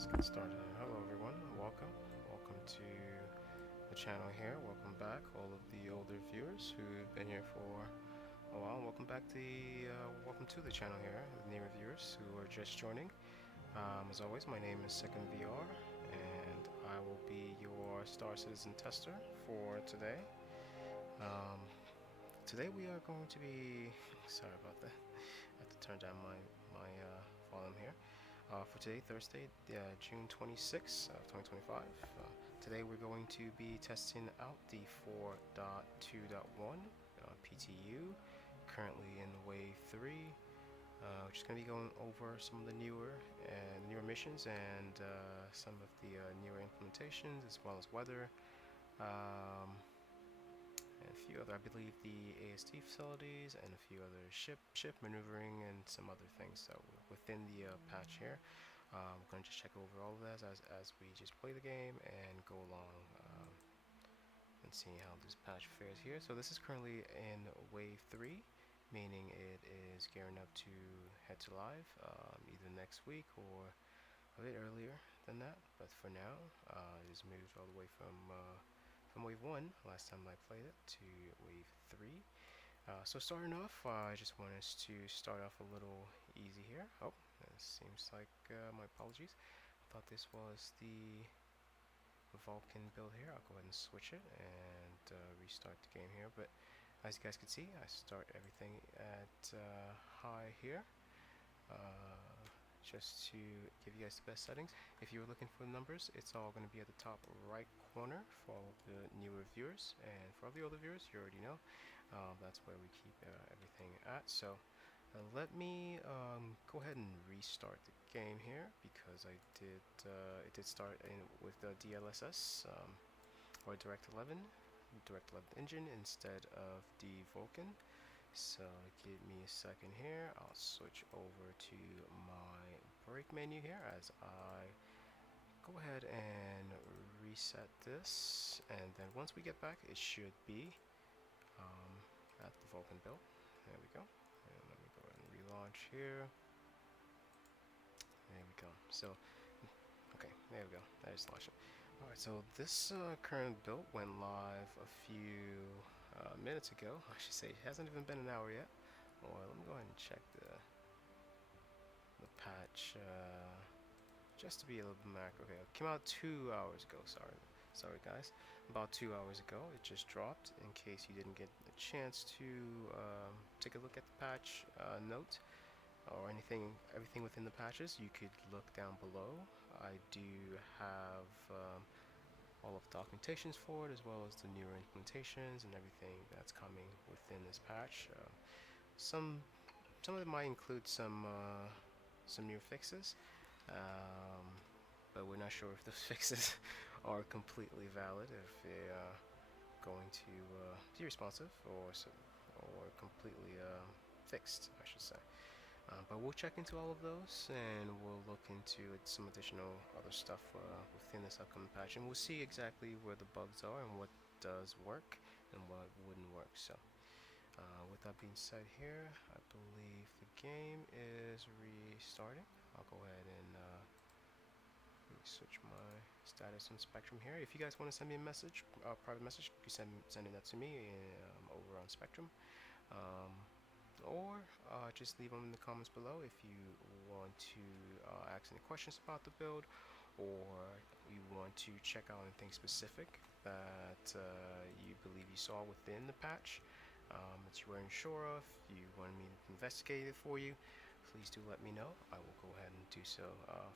Let's get started. Hello everyone, welcome to the channel here. Welcome back, all of the older viewers who've been here for a while. Welcome to the channel here, the newer viewers who are just joining. As always, my name is Second VR, and I will be your Star Citizen tester for today. Today we are going to be sorry about that. I have to turn down my volume here. For today, Thursday, June 26th, 2025. Today we're going to be testing out the 4.2.1 PTU, currently in wave 3, which is going to be going over some of the newer missions and some of the newer implementations, as well as weather, and a few other, I believe, the AST facilities and a few other ship maneuvering and some other things. So within the patch here, we're going to just check over all of that as we just play the game and go along and see how this patch fares here. So this is currently in wave 3, meaning it is gearing up to head to live either next week or a bit earlier than that. But for now, it has moved all the way from wave 1, last time I played it, to wave 3. So starting off, I just want us to start off a little easy here. Oh, that seems like, my apologies. I thought this was the Vulcan build here. I'll go ahead and switch it and restart the game here. But as you guys can see, I start everything at high here. Just to give you guys the best settings. If you were looking for the numbers, it's all going to be at the top right corner for all of the newer viewers, and for all the older viewers, you already know that's where we keep everything at. So let me go ahead and restart the game here, because it did start with the DLSS or Direct 11 engine instead of the Vulcan. So give me a second here. I'll switch over to my break menu here as I go ahead and reset this, and then once we get back, it should be at the Vulcan build. There we go. And let me go ahead and relaunch here. There we go. So okay, there we go. That is launched. Alright, so this current build went live a few minutes ago. I should say it hasn't even been an hour yet. Well, let me go ahead and check the patch just to be a little bit more accurate. Okay, it came out 2 hours ago. Sorry guys. About 2 hours ago, it just dropped. In case you didn't get a chance to take a look at the patch note or everything within the patches, you could look down below. I do have all of the documentations for it, as well as the newer implementations and everything that's coming within this patch. Some of it might include some new fixes, but we're not sure if those fixes are completely valid, if they are going to be responsive or completely fixed, I should say. But we'll check into all of those, and we'll look into some additional other stuff within this upcoming patch, and we'll see exactly where the bugs are and what does work and what wouldn't work. So with that being said here, I believe the game is restarting. I'll go ahead and let me switch my status on Spectrum here. If you guys want to send me a message, private message, you can send that to me over on Spectrum. Or just leave them in the comments below if you want to ask any questions about the build, or you want to check out anything specific that you believe you saw within the patch that you weren't sure of, you want me to investigate it for you. Please do let me know. I will go ahead and do so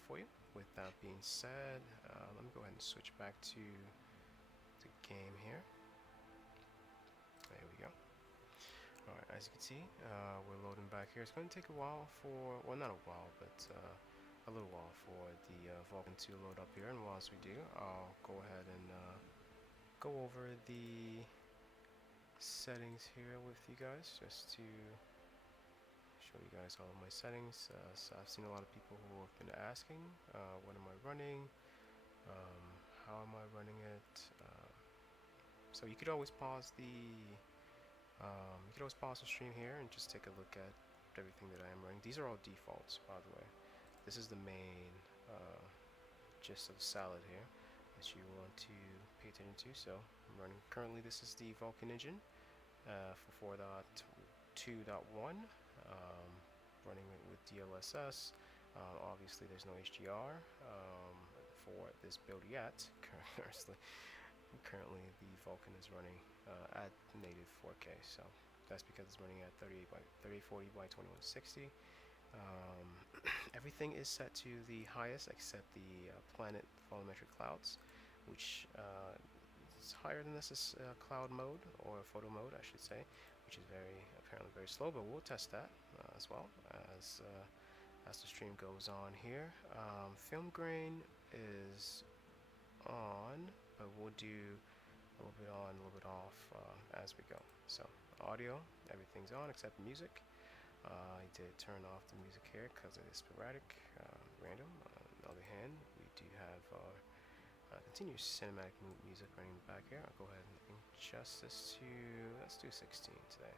for you. With that being said, let me go ahead and switch back to the game here. There we go. Alright, as you can see, we're loading back here. It's going to take a while for, well, not a while, but a little while for the Vulcan to load up here. And whilst we do, I'll go ahead and go over the settings here with you guys, just to show you guys all of my settings. So I've seen a lot of people who have been asking, what am I running? How am I running it? So you could always pause the stream here and just take a look at everything that I am running. These are all defaults, by the way. This is the main gist of the salad here that you want to pay attention to. So I'm running currently. This is the Vulkan engine for 4.2.1, running it with DLSS. Obviously, there's no HDR for this build yet. Currently, the Vulkan is running at native 4K, so that's because it's running at 3040 by 2160. Everything is set to the highest except the planet volumetric clouds, which is higher than this is cloud mode, or photo mode I should say, which is apparently very slow, but we'll test that as well as the stream goes on here. Film grain is on, but we'll do a little bit on, a little bit off as we go. So audio, everything's on except music. I did turn off the music here because it is sporadic, random. On the other hand, we do have our continuous cinematic music running in the back here. I'll go ahead and adjust this to, let's do 16 today.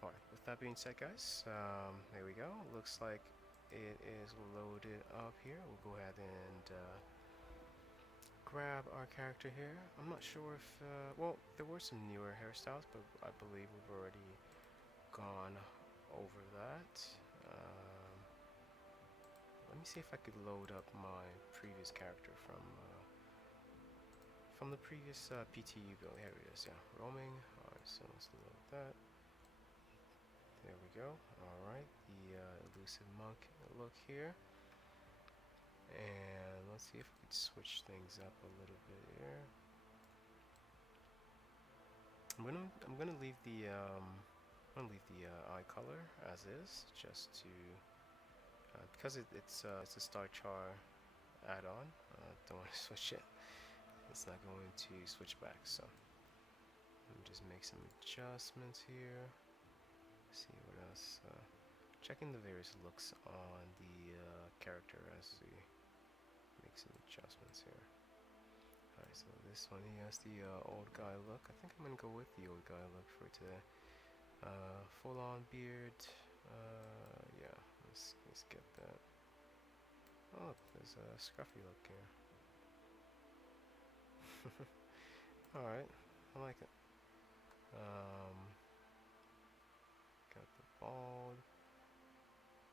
Alright, with that being said, guys, there we go. Looks like it is loaded up here. We'll go ahead and grab our character here. I'm not sure if, well, there were some newer hairstyles, but I believe we've already gone over that. Let me see if I could load up my previous character from the previous PTU build. Here it is, yeah, roaming. Alright, so let's load that. There we go. Alright, the elusive monk look here. And let's see if we could switch things up a little bit here. I'm gonna leave the eye color as is, just to because it's a star char add-on. Don't want to switch it. It's not going to switch back. So let me just make some adjustments here. See what else. Checking the various looks on the character as we make some adjustments here. Alright, so this one he has the old guy look. I think I'm gonna go with the old guy look for today. Full on beard. Yeah, let's get that. Oh, look, there's a scruffy look here. Alright, I like it. Got the bald.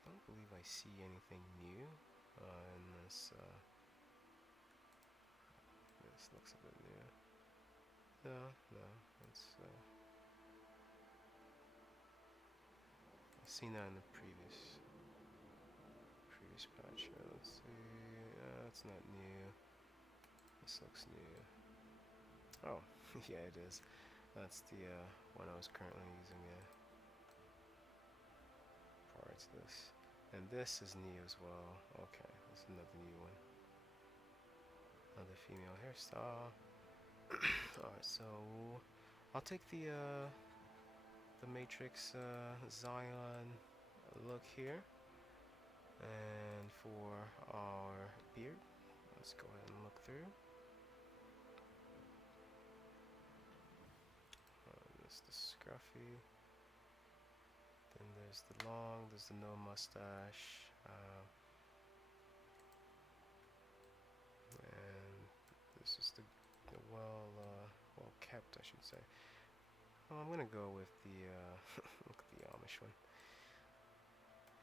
I don't believe I see anything new in this. This looks a bit new. No, it's. I've seen that in the previous patch. Let's see. It's not new. This looks new. Oh, yeah, it is. That's the one I was currently using prior to this. And this is new as well. Okay, this is another new one. Another female hairstyle. Alright, so I'll take the Matrix Zion look here. And for our beard, let's go ahead and look through. There's the scruffy. Then there's the long. There's the no mustache. And this is the well kept, I should say. Well, I'm gonna go with the look at the Amish one.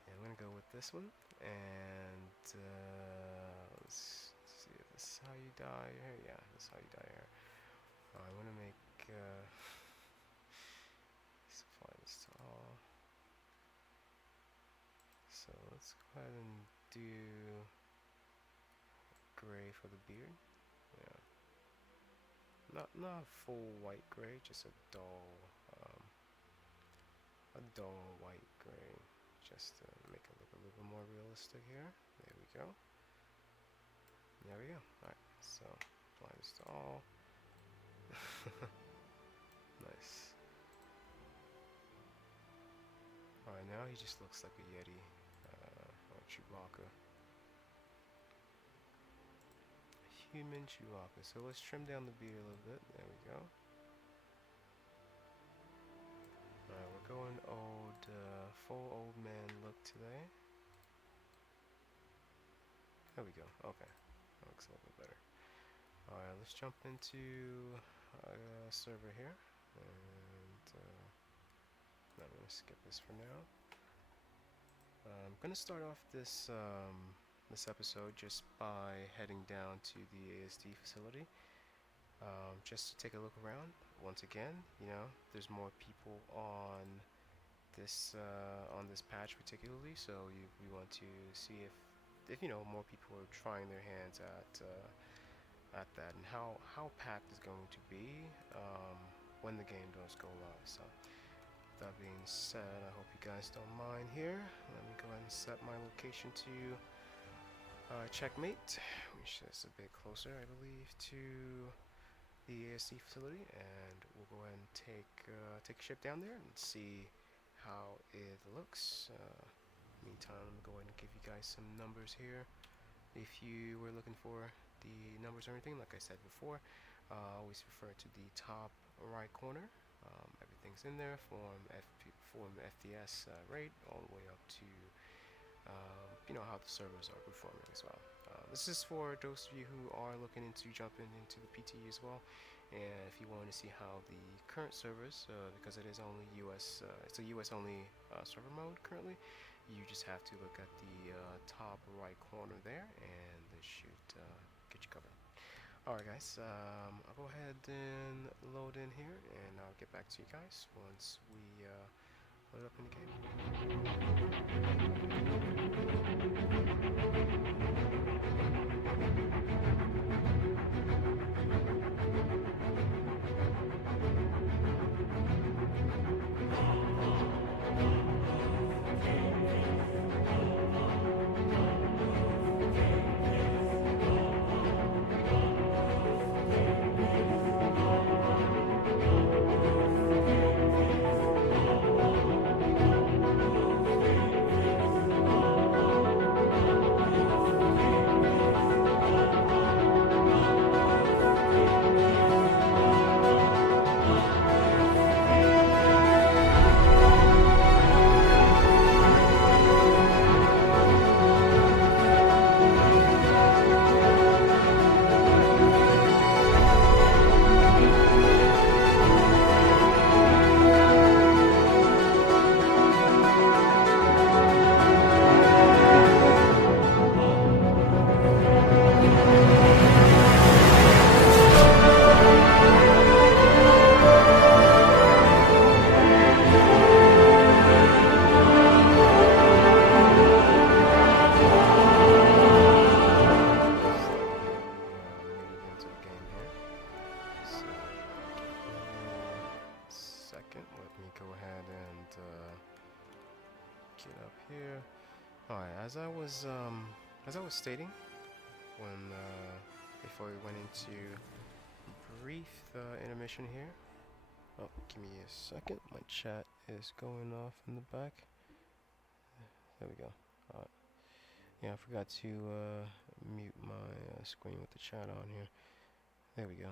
Yeah, I'm gonna go with this one, and let's see if this is how you dye your hair. Yeah, this is how you dye your hair. I'm gonna make supply this to all. So let's go ahead and do gray for the beard. Yeah, not full white gray, just a dull white gray, just to make it look a little bit more realistic here. There we go. There we go. Alright, so apply this to all. Nice. Alright, now he just looks like a Yeti or Chewbacca. Human Chewbacca. So let's trim down the beard a little bit. There we go. Alright, we're going old, full old man look today. There we go. Okay. looks a little bit better. Alright, let's jump into a server here. And I'm going to skip this for now. I'm going to start off this this episode just by heading down to the ASD facility, just to take a look around. Once again, there's more people on this patch particularly, so we want to see if more people are trying their hands at that, and how packed it's going to be when the game does go live. So that being said, I hope you guys don't mind here. Let me go ahead and set my location to Checkmate, which is a bit closer, I believe, to the ASC facility, and we'll go ahead and take a ship down there and see how it looks. Meantime, I'm going to go ahead and give you guys some numbers here. If you were looking for the numbers or anything, like I said before, always refer to the top right corner. Everything's in there, form FDS rate, all the way up to how the servers are performing as well. This is for those of you who are looking into jumping into the PTU as well, and if you want to see how the current servers, because it is only US, it's a US only server mode currently, you just have to look at the top right corner there, and this should get you covered. Alright guys, I'll go ahead and load in here, and I'll get back to you guys once we load up in the game. As I was stating when before we went into brief intermission here. Oh, give me a second. My chat is going off in the back. There we go. Yeah, I forgot to mute my screen with the chat on here. There we go.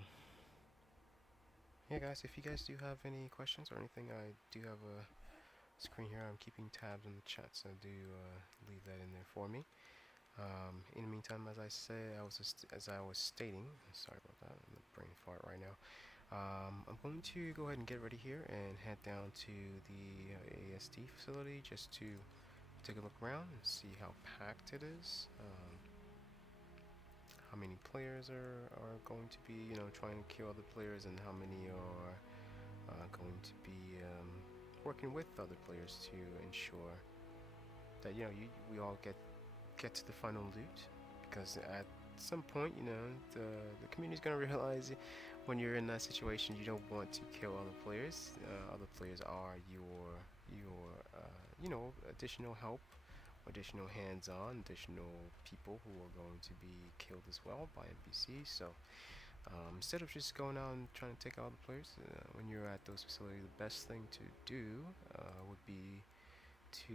Yeah, guys, if you guys do have any questions or anything, I do have a screen here. I'm keeping tabs on the chat, so do leave that in there for me. In the meantime, as I was stating, sorry about that, I'm a brain fart right now. I'm going to go ahead and get ready here and head down to the ASD facility just to take a look around and see how packed it is. How many players are going to be, trying to kill other players, and how many are going to be working with other players to ensure that we all get to the final loot, because at some point the community is going to realize when you're in that situation you don't want to kill other players. Other players are your additional help, additional hands-on, additional people who are going to be killed as well by NPCs. So instead of just going out and trying to take out the players, when you're at those facilities, the best thing to do would be to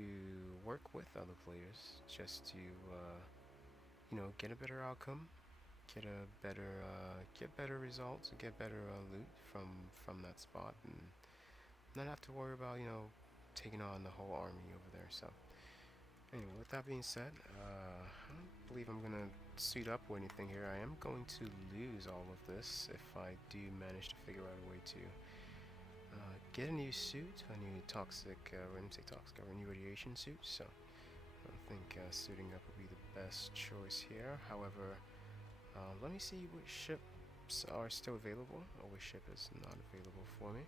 work with other players, just to get a better outcome, get better results, get better loot from that spot, and not have to worry about taking on the whole army over there. So anyway, with that being said, I believe I'm gonna suit up or anything here. I am going to lose all of this if I do manage to figure out a way to get a new suit, a new toxic, I didn't say toxic, a new radiation suit. So I don't think suiting up would be the best choice here. However, let me see which ships are still available, or which ship is not available for me.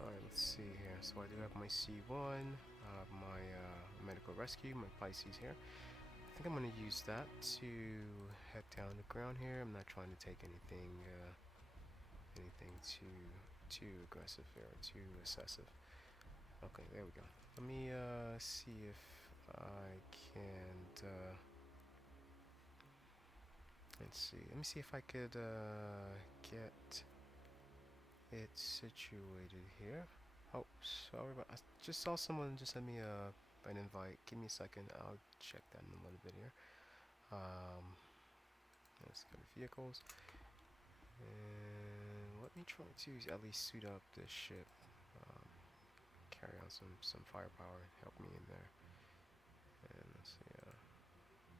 Alright, let's see here. So I do have my C1, my medical rescue, my Pisces here. I think I'm going to use that to head down the ground here. I'm not trying to take anything too aggressive here, or too excessive. Okay, there we go. Let me see if I can. Let's see. Let me see if I could get it situated here. Oh, sorry about. I just saw someone just send me an invite. Give me a second. I'll check that in a little bit here. Let's go to vehicles, and let me try to at least suit up this ship. Carry on some firepower. Help me in there. And let's see.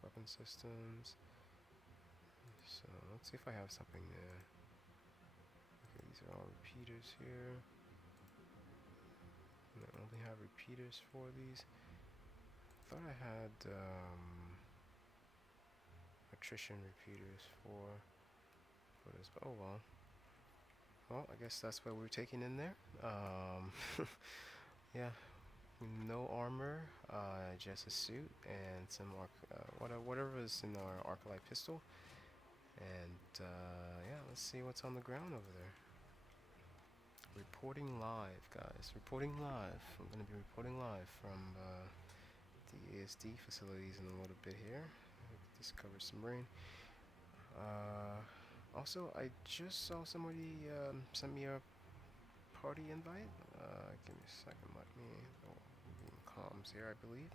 Weapon systems. So let's see if I have something there. Okay, these are all repeaters here. And I only have repeaters for these. I thought I had attrition repeaters for this, but oh well. Well, I guess that's what we're taking in there. Yeah, no armor, just a suit and some whatever is in our arclight pistol. And yeah, let's see what's on the ground over there. Reporting live, guys. Reporting live. I'm going to be reporting live from the ASD facilities in a little bit here. Discover some rain. Also, I just saw somebody send me a party invite. Give me a second. Let me. Oh, in comms here, I believe.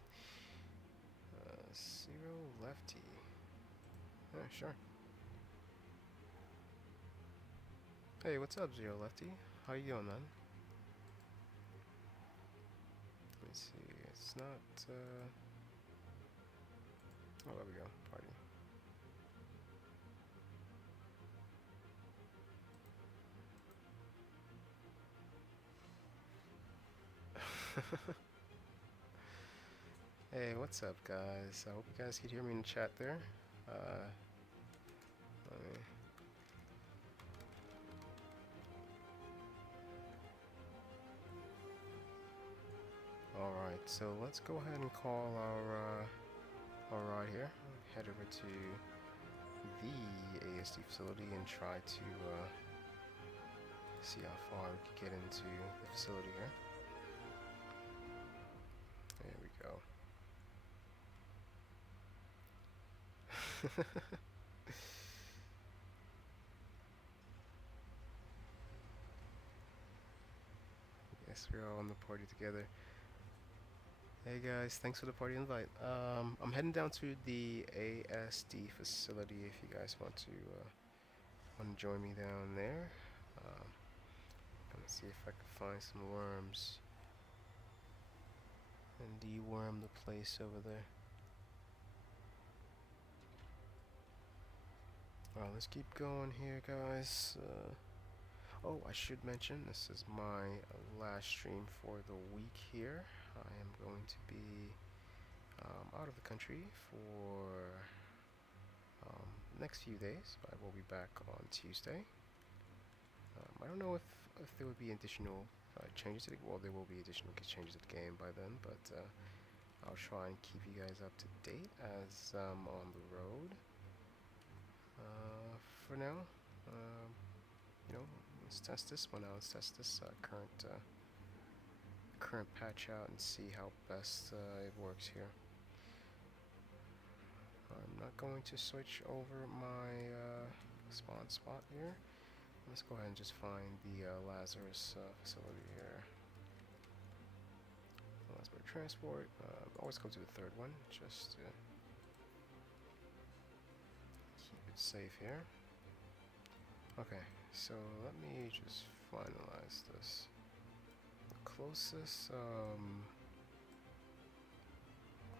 Zero lefty. Yeah, sure. Hey, what's up, Zero Lefty? How you doing, man? Let me see. It's not. Oh, there we go. Party. Hey, what's up, guys? I hope you guys could hear me in the chat there. Let me. Alright, so let's go ahead and call our ride here. Head over to the ASD facility and try to see how far we can get into the facility here. There we go. Yes, we're all on the party together. Hey guys, thanks for the party invite. I'm heading down to the ASD facility if you guys want to join me down there. Gonna see if I can find some worms and deworm the place over there. Alright, let's keep going here, guys. Oh, I should mention, this is my last stream for the week here. I am going to be out of the country for the next few days. I will be back on Tuesday. I don't know if there would be additional changes to the well, there will be additional changes to the game by then, but I'll try and keep you guys up to date as I'm on the road. For now, you know, let's test this one out. Let's test this current patch out and see how best it works here. I'm not going to switch over my spawn spot here. Let's go ahead and just find the Lazarus facility here. Lazarus transport. Always go to the third one just to keep it safe here. Okay, so let me just finalize this. The closest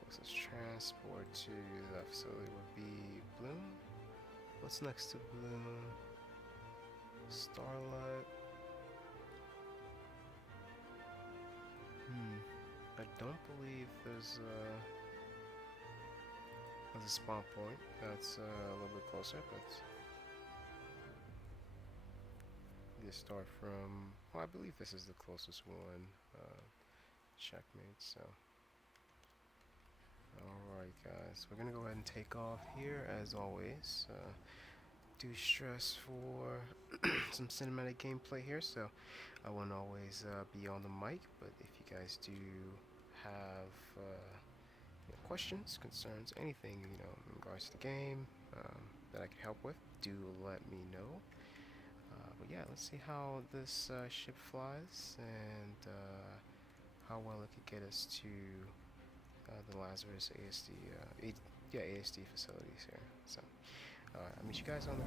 Closest transport to that facility would be Bloom. What's next to Bloom? Starlight. I don't believe there's a spawn point that's a little bit closer, but you start from, well, I believe this is the closest one. Checkmate, so. Alright guys, we're gonna go ahead and take off here as always. Do stress for some cinematic gameplay here, so I won't always be on the mic, but if you guys do have questions, concerns, anything, in regards to the game that I can help with, do let me know. But yeah, let's see how this ship flies and how well it could get us to the Lazarus ASD, ASD facilities here. So, I'll meet you guys on the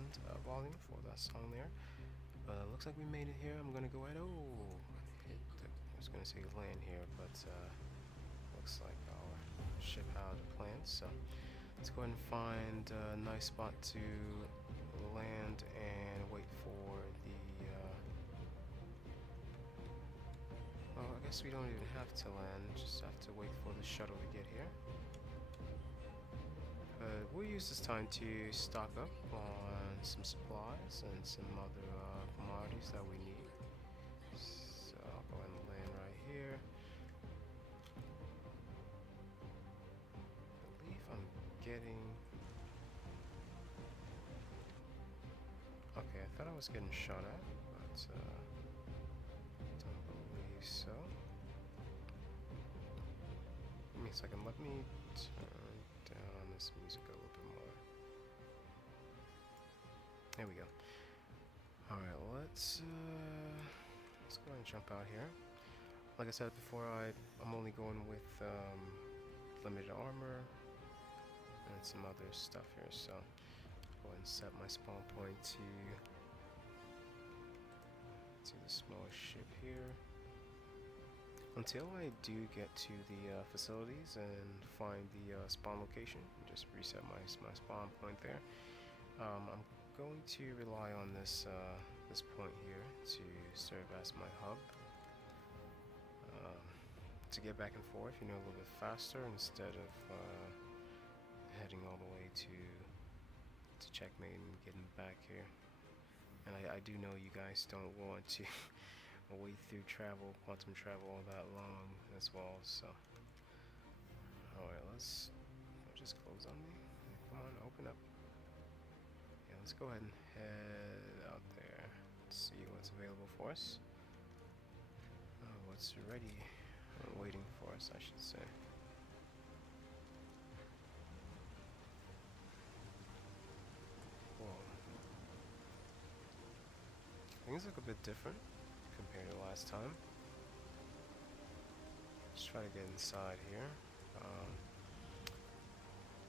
sound volume for that song there. Looks like we made it here. I'm gonna go ahead. Oh, I was gonna say land here, but looks like our ship out of plans. So let's go ahead and find a nice spot to land and wait for the. Well, I guess we don't even have to land. Just have to wait for the shuttle to get here. We'll use this time to stock up on some supplies and some other commodities that we need. So I'll go ahead and land right here. I believe I'm getting... Okay, I thought I was getting shot at, but don't believe so. Give me a second, let me turn down this music a little bit more. There we go. Alright, let's go ahead and jump out here. Like I said before, I'm only going with limited armor and some other stuff here, so I'll go ahead and set my spawn point to the smallest ship here. Until I do get to the facilities and find the spawn location, just reset my spawn point there. I'm going to rely on this this point here to serve as my hub to get back and forth, you know, a little bit faster instead of heading all the way to checkmate and getting back here. And I do know you guys don't want to wait through quantum travel all that long as well, so alright, let's just close on me. Come on, open up. Yeah, let's go ahead and head out there, see what's available for us. What's ready, waiting for us, I should say. Whoa. Things look a bit different compared to last time. Let's try to get inside here.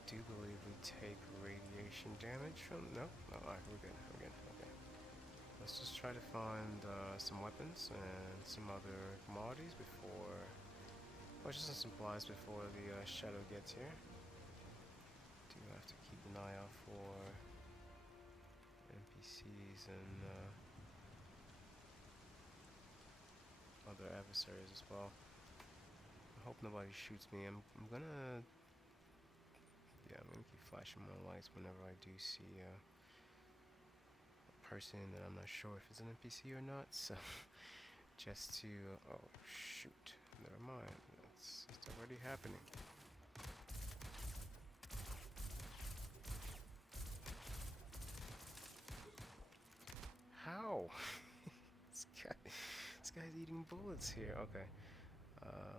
Do believe we take radiation damage from... No? Alright, we're good. Okay. Let's just try to find some weapons and some other commodities before... Or just some supplies before the shadow gets here. Do have to keep an eye out for NPCs and other adversaries as well. I hope nobody shoots me. I'm gonna keep flashing my lights whenever I do see a person that I'm not sure if it's an NPC or not, so just to oh shoot, never mind, it's already happening. How? This guy's eating bullets here. Okay,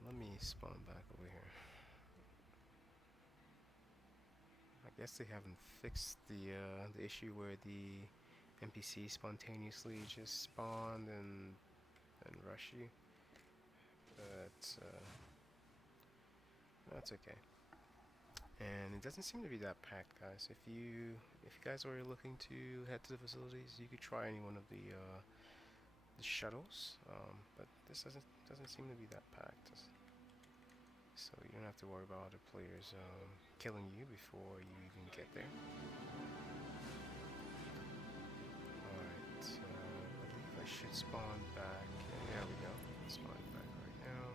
let me spawn back over here. I guess they haven't fixed the issue where the NPC spontaneously just spawned and rush you, but that's okay. And it doesn't seem to be that packed, guys. If you guys are looking to head to the facilities, you could try any one of the shuttles, but this doesn't seem to be that packed. So you don't have to worry about other players killing you before you even get there. Alright, I believe I should spawn back. Yeah, there we go. Spawn back right now.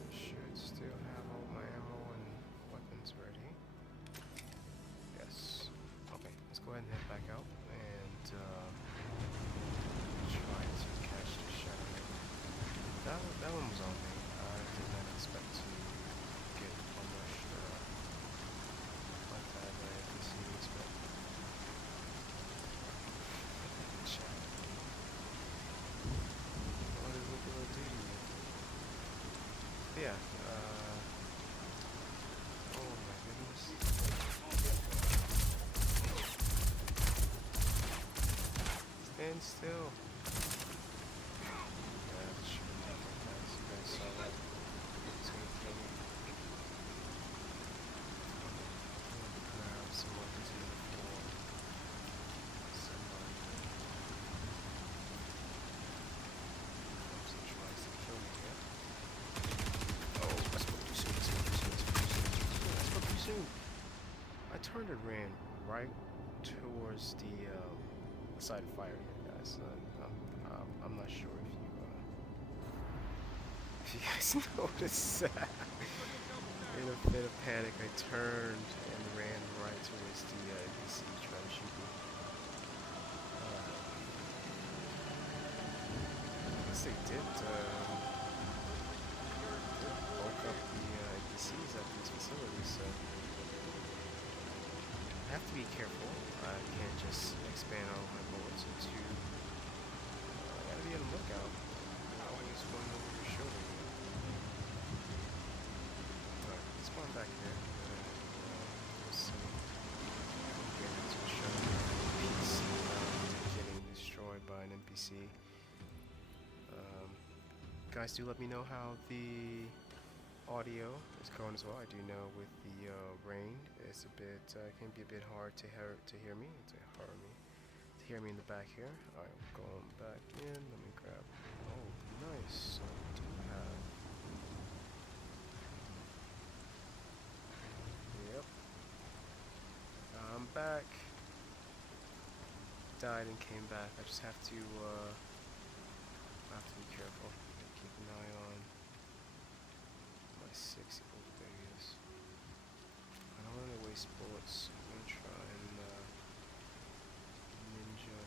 And should still have all my ammo and weapons ready. Yes. Okay, let's go ahead and head back out and try to catch the shadow. That one was on me. I did not expect to get punished like that by NPCs, but what is Wikelo do to you? Yeah, oh my goodness. Stand still. Yeah, sure. You guys saw that. It's gonna kill it ran right towards the side of fire here, guys. I'm not sure if you guys noticed that. In a bit of panic, I turned and ran right towards the NPC trying to shoot me. I guess they did bulk up the NPCs at these facilities, so I have to be careful. I can't just expand all my bullets into. I gotta be on the lookout. Always going over your shoulder. Alright, let's spawn back here. Let's see. Get into the show. NPC getting destroyed by an NPC. Guys, do let me know how the audio is going as well. I do know with the rain, it's a bit can be a bit hard to hear me. To hear me in the back here. All right, I'm going back in. Let me grab. Oh, nice. So we do have. Yep. I'm back. Died and came back. I just have to be careful. Keep an eye on my 6. Oh, there he is. I don't want to waste bullets. I'm gonna try and ninja.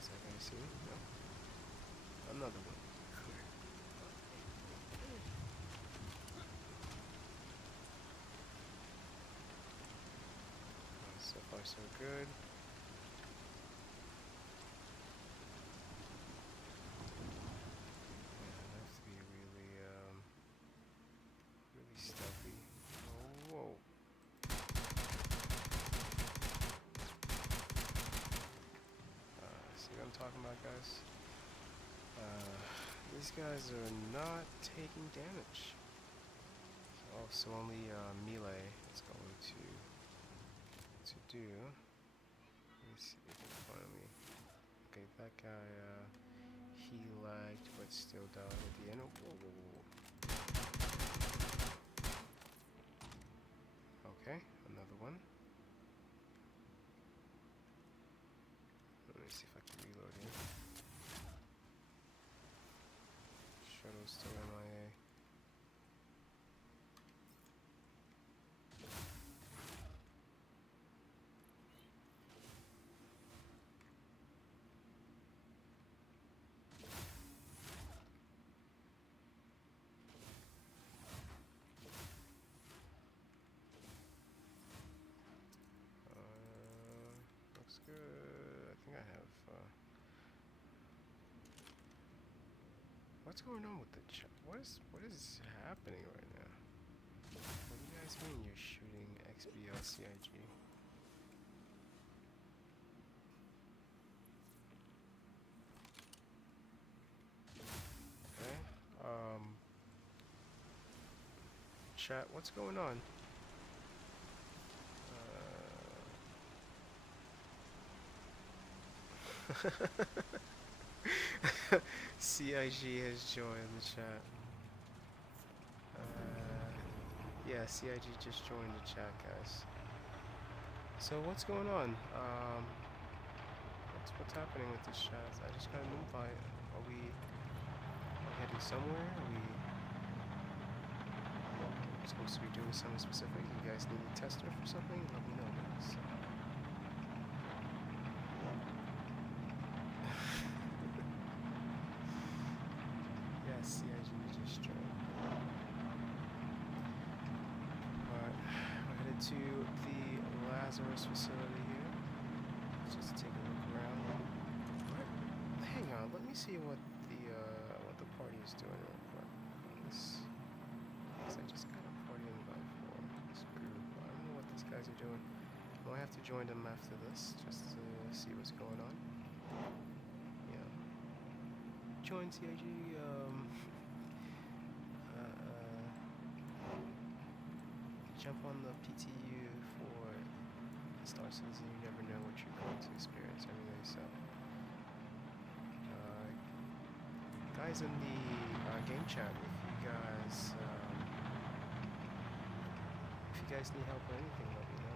Is that gonna see me? No. Another one. So far, so good. Stealthy. Oh, whoa. See what I'm talking about, guys? These guys are not taking damage. So only melee is going to do. Let me see if in front of me. Okay, that guy he lagged but still died at the end. Whoa, whoa, whoa. Okay, another one. Let me see if I can reload here. Shadow's still MIA. Looks good. I think I have. What's going on with the chat? What is happening right now? What do you guys mean you're shooting XBL CIG? Okay. Chat, what's going on? CIG has joined the chat. Yeah, CIG just joined the chat, guys. So what's going on? What's happening with this chat? I just got an invite. Are we heading somewhere? Are we supposed to be doing something specific? You guys need a tester for something? Let me know, guys. Yes, CIG just joined. Alright, we're headed to the Lazarus facility here. Let's just take a look around. Hang on, let me see what the party is doing real quick. This, I just got a party invite for this group. I don't know what these guys are doing. Well, I have to join them after this just to see what's going on. Yeah. Join CIG. Jump on the PTU for the start season. You never know what you're going to experience every day. So, guys in the game chat, if you guys need help with anything, let me know.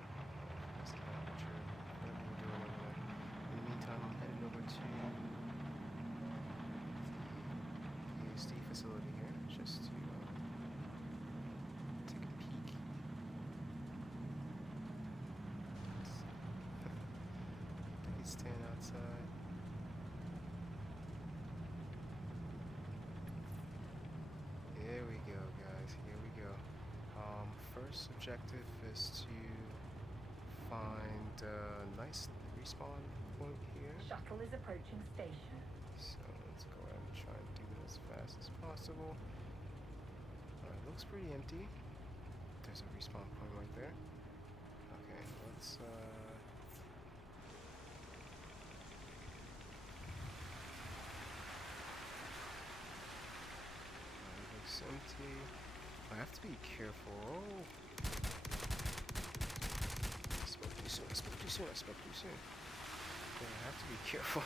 That's not what whatever you're doing over there. In the meantime, I'm heading over to the PSD facility here, just to take a peek. Please stand outside. Here we go, guys. Here we go. First objective is to find a nice respawn point here. Shuttle is approaching station. So let's go ahead and try and do it as fast as possible. It looks pretty empty. There's a respawn point right there. Okay, let's looks empty. I have to be careful. Oh! I spoke too soon. Yeah, I have to be careful.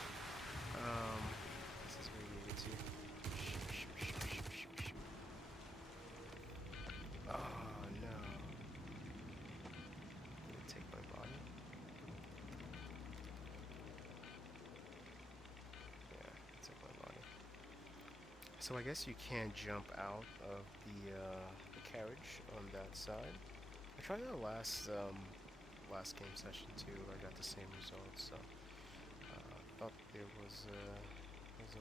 This is where you need to. Shoot. Oh no. I'm gonna take my body. Yeah, take my body. So I guess you can't jump out of the carriage on that side. I tried that last game session too. I got the same results. So thought there was a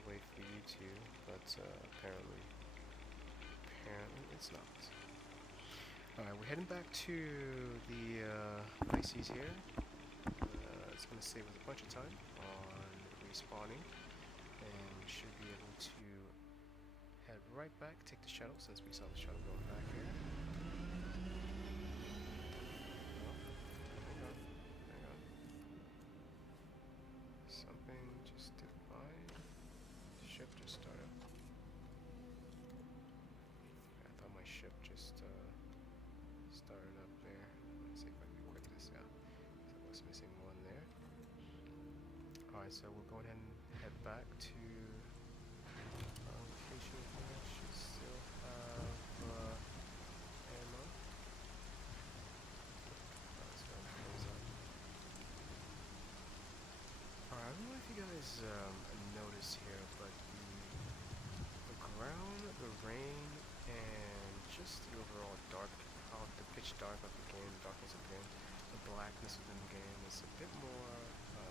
way for you to, but apparently it's not. All right, we're heading back to the ICs here. It's going to save us a bunch of time on respawning, and we should be able to head right back, take the shuttle, since we saw the shuttle going back here. Oh, hang on. Something just did fine. Ship just started. I thought my ship just started up there. Let's see if I can quick this out. So I was missing one there. Alright, so we'll go ahead and head back to location here. Should still have ammo. That's gonna close up. Alright, I don't know if you guys notice here, but the ground, the rain, and just the overall the pitch dark of the game, darkness of the game, the blackness within the game is a bit more, I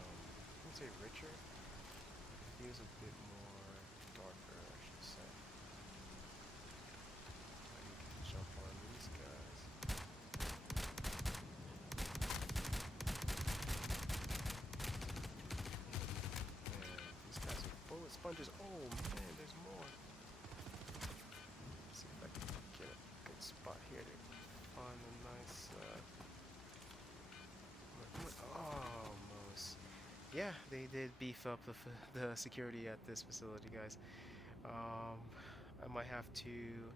wouldn't say richer, it feels a bit more darker, I should say. I need to jump on these guys. Man, these guys are bullet sponges. Oh man, there's more. Let's see if I can get a good spot here to find a nice, almost. Yeah, they did beef up the security at this facility, guys. I might have to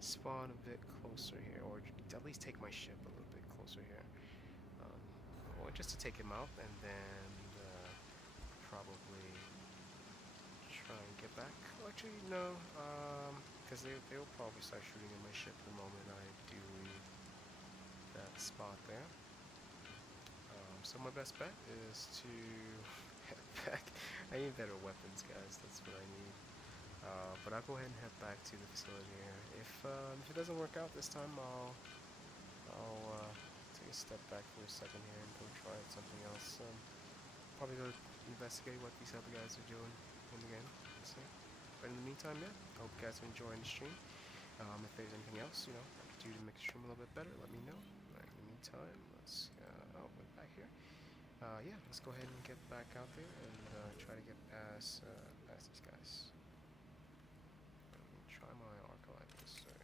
spawn a bit closer here, or at least take my ship a little bit closer here, or just to take him out, and then probably try and get back. Well, actually, no, because they'll probably start shooting at my ship the moment I do leave that spot there. So my best bet is to head back. I need better weapons, guys. That's what I need. But I'll go ahead and head back to the facility here. If it doesn't work out this time, I'll take a step back for a second here and go try something else. Probably go investigate what these other guys are doing in the game. Let's see. But in the meantime, yeah, I hope you guys are enjoying the stream. If there's anything else, I could do to make the stream a little bit better, let me know. In the meantime, let's we're back here. Yeah, let's go ahead and get back out there and try to get past these guys. Let me try my arc-light this. Yeah.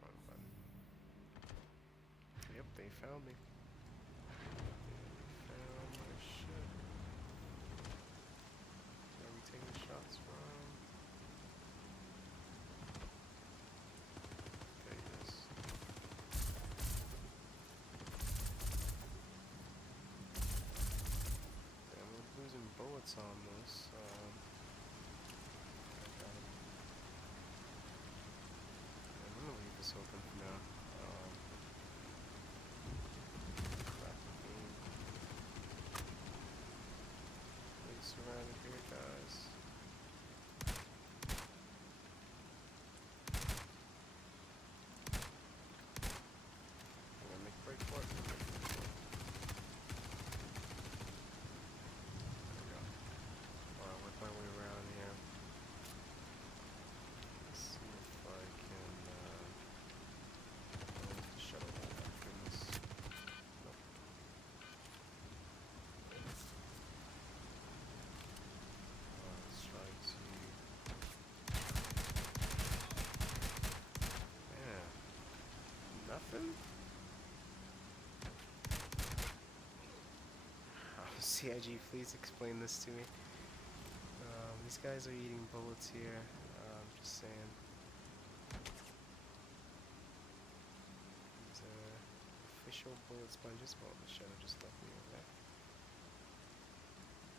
Wrong button. Yep, they found me. They found my ship. Where are we taking shots from? There it is. Damn, we're losing bullets on this. TIG, please explain this to me. These guys are eating bullets here. Just saying. These are official bullet sponges. Well, the shadow just left me over there.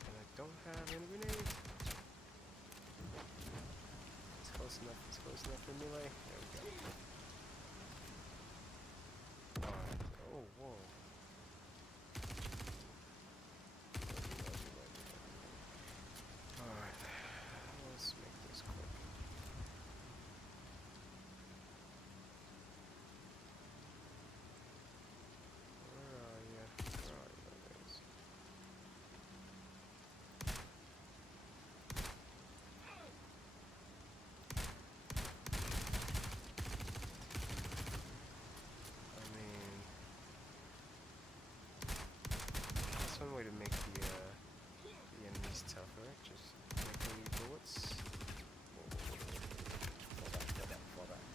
And I don't have any grenades. It's close enough. It's close enough for melee. There we go. Alright. Oh, whoa. Alright. Let's make this quick. Where are you? Where are you, guys? I mean, that's one way to make the enemies tougher. Just make any bullets. Whoa, whoa, whoa, whoa. Fall back, fall back, fall back.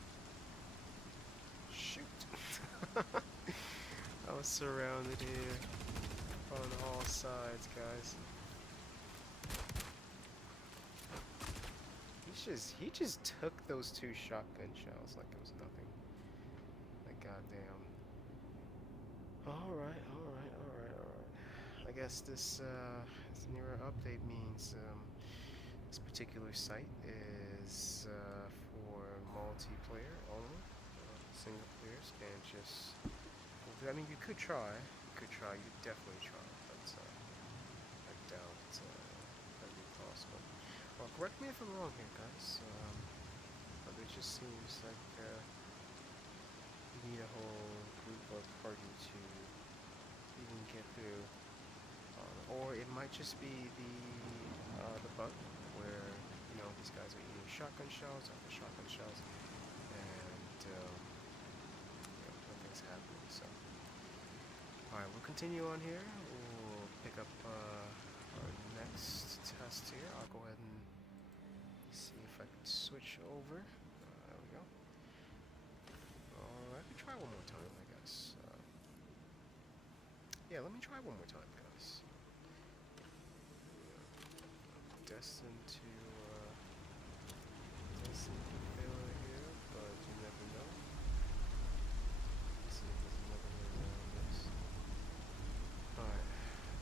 Shoot! I was surrounded here on all sides, guys. He just took those 2 shotgun shells like it was nothing. Like goddamn. Alright. I guess this newer update means this particular site is for multiplayer only. Single players can't just. I mean, you could try. You could definitely try, but I doubt that'd be possible. Well, correct me if I'm wrong here, guys. But it just seems like you need a whole group or party to even get through. Or it might just be the bug where these guys are eating shotgun shells after shotgun shells, and nothing's happening. So, all right, we'll continue on here. We'll pick up our next test here. I'll go ahead and see if I can switch over. There we go. Let me try one more time, I guess. Yeah, let me try one more time, guys. Destined to fail here, but you never know. Let's see if there's another way around this. Alright,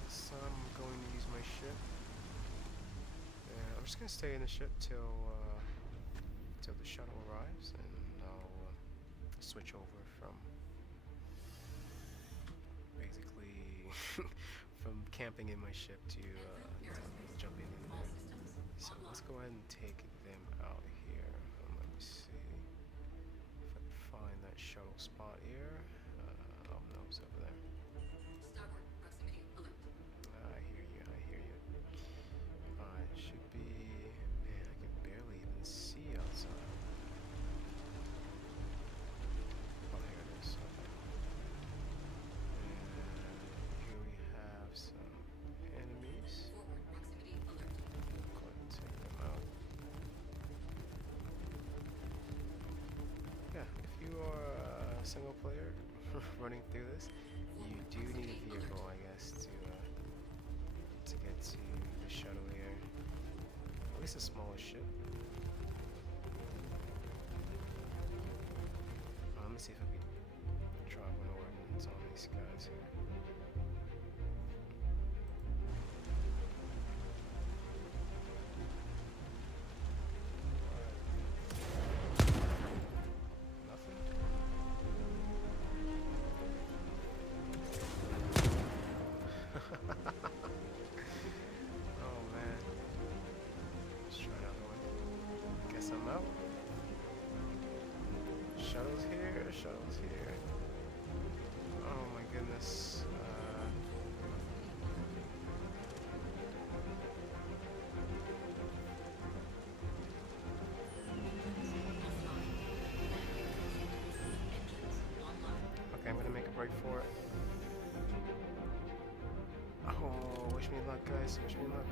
this time I'm going to use my ship. And I'm just going to stay in the ship till the shuttle arrives, and I'll switch over from basically from camping in my ship to jumping in there. So let's go ahead and take them out here. Let me see if I can find that shuttle spot here. Oh no, it's over there. I hear you. Alright, should be. Man, I can barely even see outside. Oh, here it is. Okay. And here we have some enemies. Go ahead and take them out. Yeah, if you are a single player running through this, you do need a vehicle, I guess, to get to the shuttle here. At least a smaller ship. Let me see if I can drop an ordnance on these guys here. Nothing? Oh man. Let's try another one. Guess I'm out. Shuttle's here. Oh my goodness. Okay, I'm gonna make a break for it. Oh, wish me luck, guys. Wish me luck.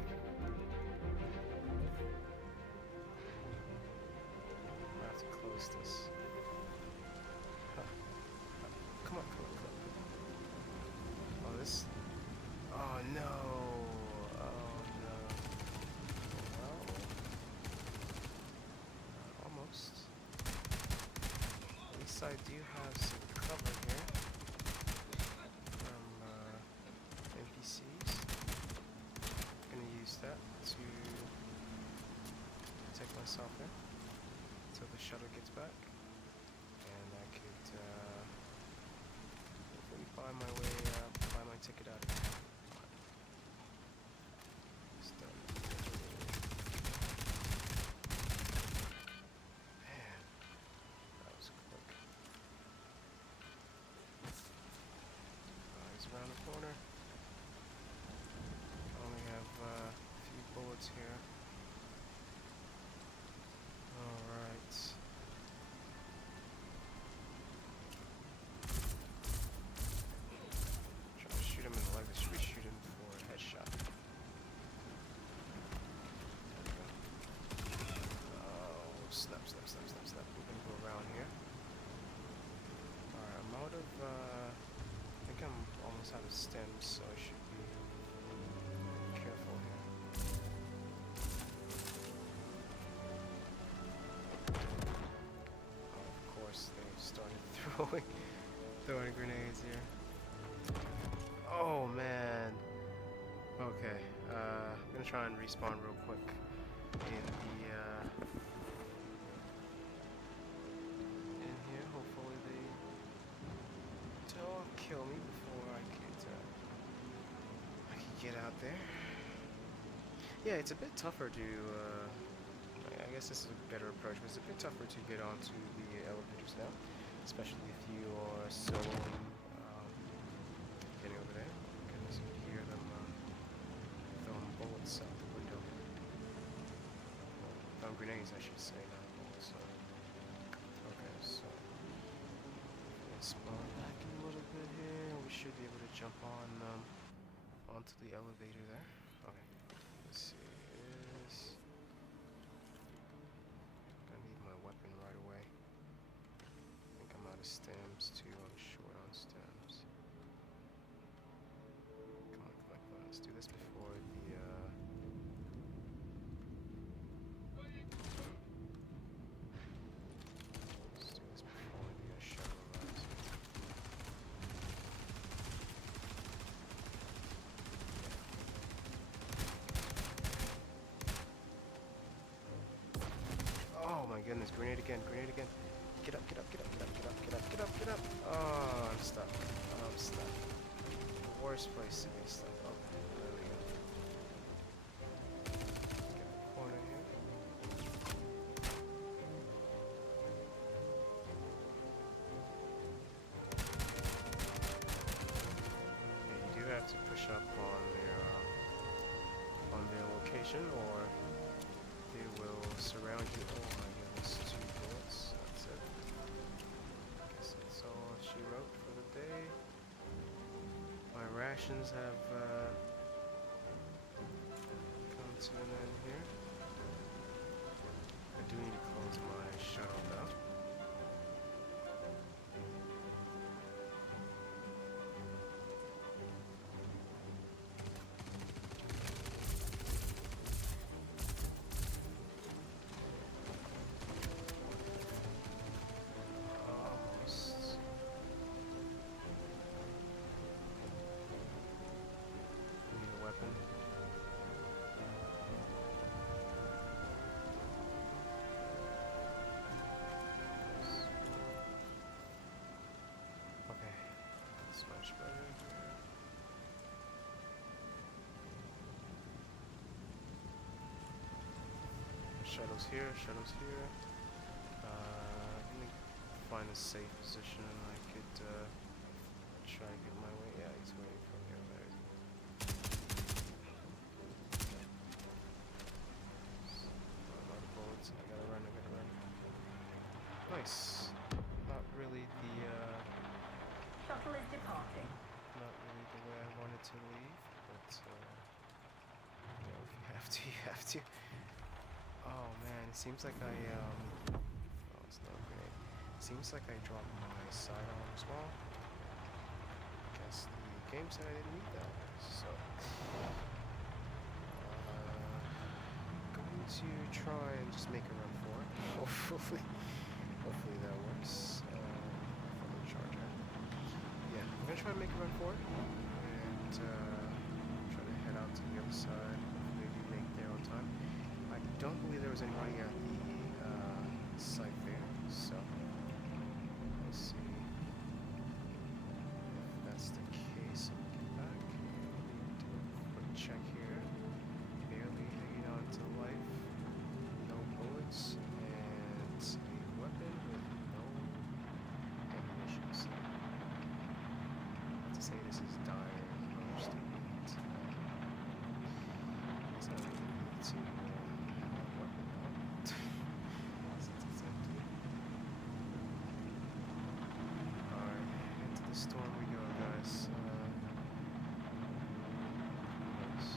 I have to close this. Come on. Oh, this. Oh no. I do have some cover here from NPCs. I'm gonna use that to protect myself there until the shuttle gets back, and I could hopefully buy my ticket out of here. Man, that was quick. He's around the corner. I only have a few bullets here. Alright. Try to shoot him in the leg. Should we shoot him for a headshot? There we go. Oh, snap. We're gonna go around here. Alright, I'm out of, I think I'm almost out of stems, so I should be careful here. Oh, of course, they started throwing grenades here. Oh, man. Okay, I'm gonna try and respawn real quick in here. Hopefully they don't kill me before I could get out there. Yeah, it's a bit tougher to, I guess this is a better approach, but it's a bit tougher to get onto the elevators now, especially if you are soloing, getting over there. Goodness, you can hear them throwing bullets out the window. Well, throwing grenades, I should say, not bullets. So. Okay, so let's spawn back in a little bit here. We should be able to jump on onto the elevator there. Okay, let's see. Gonna need my weapon right away. I think I'm out of stems too. I'm short on stems. Come on. Let's do this before the shuttle arrives. Oh my goodness, grenade again. Get up. Oh, I'm stuck. The worst place to be stuck. Okay, there we go. Let's get the corner here. Yeah, you do have to push up on their location, or they will surround you. Oh my goodness, 2 bullets. That's it. Guess that's all she wrote for the day. My rations have come to an end here. I do need to close my shuttle though. Shuttle's here. Let me find a safe position and I could try and get my way. Yeah, he's waiting for me over there. A lot of bullets. I gotta run. Nice. Not really the Shuttle is departing. not really the way I wanted to leave, but you know, if you have to, you have to. Oh man, it seems like I oh, it's not a grenade. Seems like I dropped my sidearm as well. I guess the game said I didn't need that. So going to try and just make a run for it. Hopefully that works. gonna try and make a run for it, and try to head out to the other side. Hopefully, we make it there on time. I don't believe there was anybody at the site there, so we'll see if that's the case. I'll get back. Do a quick check here. Barely hanging on to life. No bullets, and a weapon with no ammunition. So, not to say this is dire understatement. It's not really need to have a weapon though, since it's empty. Alright, into the storm we go, guys. Nice.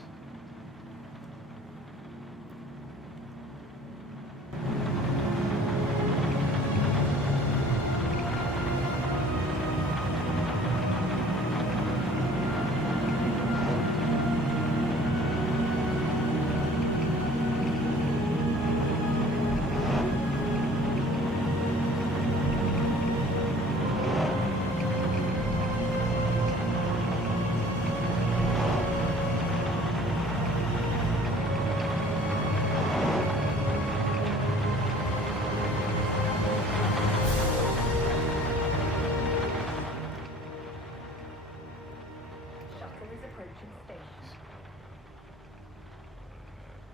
Shuttle is approaching station.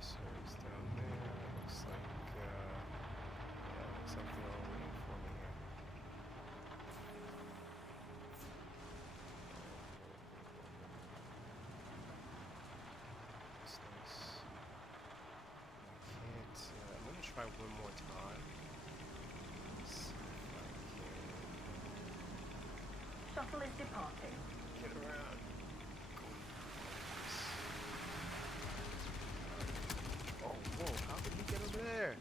So it's down there. Looks like, yeah, looks like they're all waiting for me here. That's nice. I can't, I'm gonna try one more time. See if I Shuttle is departing. can get around. Oh, whoa, how did he get over there?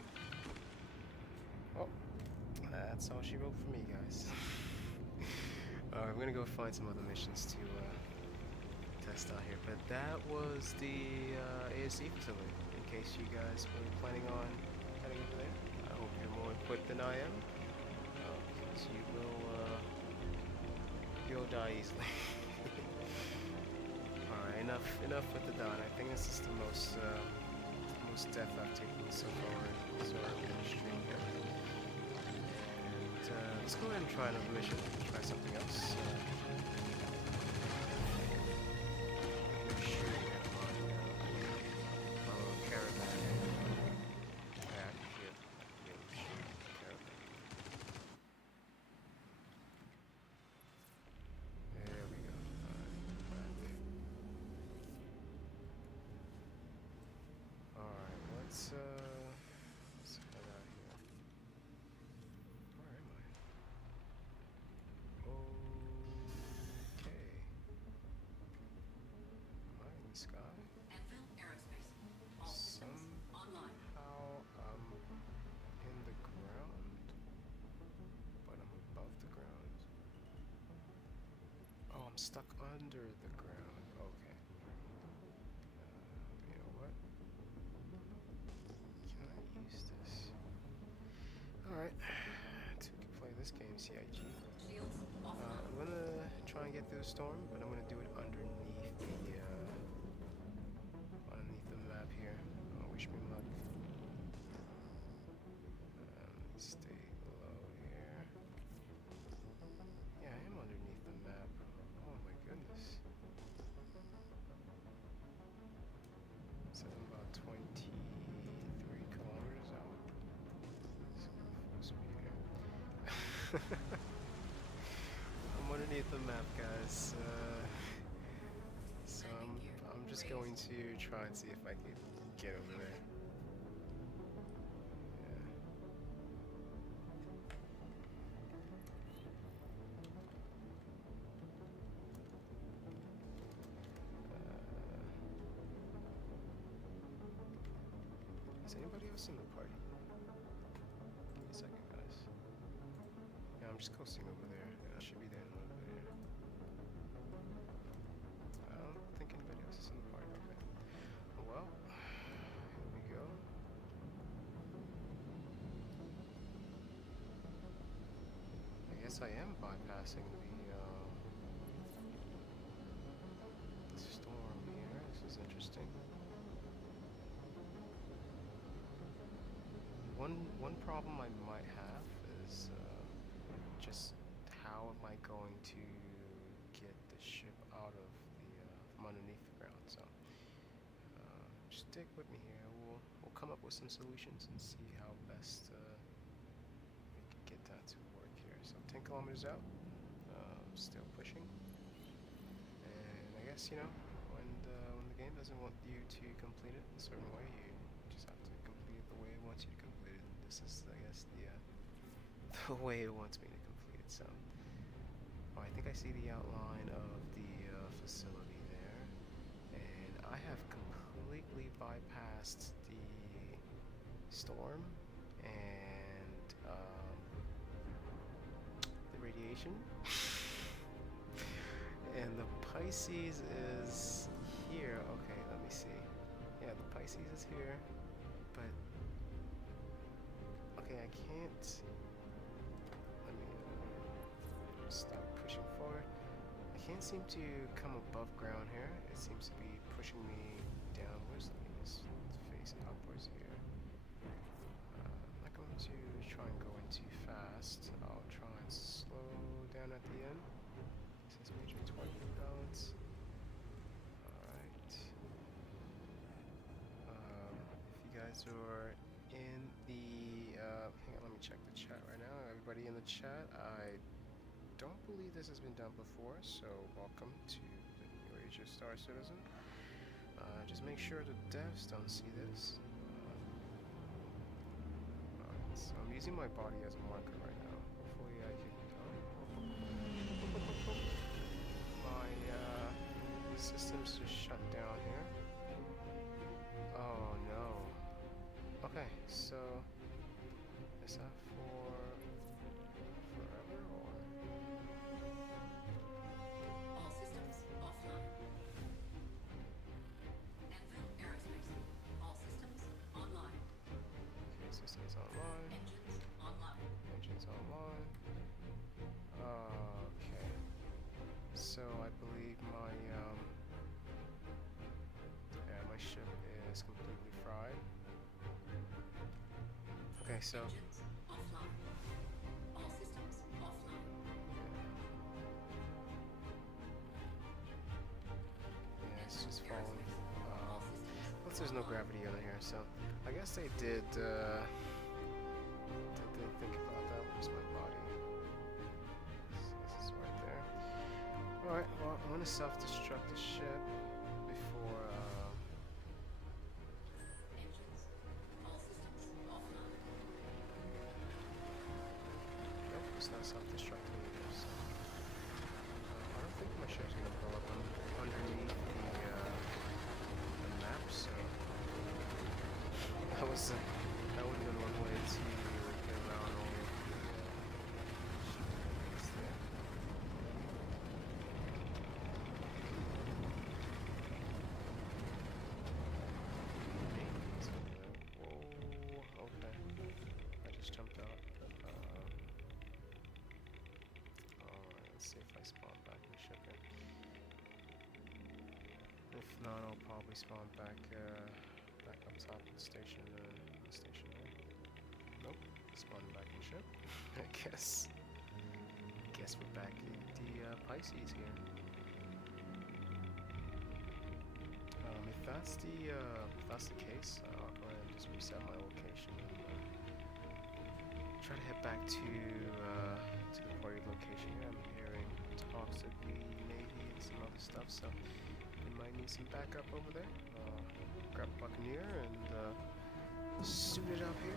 Oh, that's all she wrote for me, guys. Alright, we're gonna go find some other missions to test out here. But that was the aUEC facility, in case you guys were planning on heading over there. I hope you're more equipped than I am, because you'll die easily. Alright, enough with the Don. I think this is the most death I've taken so far in the stream here. And let's go ahead and try another mission. Try something else. Shoot at my caravan. Yeah, I can feel caravan. There we go. Alright, let's head out here. Where am I? Okay. Am I in the sky? Somehow I'm in the ground, but I'm above the ground. Oh, I'm stuck under the ground. Okay. You know what? Can I use this? Alright. To play this game, CIG. I'm gonna try and get through the storm, but I'm gonna do it underneath the map here. Wish me luck. Stay low here. Yeah, I am underneath the map. Oh my goodness. So I'm about 23 kilometers out. So force me here. I'm underneath the map, guys. So I'm just going to try and see if I can get over there. Yeah. Is anybody else in the party? Give me a second, guys. Yeah, I'm just coasting over there. Yeah, I should be there in a little bit here. I don't think anybody else is in the party. Okay. Well, here we go. I guess I am bypassing is interesting. One problem I might have is just how am I going to get the ship out of the from underneath the ground? So stick with me here. We'll come up with some solutions and see how best we can get that to work here. So 10 kilometers out, still pushing. And I guess when the game doesn't want you to complete it a certain way, you just have to complete it the way it wants you to complete it. This is, I guess, the way it wants me to complete it. So, I think I see the outline of the facility there, and I have completely bypassed the storm and the radiation. And the Pisces is here. Okay, let me see. Yeah, the Pisces is here, but okay, I can't. Let me stop pushing forward. I can't seem to come above ground here. It seems to be pushing me downwards. Let me just face upwards here. I'm not going to try and go in too fast. I'll try and slow down at the end. This is major 20 balance. Alright. If you guys are in the hang on, let me check the chat right now. Everybody in the chat, I don't believe this has been done before, so welcome to the New Age of Star Citizen. Just make sure the devs don't see this. Alright, so I'm using my body as a marker right now. Hopefully I can my system's just shut down here. Oh no. Okay, so is that for forever or? All systems offline. Anvil Aerospace. All systems online. Okay, systems online. Engines online. Engines online. Okay. So I believe my my ship is completely fried. Okay, so Engines offline. All systems offline. yeah, it's just falling. All systems. Plus, there's no gravity on here, so I guess they did think about that. Where's my body? So this is right there. All right. Well, I'm gonna self-destruct the ship before. Engines. All systems offline. Nope, it's not self-destructing either. So I don't think my ship's gonna blow up underneath the map. So that would have been one way to get around all of the shipwrecks there. Whoa, okay. I just jumped out. Alright, let's see if I spawn back in shipping. If not, I'll probably spawn back back up top of the station Nope, spawn back in ship. I guess we're back in the Pisces here. If that's the case, I'll go ahead and just reset my location and try to head back to the party location here. I'm hearing talks of the Navy and some other stuff, so we might need some backup over there. Grab a Buccaneer and suit it up here.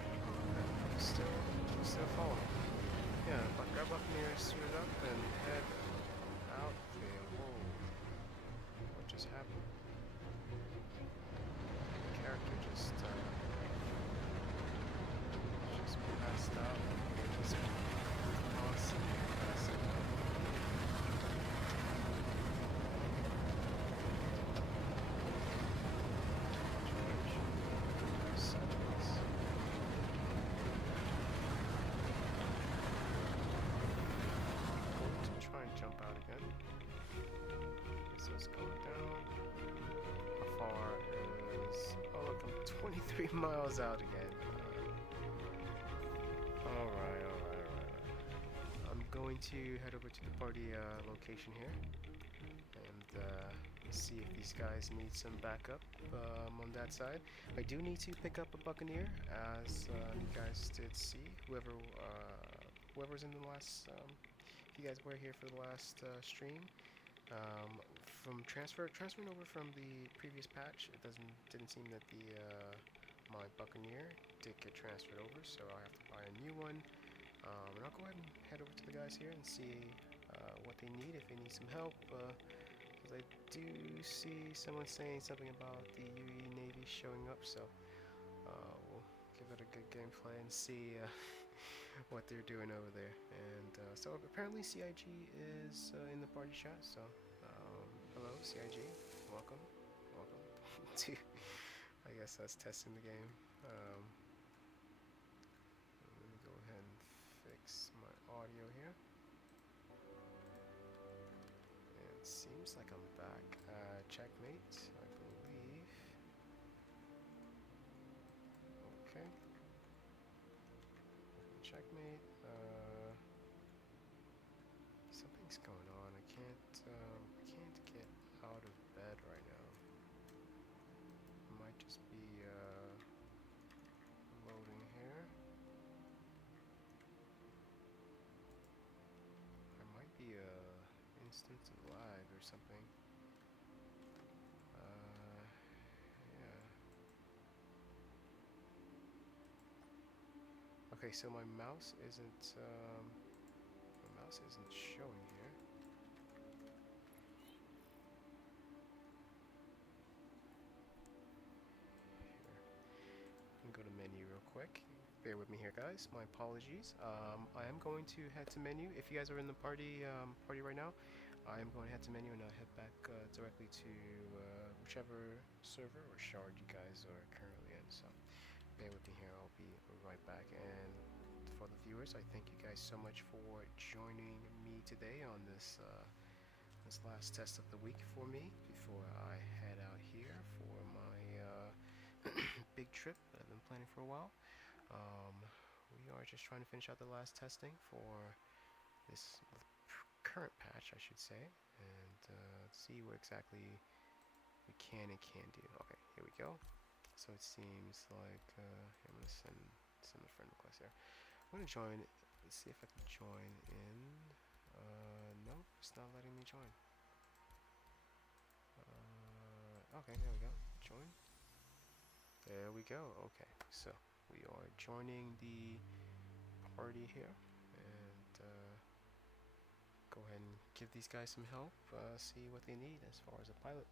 Still following. Yeah, grab Buccaneer, suit it up, and head out there. Whoa. What just happened? The character just passed out. Just awesome. Passed out. 3 miles out again. Alright. I'm going to head over to the party location here and see if these guys need some backup on that side. I do need to pick up a Buccaneer, as you guys did see. Whoever's in the last, if you guys were here for the last stream, from transferring over from the previous patch, it didn't seem that the my Buccaneer did get transferred over, so I have to buy a new one. And I'll go ahead and head over to the guys here and see what they need, if they need some help. Because I do see someone saying something about the UE Navy showing up, so we'll give it a good gameplay and see what they're doing over there. And so apparently CIG is in the party chat, so hello CIG, welcome to, I guess that's testing the game. Let me go ahead and fix my audio here. It seems like I'm back. Checkmate, I believe. Okay. Checkmate. Something's going on. I can't get out of bed right now. It might just be loading here. There might be a instance of lag or something. Yeah. Okay, so my mouse isn't showing here. Here. Go to menu real quick. Bear with me here, guys. My apologies. I am going to head to menu. If you guys are in the party right now, I am going to head to menu and I'll head back directly to whichever server or shard you guys are currently in. So bear with me here. I'll be right back. And for the viewers, I thank you guys so much for joining me today on this this last test of the week for me before I head out here for my big trip that I've been planning for a while. We are just trying to finish out the last testing for this current patch, I should say, and see what exactly we can and can't do. Okay, here we go. So it seems like I'm gonna send a friend request there. I'm gonna join. Let's see if I can join in. Nope, it's not letting me join. Okay, there we go. Join. There we go. Okay, so we are joining the party here, and go ahead and give these guys some help. See what they need as far as a pilot.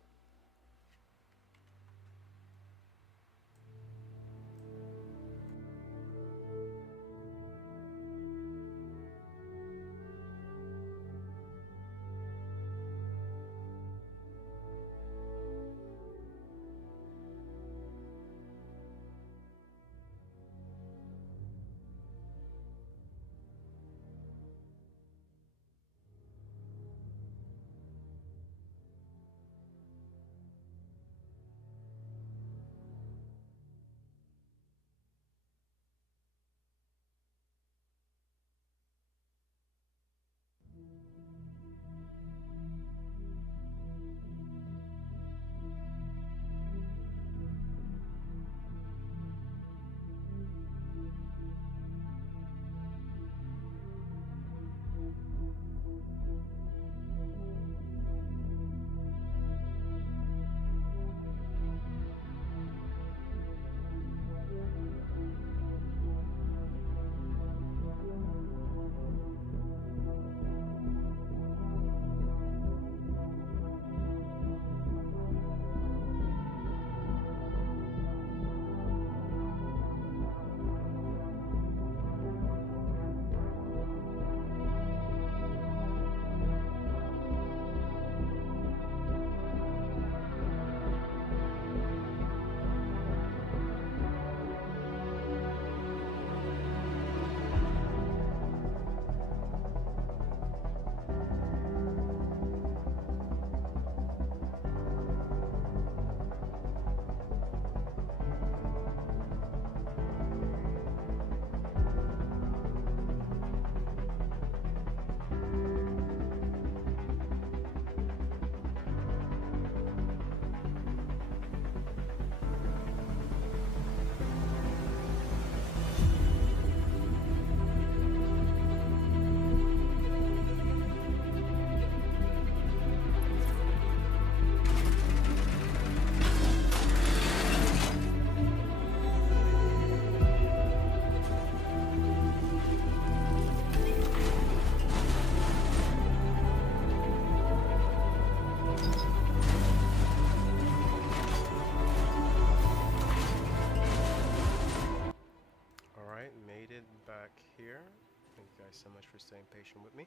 patient with me.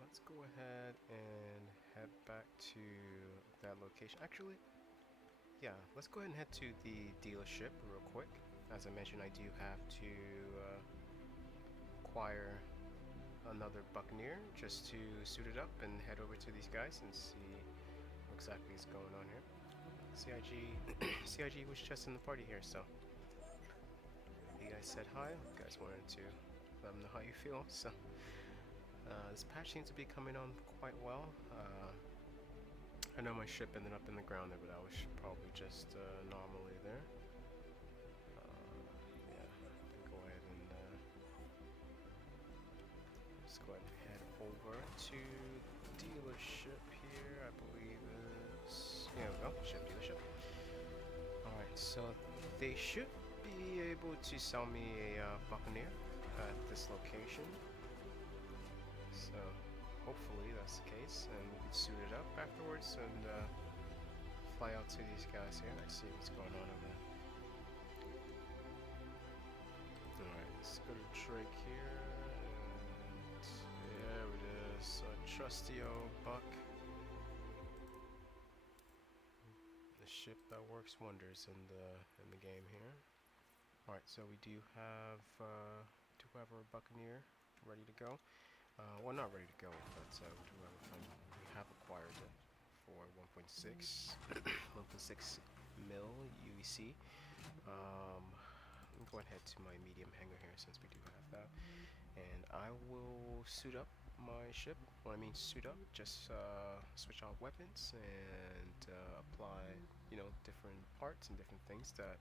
Let's go ahead and head back to that location. Actually, yeah, let's go ahead and head to the dealership real quick. As I mentioned, I do have to acquire another Buccaneer just to suit it up and head over to these guys and see what exactly is going on here. CIG was just in the party here, so you guys said hi. You guys wanted to let them know how you feel. So this patch seems to be coming on quite well. I know my ship ended up in the ground there, but that was probably just anomaly there. Yeah, go ahead and let's go ahead and head over to dealership here. I believe is, yeah, we go, ship dealership. Alright, so they should be able to sell me a Buccaneer at this location. So hopefully that's the case, and we can suit it up afterwards and fly out to these guys here. Let's see what's going on over there. Alright, let's go to Drake here, and there it is, a trusty old Buck. The ship that works wonders in the game here. Alright, so we do have our Buccaneer ready to go. Well, not ready to go, but we have acquired it for 1.6 mil UEC. I'm going to head to my medium hangar here since we do have that, and I will suit up my ship. When I mean suit up, just switch out weapons and apply, different parts and different things that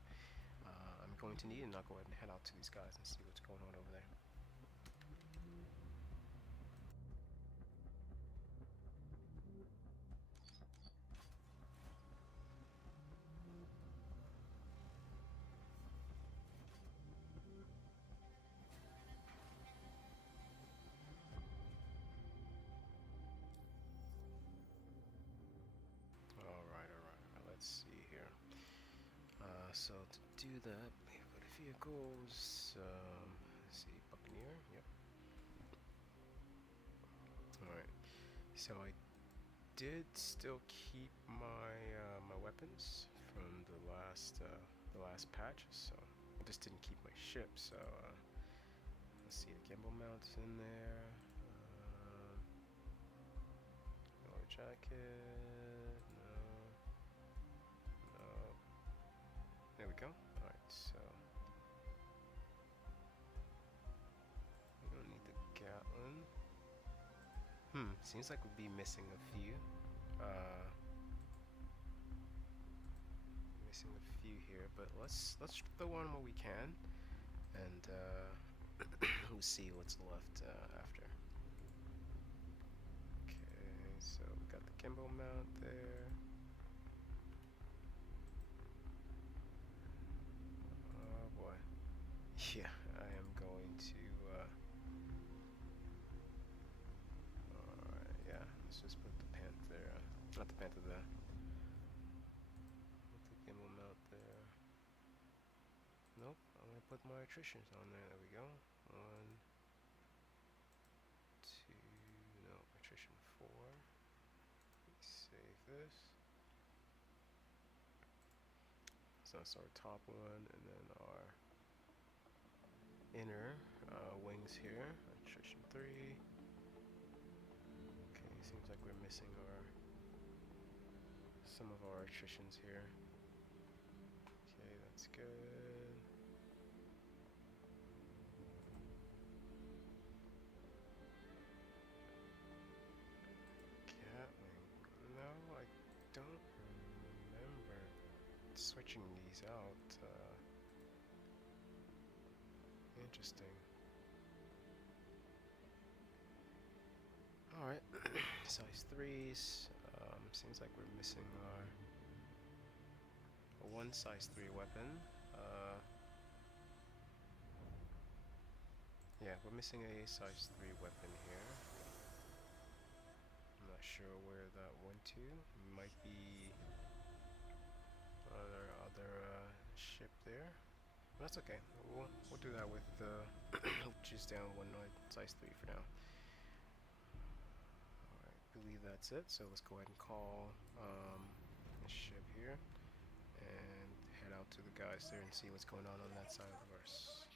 I'm going to need, and I'll go ahead and head out to these guys and see what's going on over there. Alright, let's see here. So to do that, we go to vehicles, let's see, Buccaneer, yep. Alright, so I did still keep my my weapons from the last patch, so I just didn't keep my ship. So let's see, the gimbal mount's in there, lower jacket, no, there we go. Alright, so we don't need the Gatlin. Seems like we'd be missing a few. Missing a few here, but let's throw on what we can, and we'll see what's left after. Okay, so we got the gimbal mount there. Oh boy. Yeah, I am going to alright, yeah, let's just put the Panther, not the Panther, put the gimbal mount there. Nope, I'm gonna put my attritions on there. There we go. 1, 2, no, attrition 4. Save this. So that's our top one, and then our inner wings here. Attrition 3. Okay, seems like we're missing some of our attritions here. Okay, that's good. Catwing. No, I don't remember switching these out. Interesting. Alright, size 3s. Seems like we're missing our one size 3 weapon. Yeah, we're missing a size 3 weapon here. I'm not sure where that went to. Might be our other ship there. But that's okay. We'll do that with just down one node size 3 for now. Alright, believe that's it. So let's go ahead and call this ship here and head out to the guys there and see what's going on that side of ours.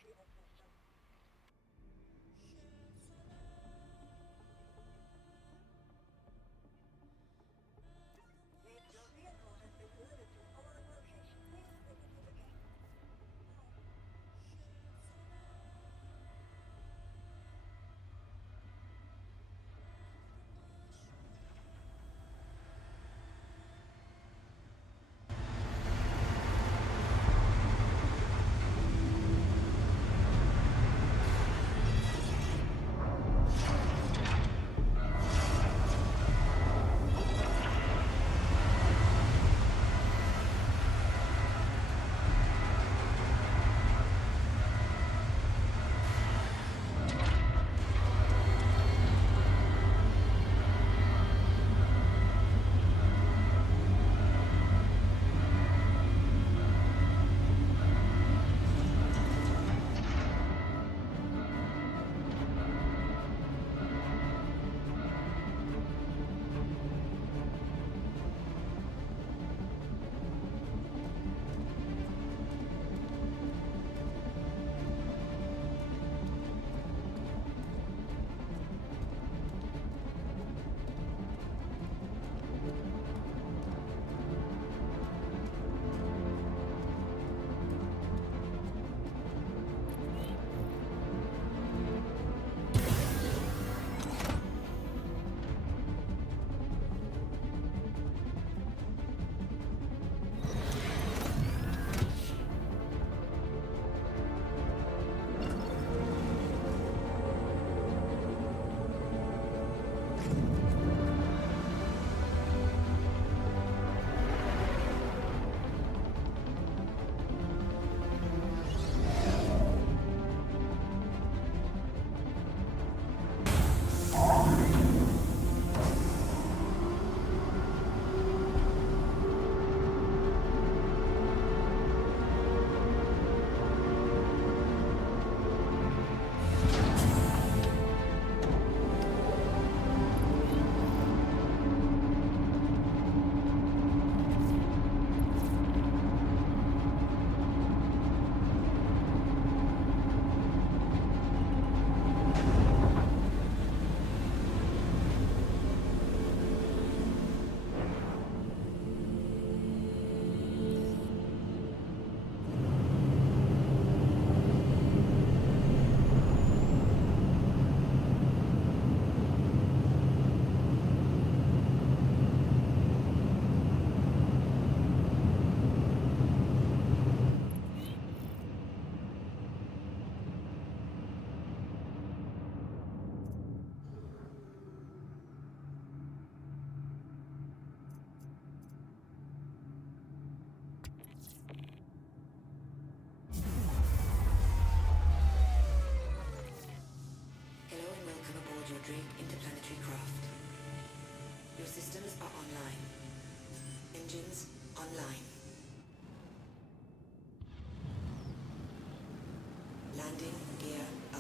Drake interplanetary craft. Your systems are online. Engines online. Landing gear up.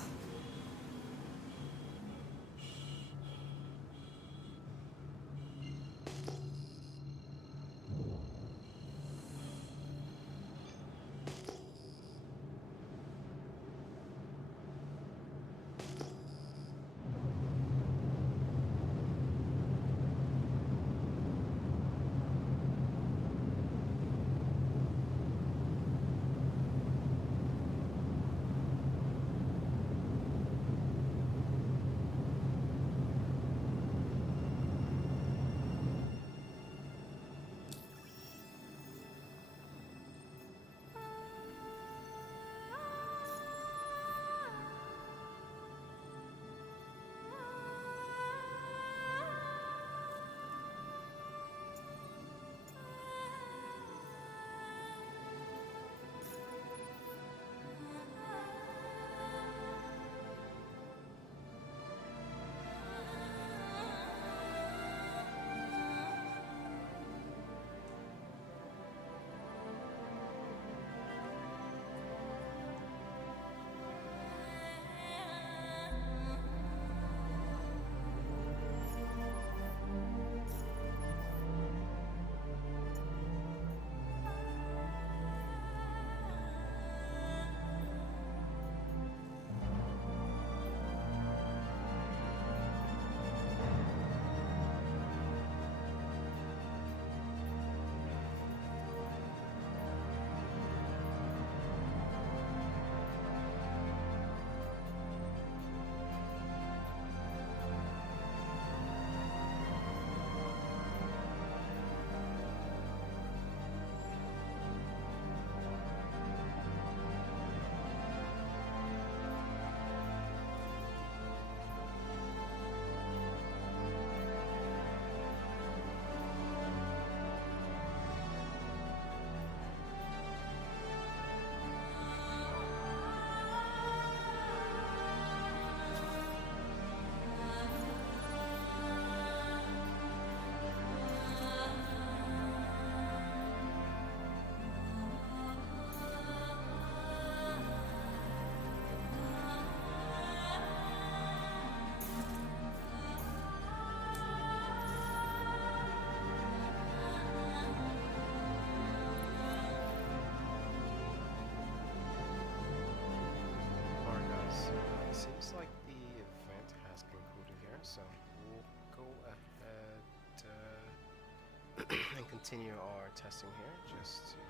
continue our testing here just to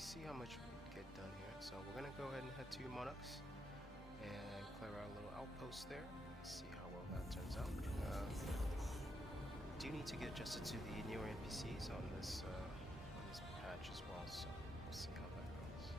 see how much we get done here. So we're gonna go ahead and head to Monox and clear our little outpost there. See how well that turns out. Do need to get adjusted to the newer NPCs on this patch as well, so we'll see how that goes.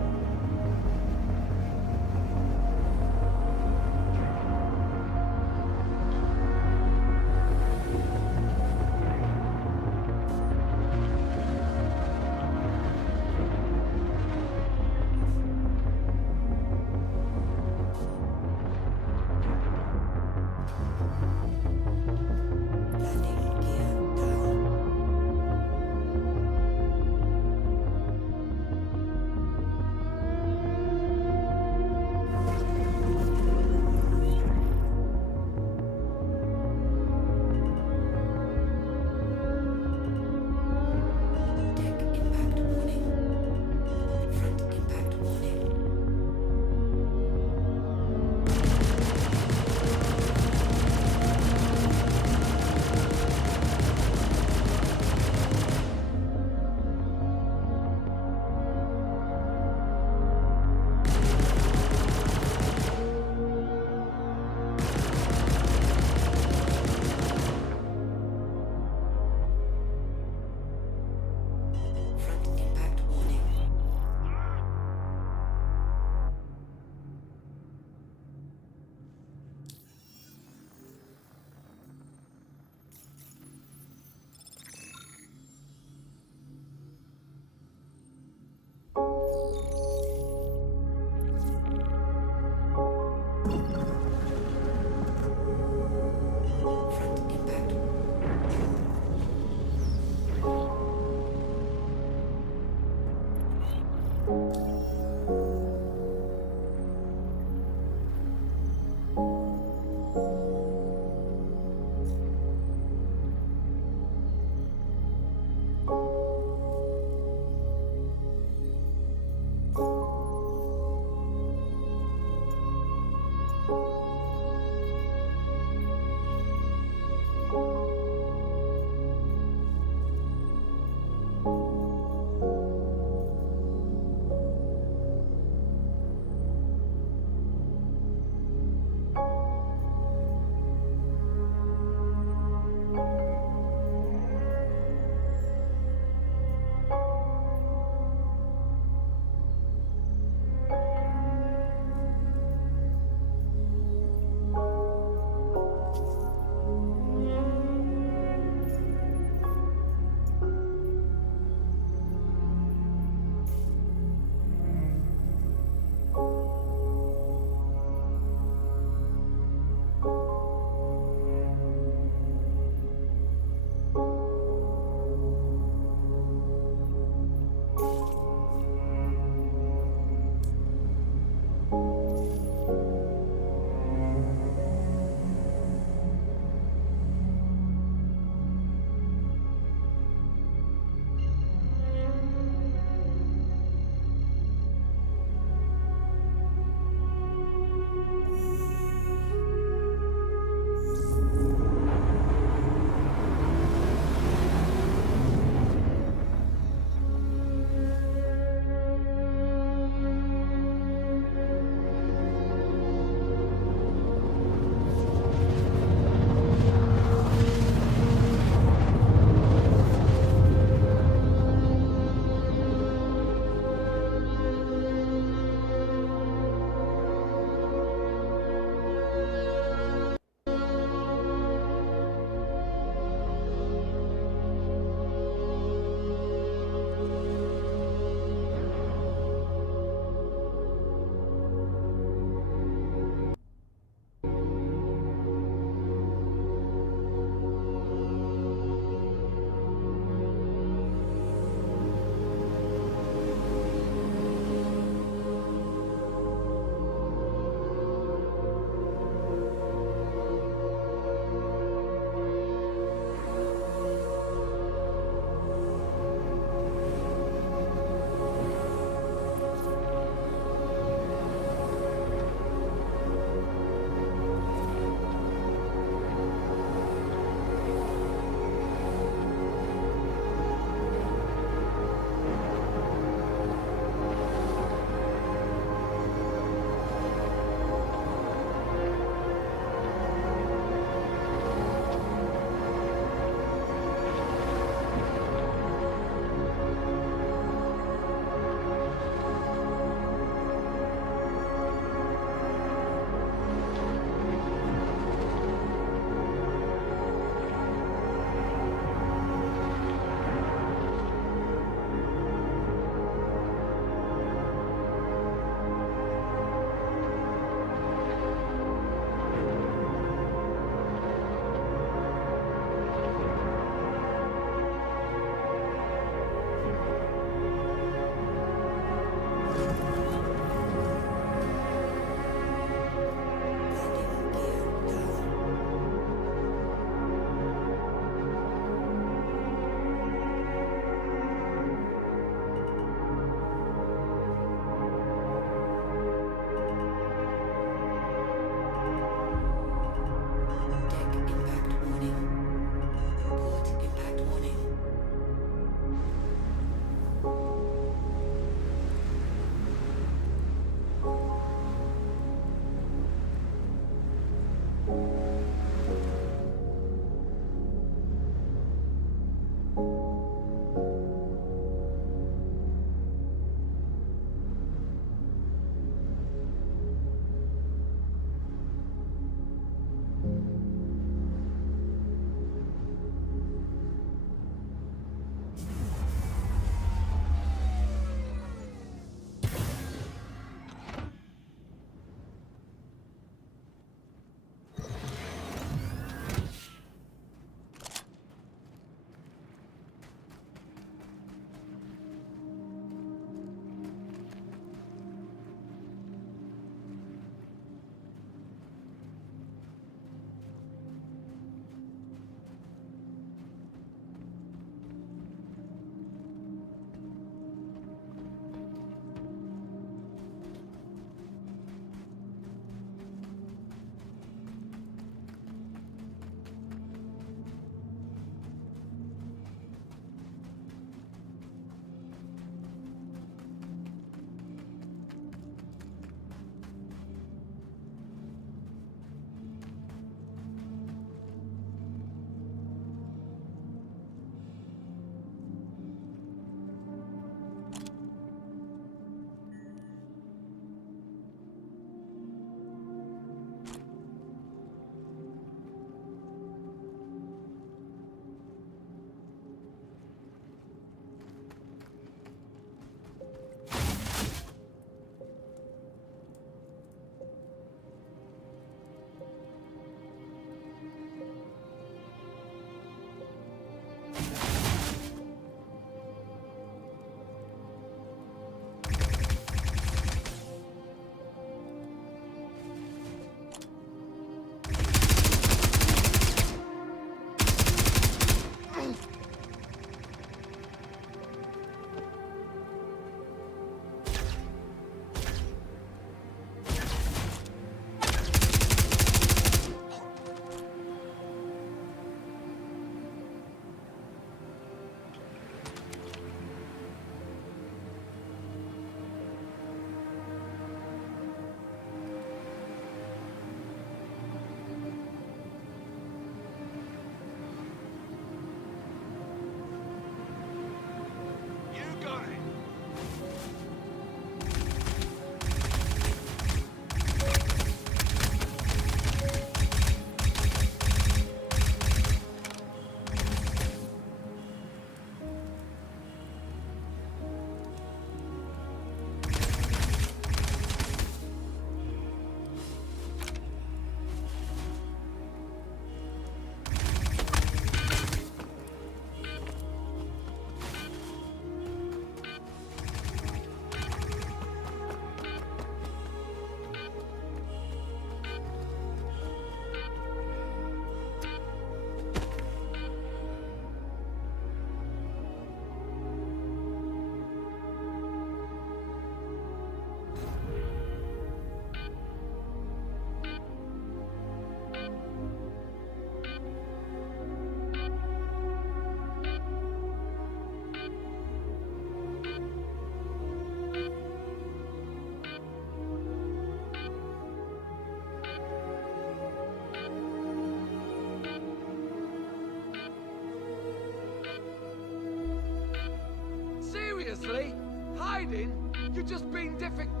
Seriously? Hiding? You're just being difficult.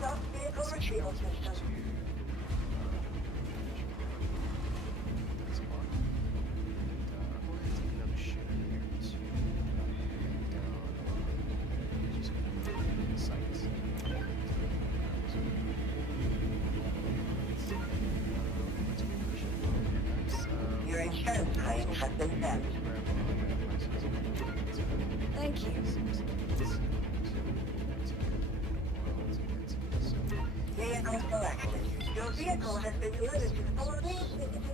stop vehicle retrieval system. Your insurance claim has been sent. Thank you. Vehicle selected. Your vehicle has been delivered to the following certificate.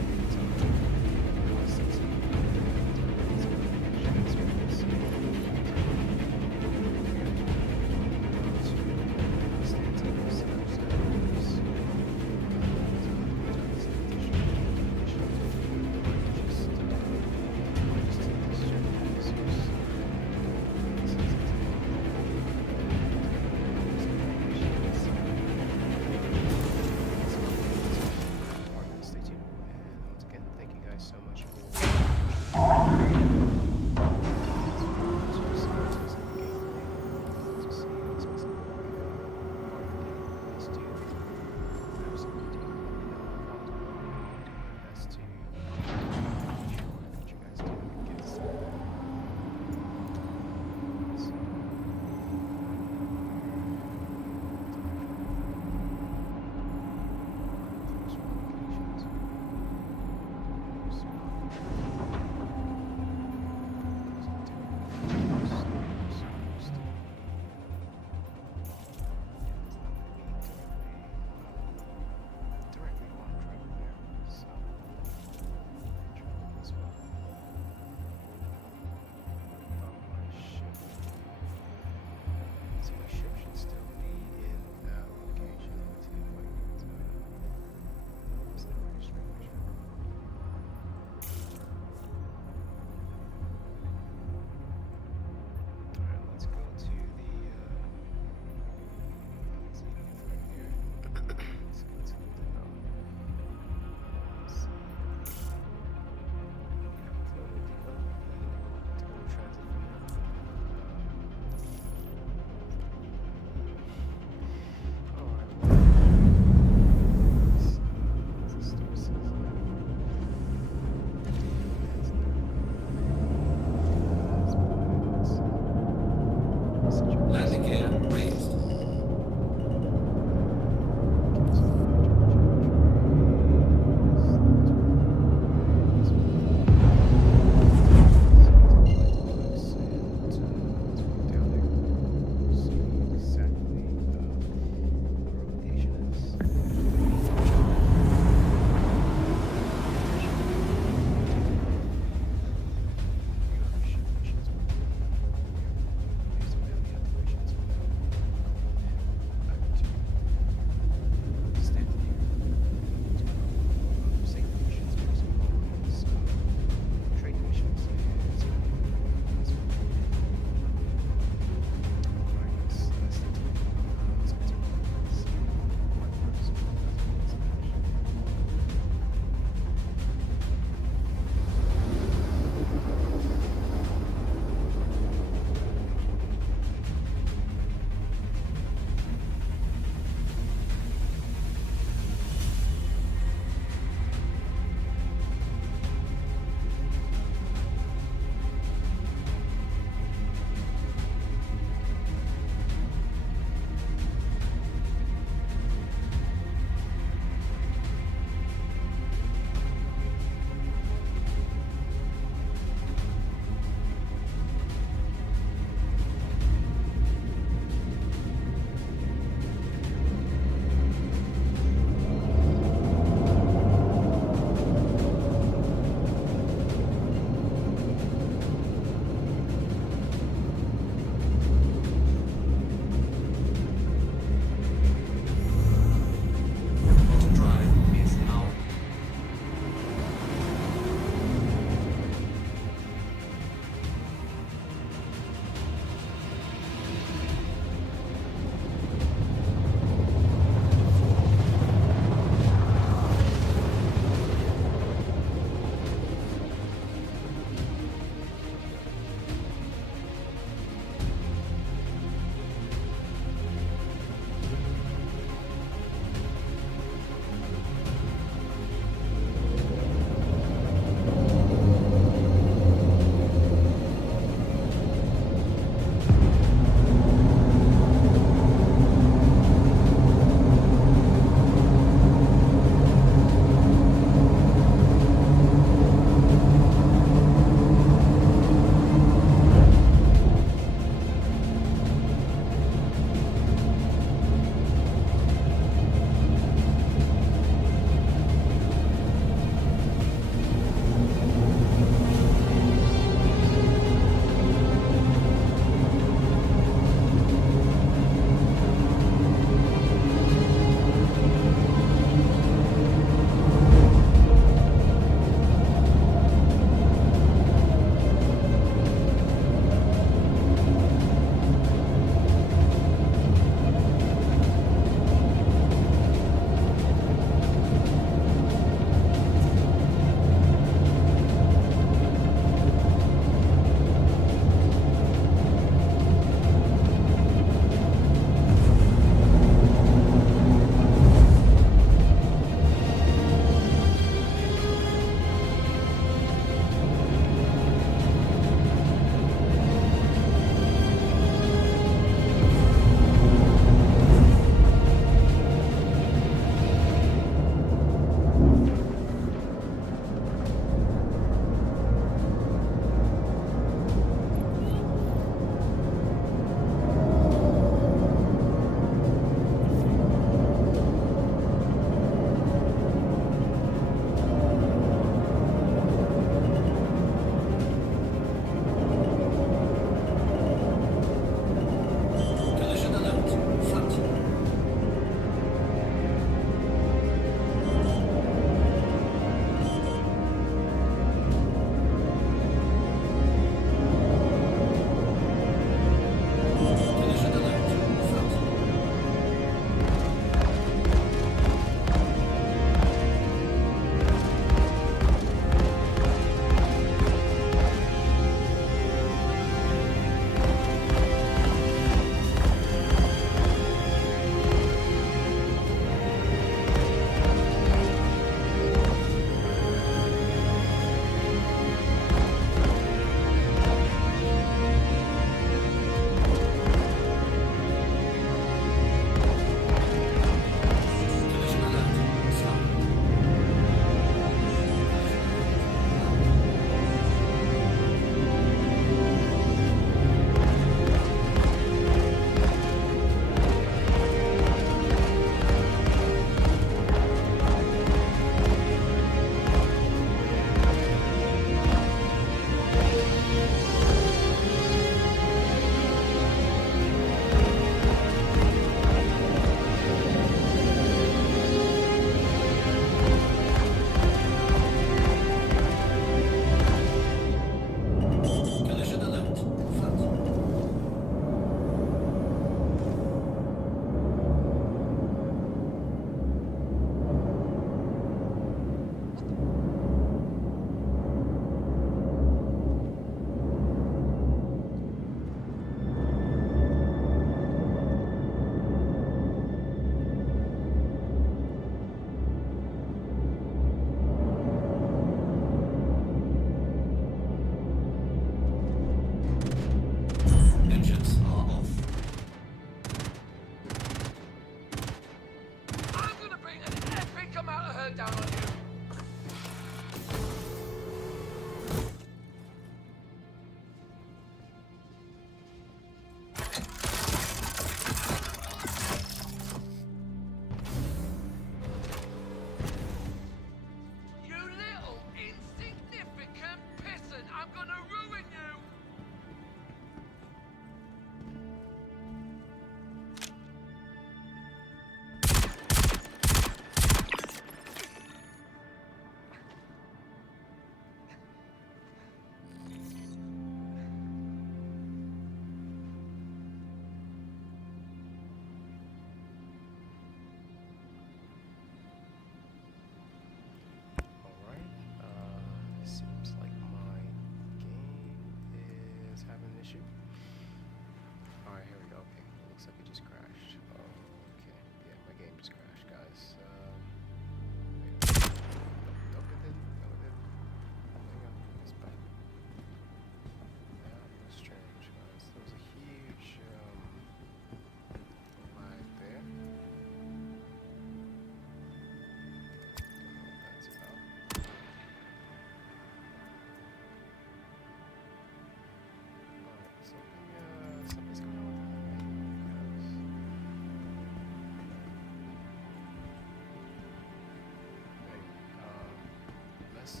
message.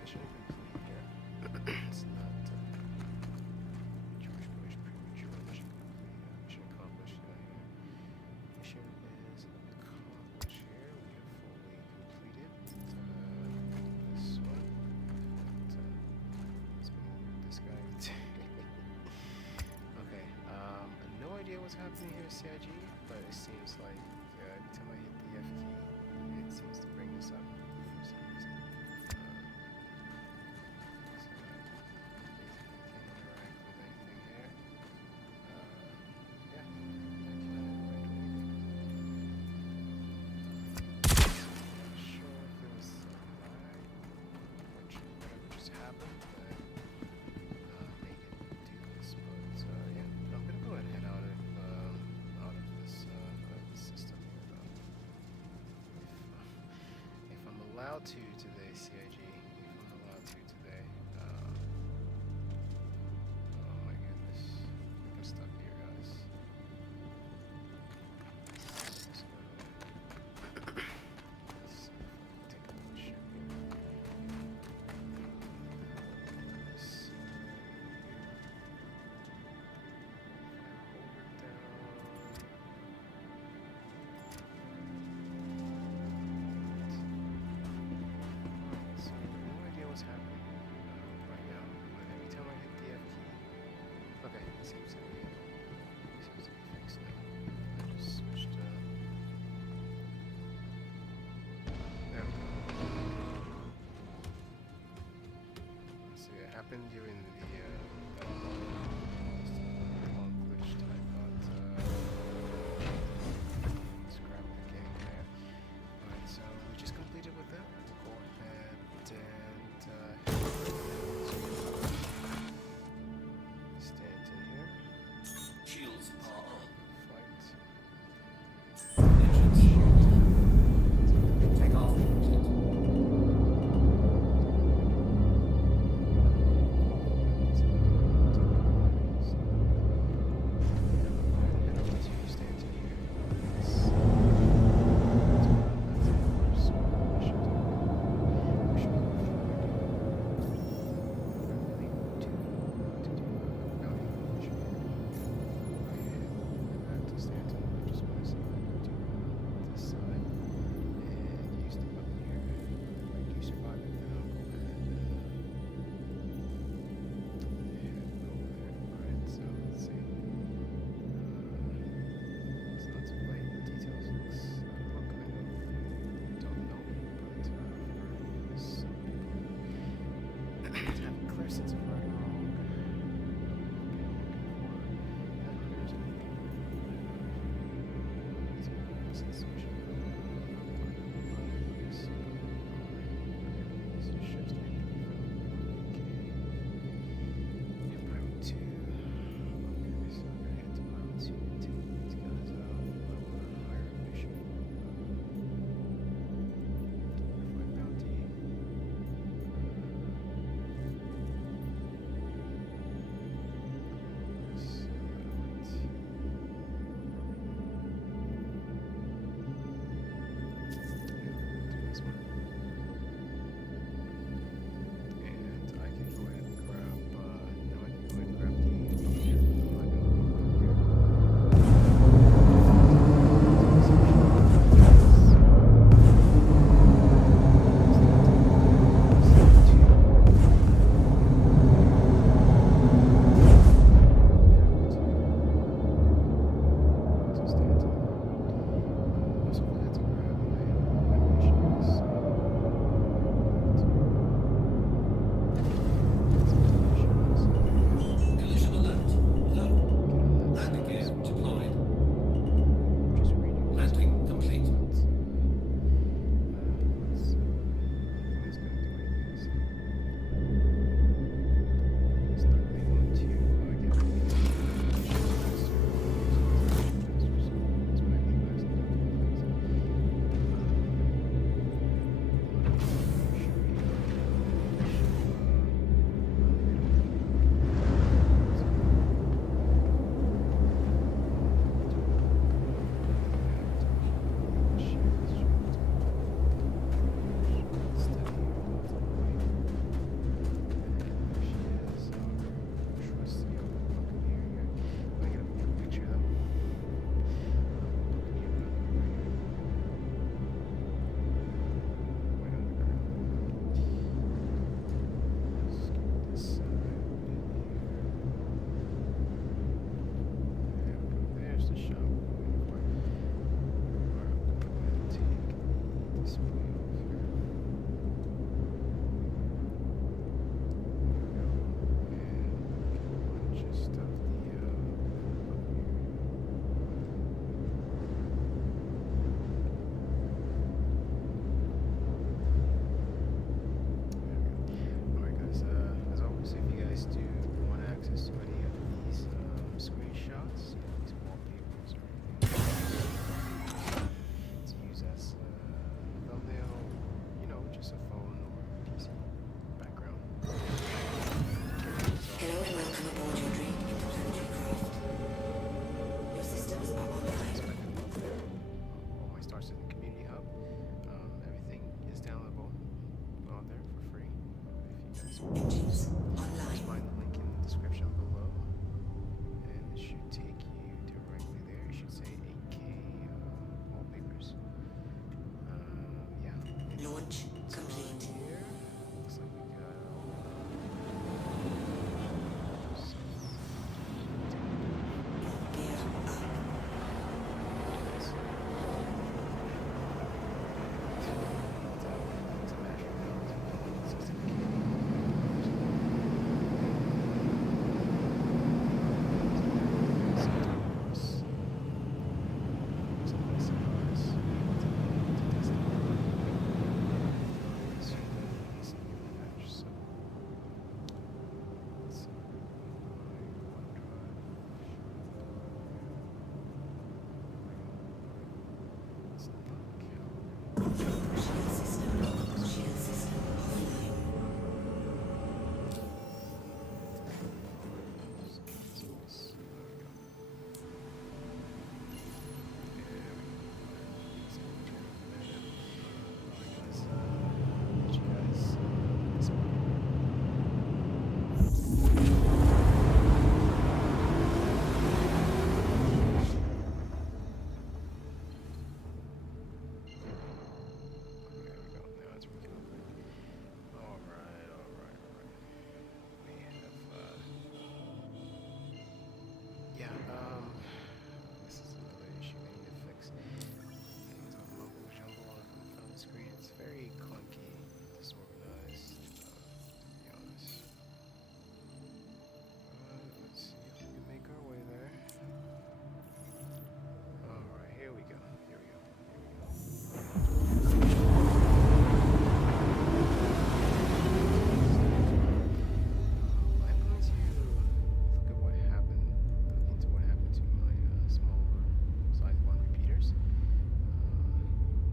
Mission complete here. It's not George Bush premature mission complete. Mission accomplished. Mission is accomplished here. We have fully completed this one. Let's move this guy. Okay. No idea what's happening here, CIG, but it seems like every time I hit the F key, it seems to bring this up for some reason. So I basically can't interact with anything here. Yeah, I can't interact with anything. Not sure if there was a lag or whatever just happened that make it do this, but yeah, I'm gonna go ahead and head out of this system here, though. If I'm allowed to today, CIG, if I'm allowed to today. Oh my goodness, I think I'm stuck here, guys. Let's go. Let's see if I can take a little ship here. This, so no idea what's happening right now, but every time I hit the F key, okay, it seems to be fixed now. I just switched. There we go. So yeah, it happened during the that long glitch type, but scrap the game there. Alright, so we just completed with that. We'll go ahead and Stanton here. Shields are on. Fight. Take off. So Engines Just online. find the link in the description below, and it should take you directly there. It should say 8K wallpapers. Yeah. Launch So complete. here, looks like we got Gear up. Shield system offline. Yeah, this is another issue they need to fix. Things on mumble jumble on the front of the screen. It's very clunky, disorganized, to be honest. Let's see if we can make our way there. Alright, here we go. Here we go. Here we go. I'm going to look at what happened, look into what happened to my smaller size 1 repeaters.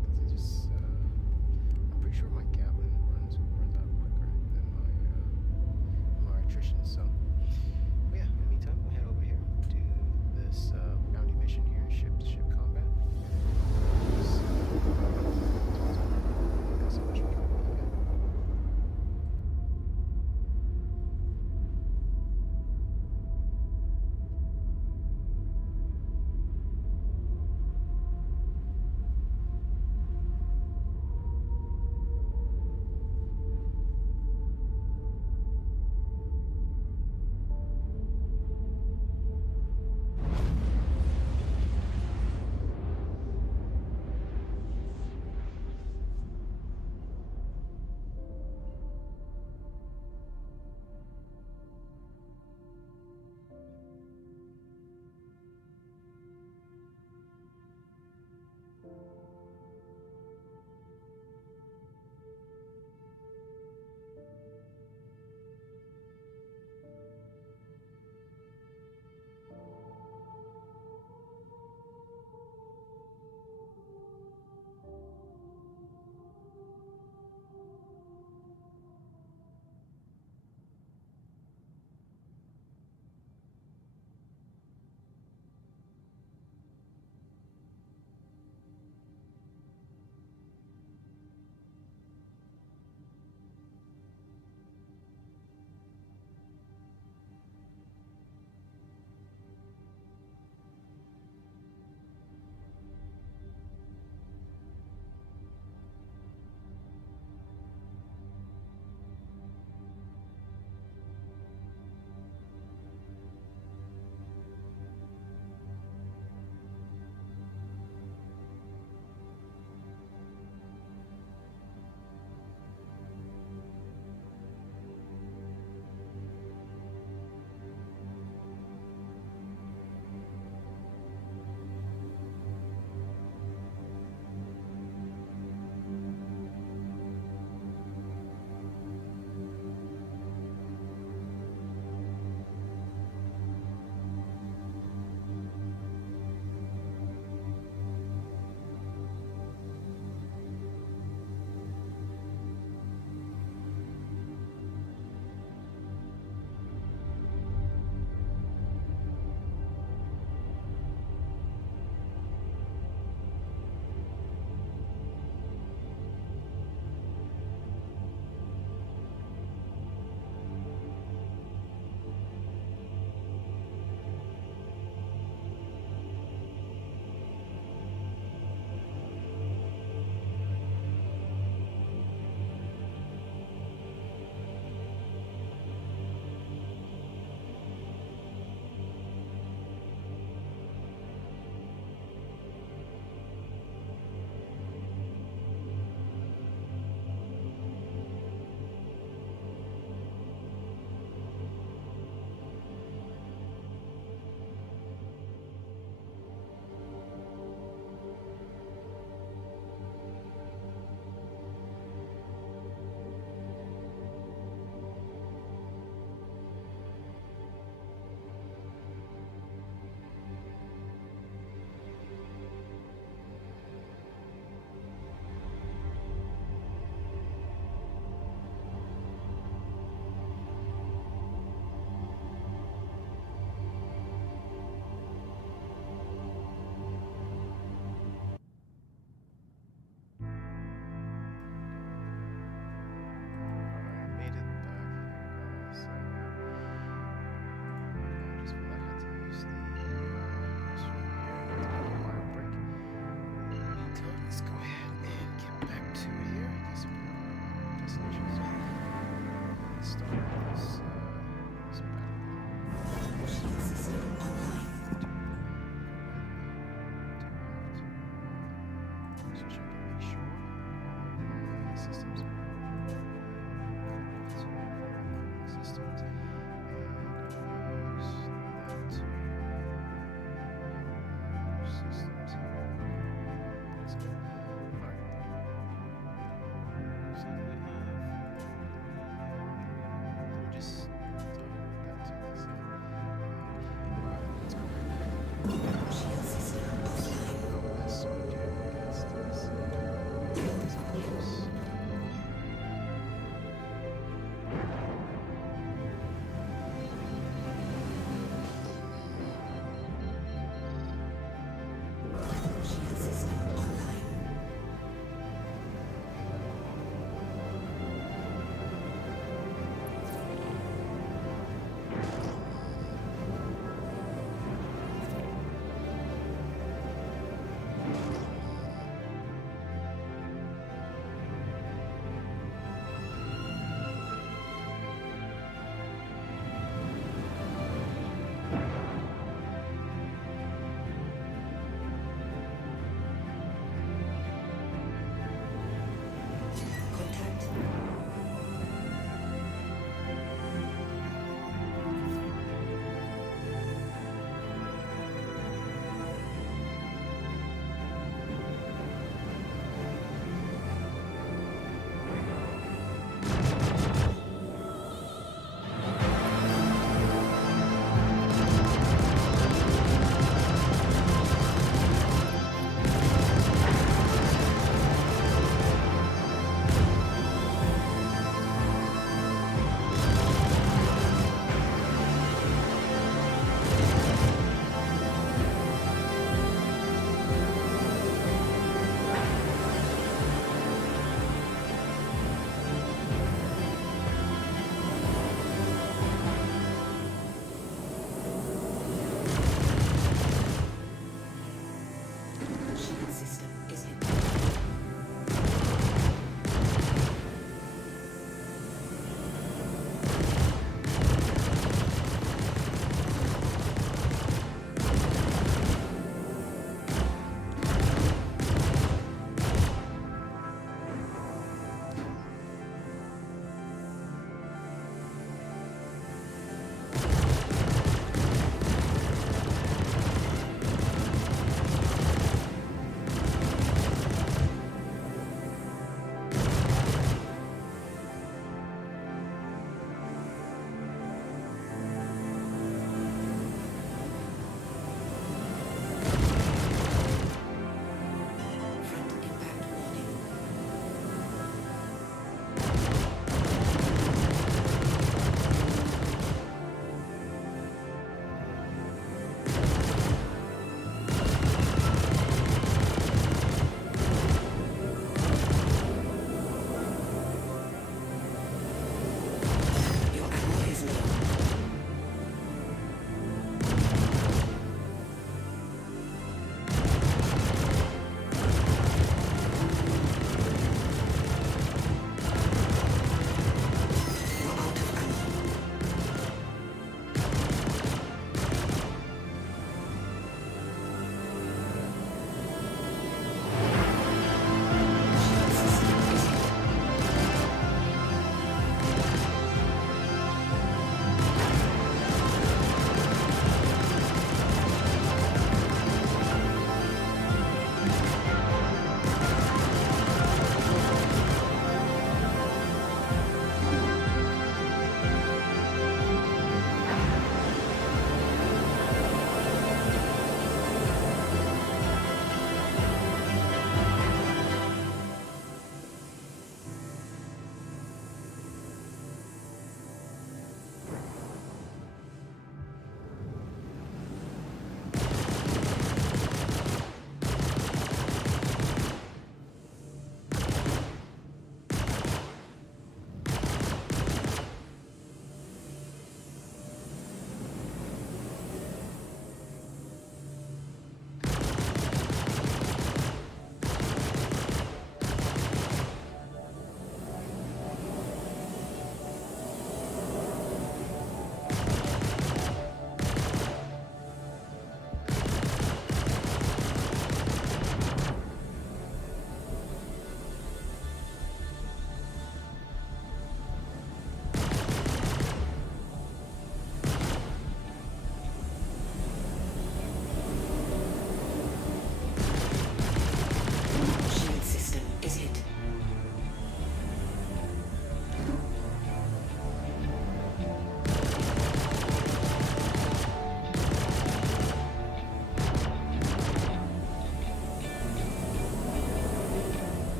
Because it just, I'm pretty sure my Gatling runs out quicker than my attrition. So, but yeah, in the meantime, we'll head over here, do this bounty mission here, ship to ship combat. So much we can look at.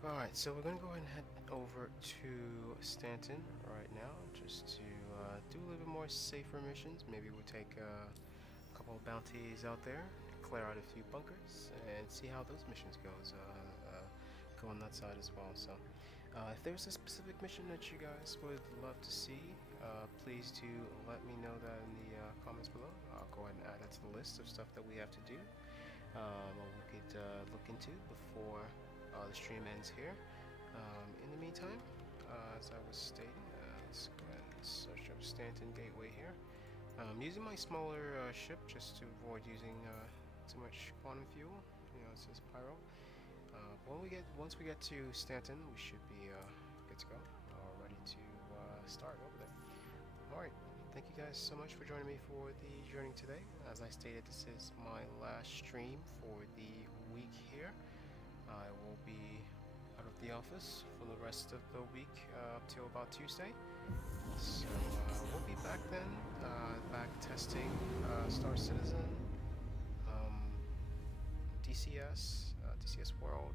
Alright, so we're gonna go ahead and head over to Stanton right now, just to do a little bit more safer missions. Maybe we'll take a couple of bounties out there, clear out a few bunkers, and see how those missions go on that side as well. So, if there's a specific mission that you guys would love to see, please do let me know that in the comments below. I'll go ahead and add that to the list of stuff that we have to do. We could look into before the stream ends here. In the meantime, as I was stating, let's go ahead and search up Stanton Gateway here. Using my smaller ship just to avoid using too much quantum fuel. You know, it says pyro. Once we get to Stanton, we should be good to go, ready to start over there. All right. Thank you guys so much for joining me for the journey today. As I stated, this is my last stream for the week here. I will be out of the office for the rest of the week up till about Tuesday. So we'll be back then, back testing Star Citizen, DCS, DCS World,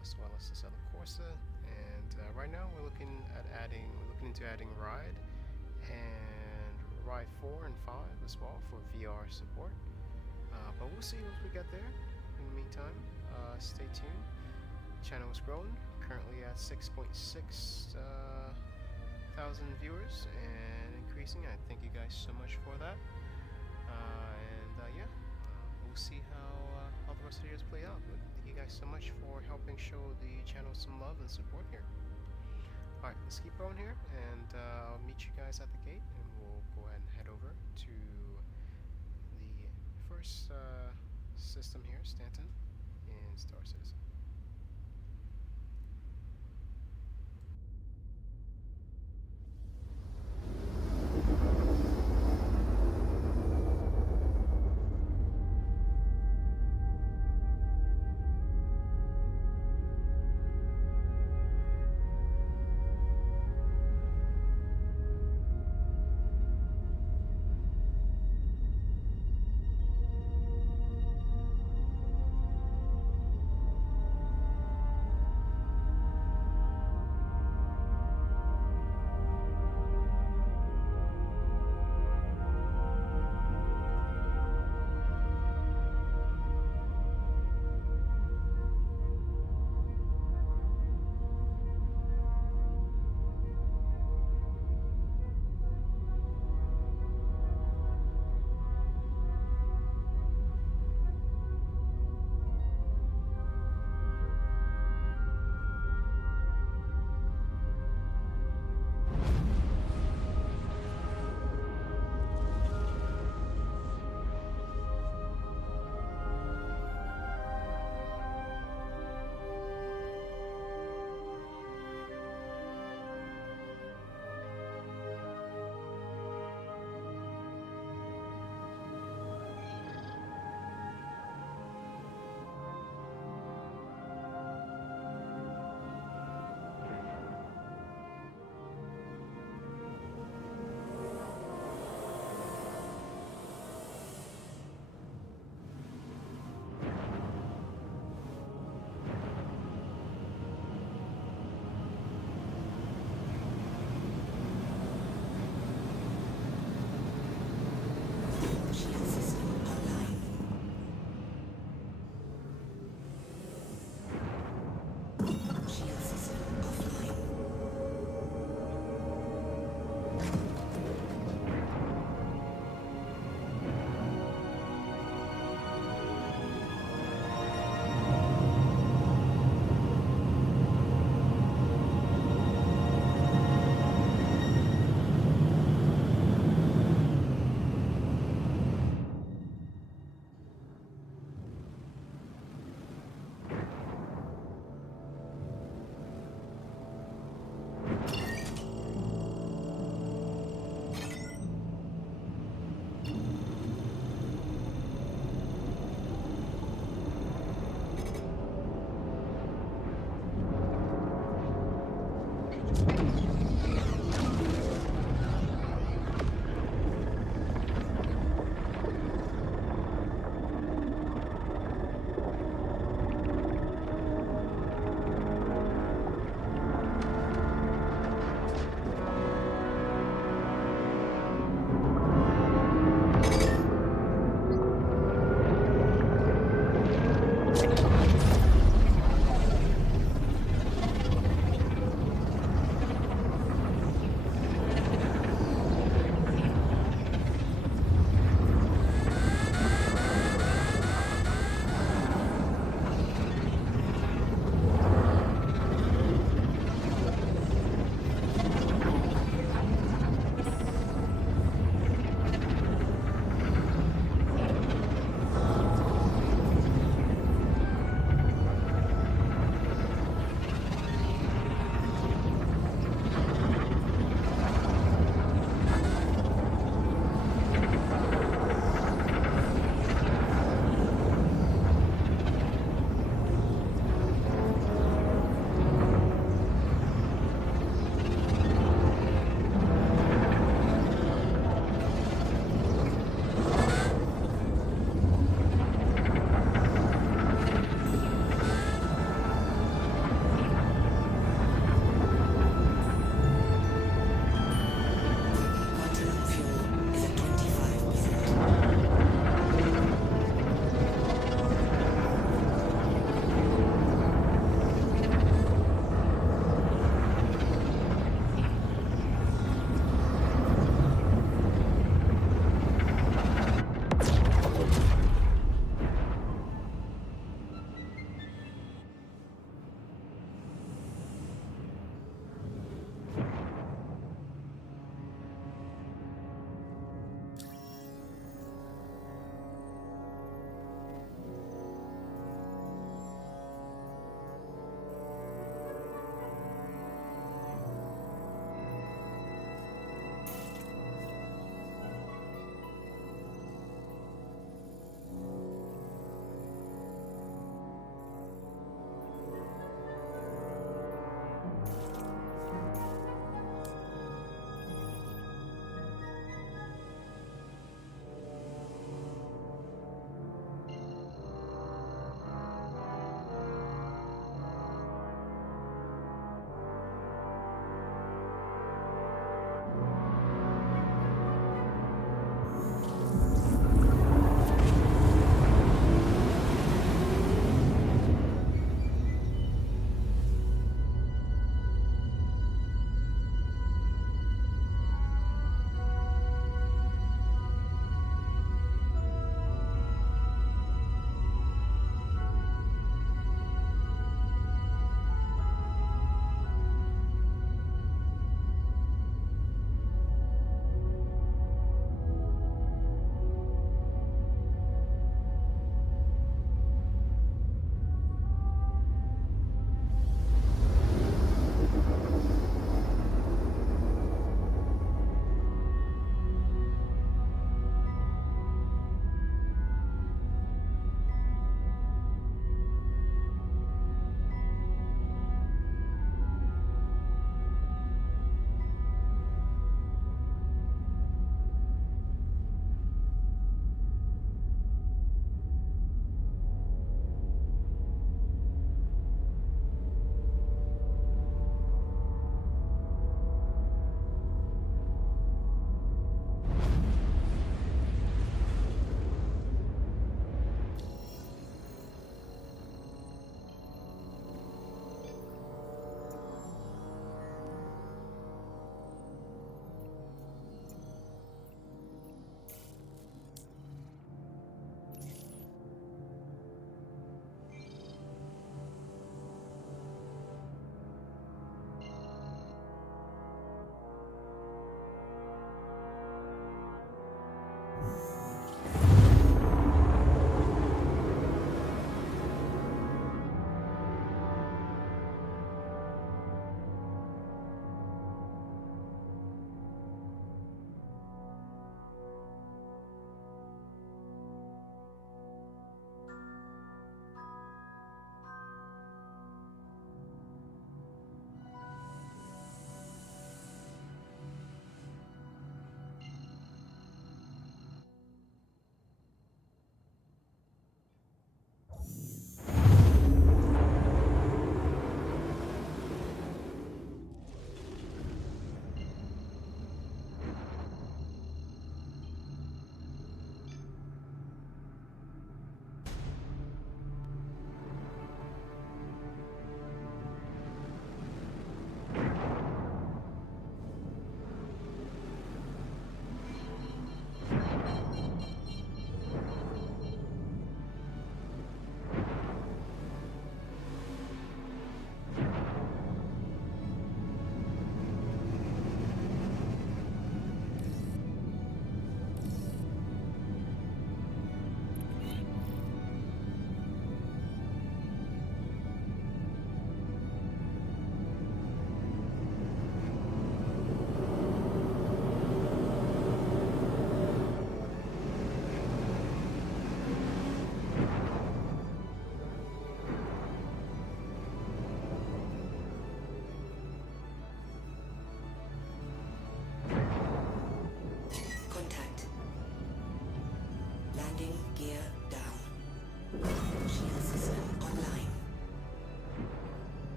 as well as this other Corsa. And right now we're looking into adding Ride and Ride 4 and 5 as well for VR support. But we'll see once we get there. In the meantime, stay tuned. Channel is growing, currently at 6.6 thousand viewers and increasing. I thank you guys so much for that. Yeah, we'll see how the rest of the years play out. But thank you guys so much for helping show the channel some love and support here. Alright, let's keep going here, and I'll meet you guys at the gate, and we'll go ahead and head over to the first system here, Stanton, in Star Citizen.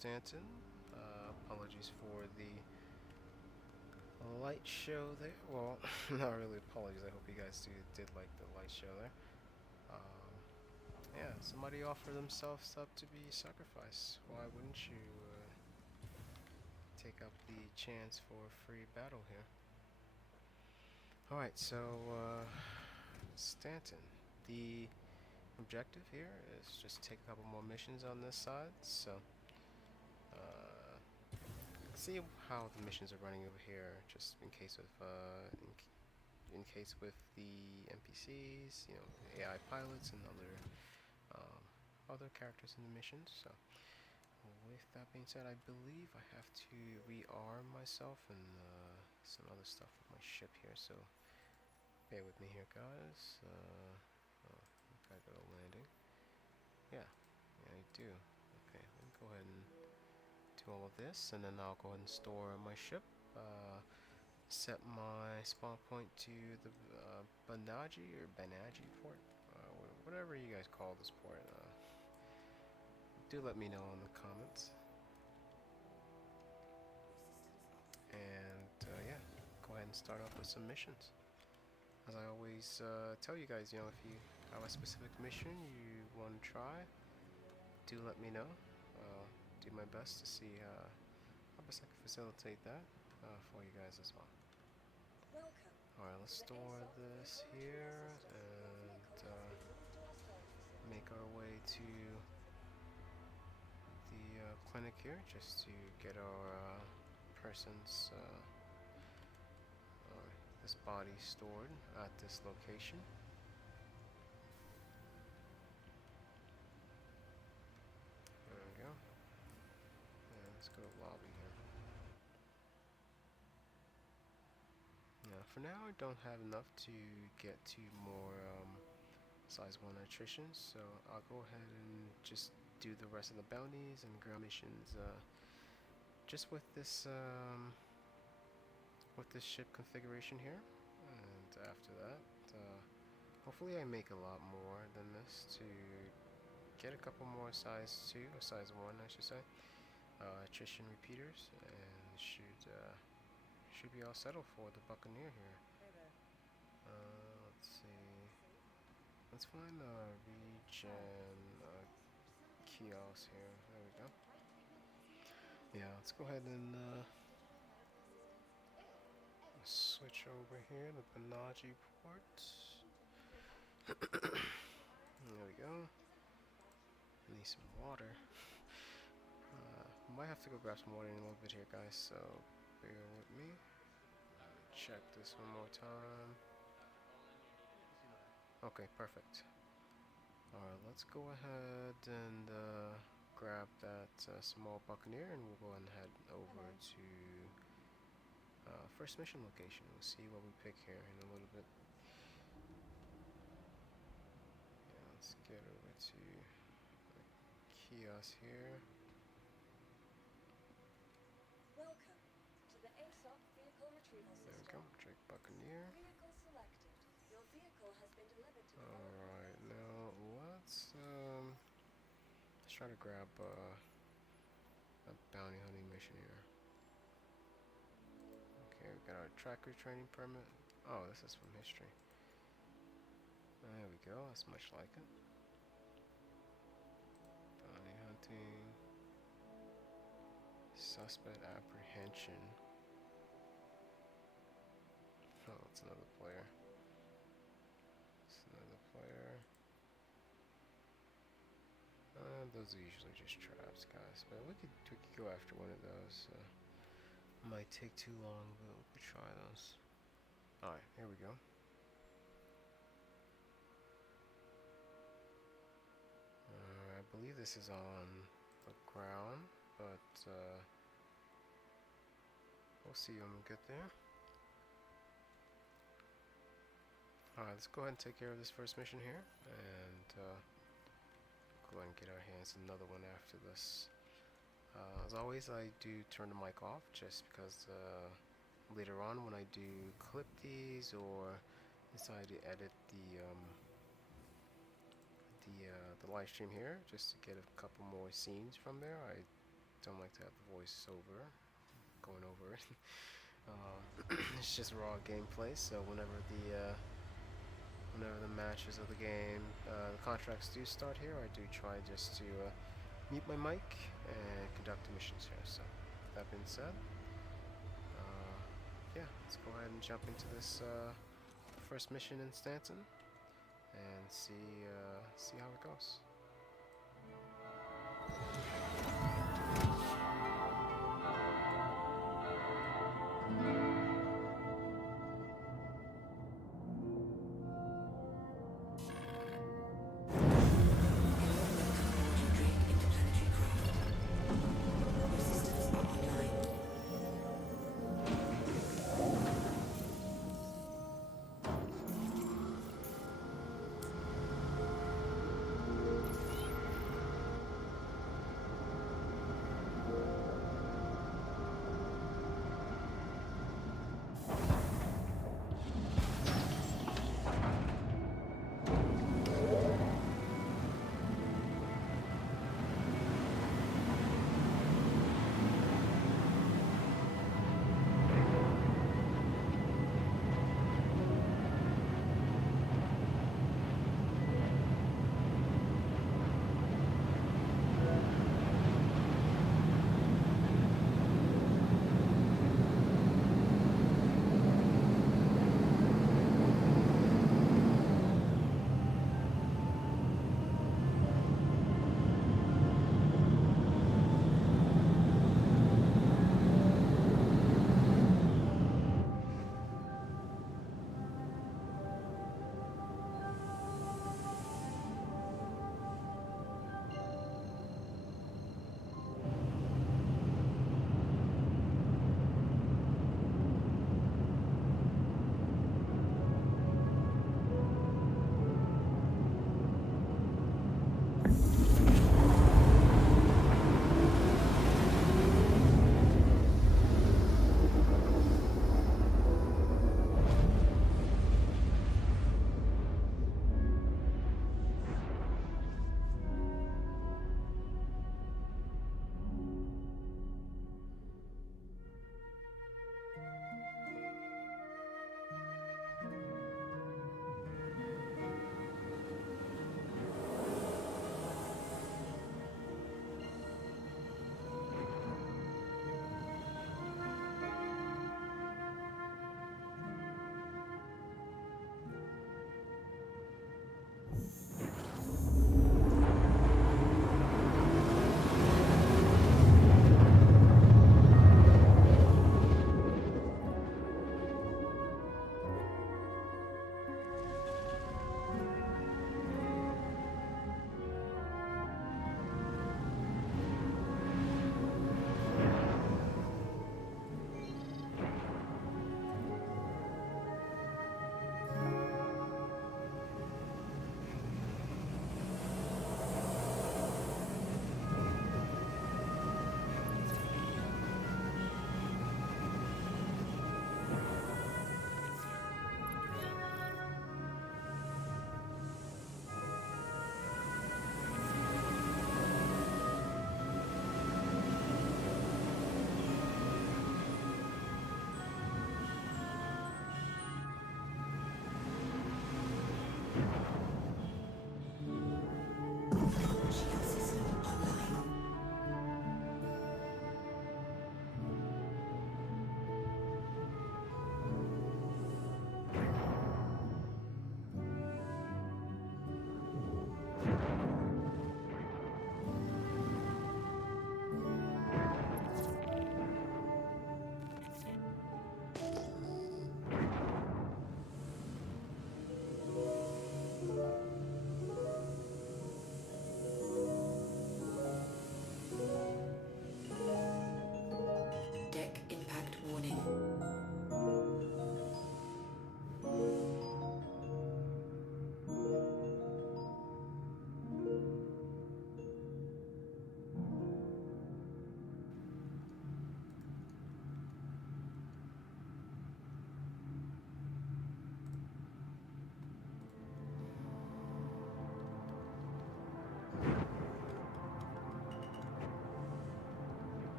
Stanton. Apologies for the light show there. Well, not really apologies. I hope you guys did like the light show there. Yeah, somebody offered themselves up to be sacrificed. Why wouldn't you take up the chance for a free battle here? Alright, so Stanton. The objective here is just take a couple more missions on this side. So see how the missions are running over here, just in case of in case with the NPCs, you know, AI pilots and other characters in the missions. So with that being said, I believe I have to rearm myself and some other stuff with my ship here. So bear with me here, guys. Gotta go to landing. Yeah, I do. Okay, let me go ahead and do all of this, and then I'll go ahead and store my ship. Set my spawn point to the Banaji port, whatever you guys call this port. Do let me know in the comments. And yeah, go ahead and start off with some missions. As I always tell you guys, you know, if you have a specific mission you want to try, do let me know. Do my best to see how best I can facilitate that for you guys as well. Alright, let's store this here and make our way to the clinic here just to get our person's this body stored at this location. There we go. And let's go to lobby here. Now, for now, I don't have enough to get to more size 1 attrition, so I'll go ahead and just do the rest of the bounties and ground missions just with this ship configuration here. And after that, hopefully I make a lot more than this to get a couple more size 2 or size 1, I should say, attrition repeaters, and should be all settled for the Buccaneer here. Let's see. Let's find a regen kiosk here. There we go. Yeah, let's go ahead and switch over here to Banaji port. There we go. Need some water. Might have to go grab some water in a little bit here, guys, so bear with me. Check this one more time. Okay, perfect. Alright, let's go ahead and grab that small Buccaneer, and we'll go ahead and head over to first mission location. We'll see what we pick here in a little bit. Yeah, let's get over to the kiosk here. Welcome to the ASOC vehicle retrieval system. There we go, Drake Buccaneer. Vehicle selected. Your vehicle has been delivered to Alright, now let's try to grab a bounty hunting mission here. Okay, we got our tracker training permit. Oh, this is from history. There we go, that's much like it. Bounty hunting. Suspect apprehension. Oh, it's another player. It's another player. Those are usually just traps, guys. But we could go after one of those. Might take too long, but we could try those. Alright, here we go. I believe this is on the ground, but we'll see when we get there. Alright, let's go ahead and take care of this first mission here, and go ahead and get our hands on another one after this. As always, I do turn the mic off just because later on when I do clip these or decide to edit the live stream here just to get a couple more scenes from there, I don't like to have the voiceover going over it. It's just raw gameplay, so whenever the matches of the game, the contracts do start here, I do try just to mute my mic and conduct the missions here. So, that being said, yeah, let's go ahead and jump into this first mission in Stanton and see how it goes.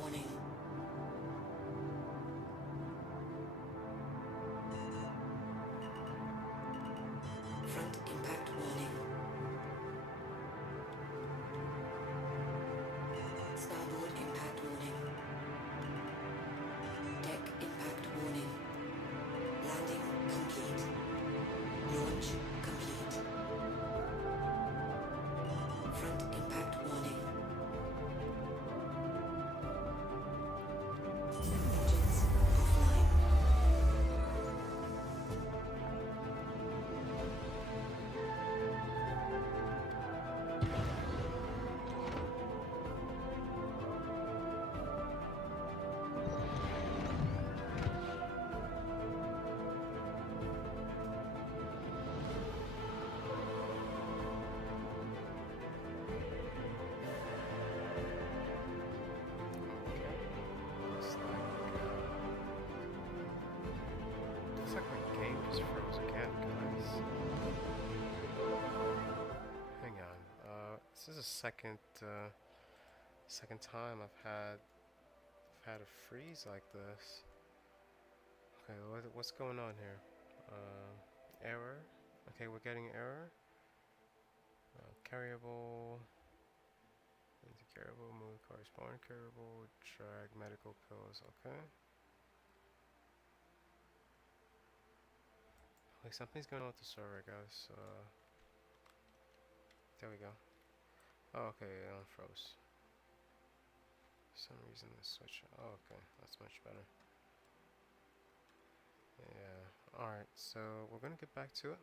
warning. Front impact warning. Starboard impact warning. Deck impact warning. Landing complete. Launch complete. Front impact warning. Engines offline. Looks like my game just froze again, guys. Hang on. This is the second time I've had a freeze like this. Okay, what's going on here? Error. Okay, we're getting error. Carryable. Anti-carryable, move corresponding carryable, drag medical pills. Okay. Like something's going on with the server, guys. There we go. Oh, okay, it unfroze. For some reason the switch. Oh, okay, that's much better. Yeah. Alright, so we're gonna get back to it.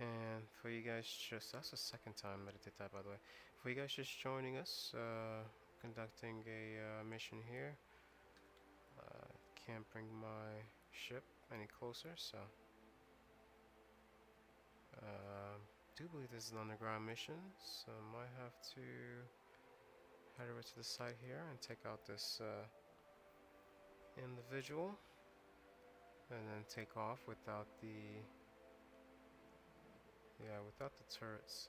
And for you guys that's the second time that I did that, by the way. For you guys just joining us, conducting a mission here. Can't bring my ship any closer, so do believe this is an underground mission, so might have to head over to the site here and take out this individual, and then take off without the turrets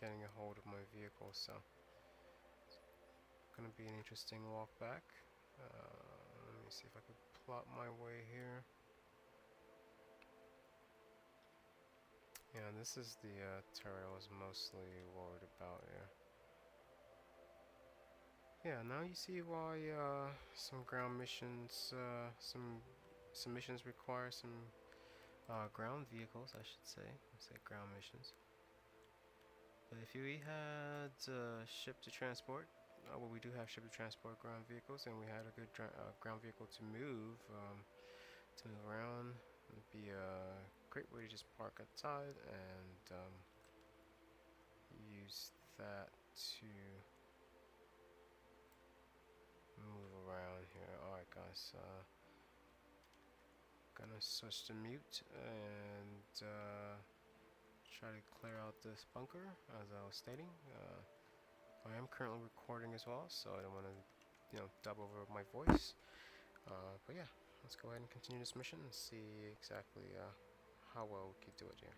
getting a hold of my vehicle. So it's gonna be an interesting walk back. Let me see if I can plot my way here. Yeah, this is the turret I was mostly worried about here. Yeah, now you see why some ground missions, some missions require some ground vehicles, I should say. Let's say ground missions. But if we had ship to transport, well, we do have ship to transport ground vehicles, and we had a good ground vehicle to move around. It'd be a great way to just park outside and use that to move around here. Alright, guys, gonna switch to mute and try to clear out this bunker, as I was stating. I am currently recording as well, so I don't want to, dub over my voice. But yeah, let's go ahead and continue this mission and see exactly how well we can do it here.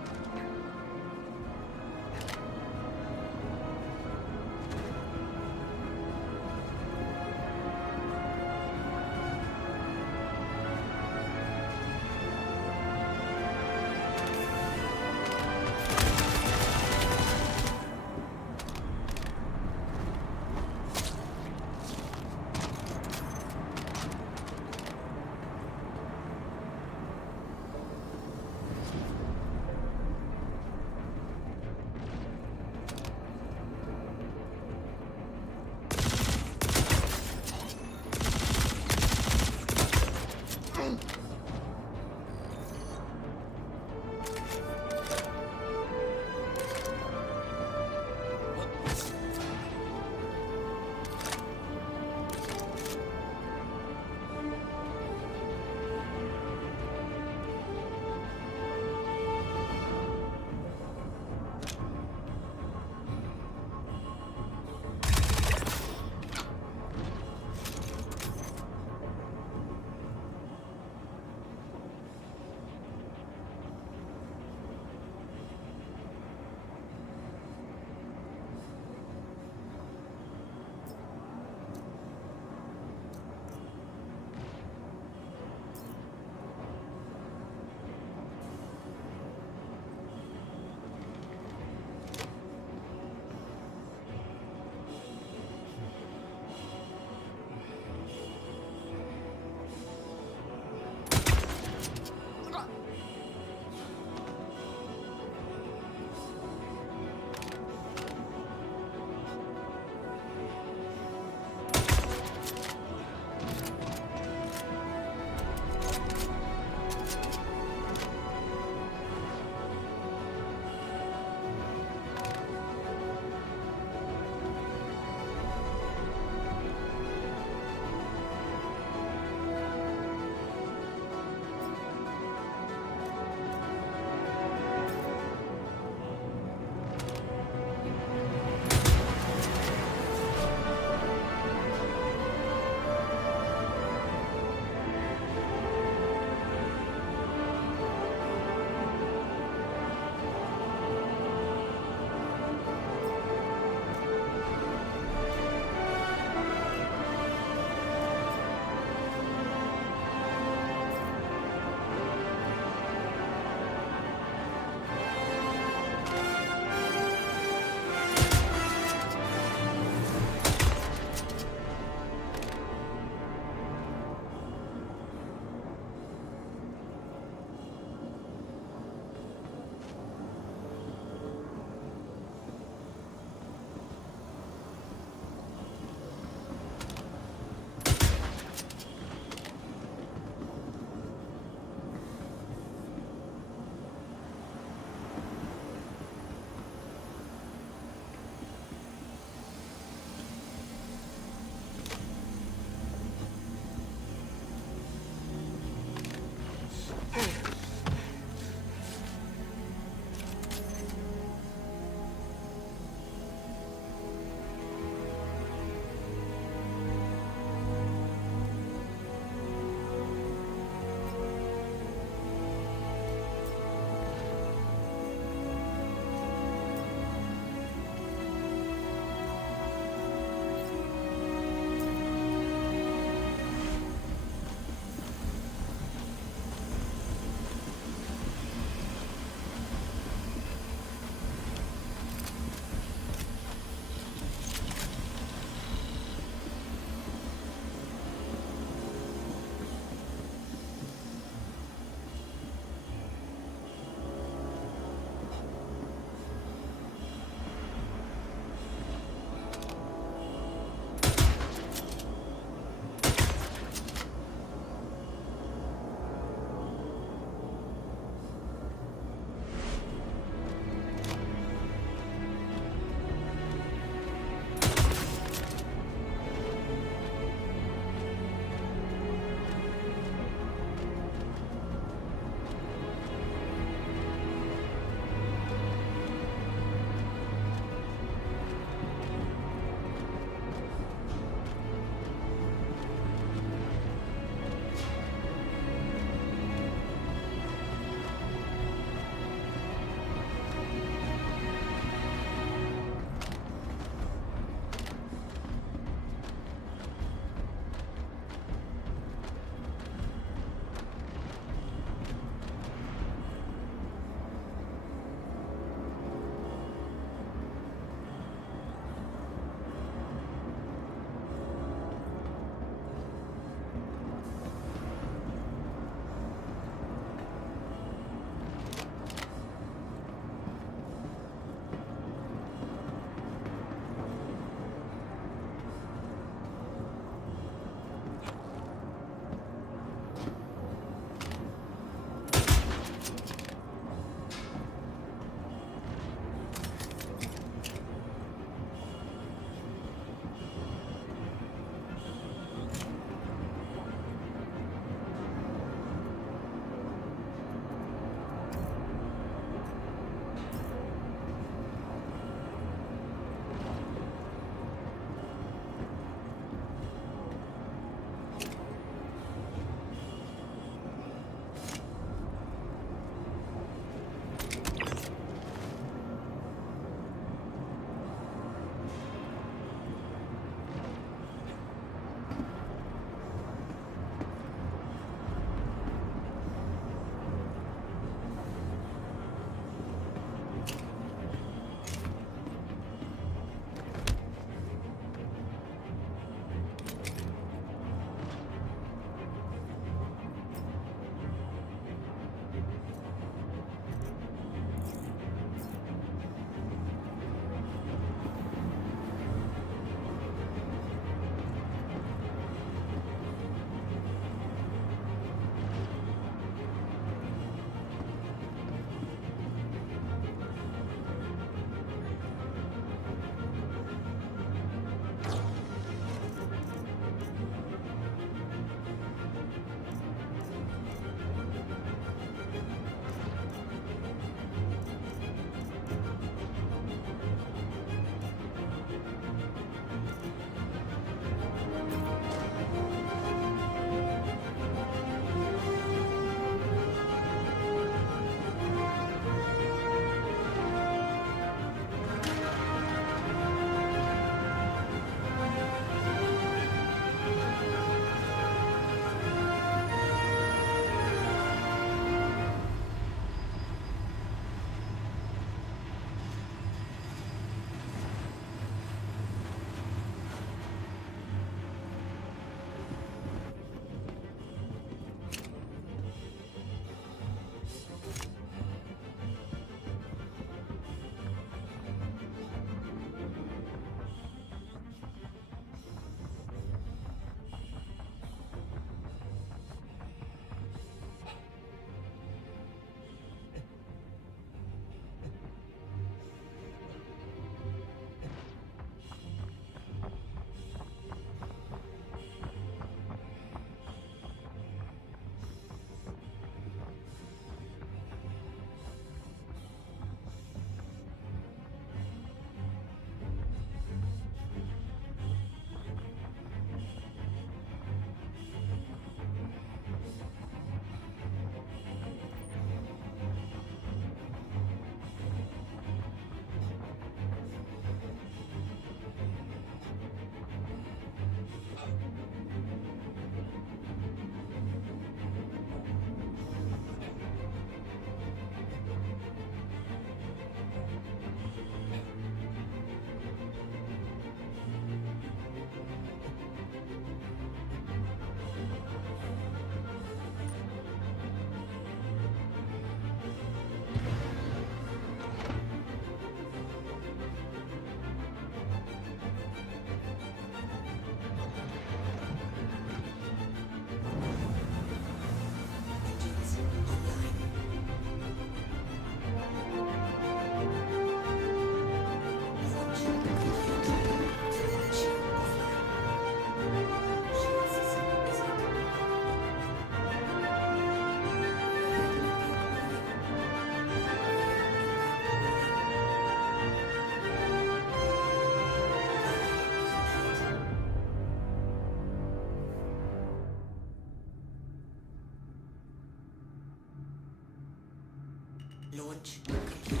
Launch complete.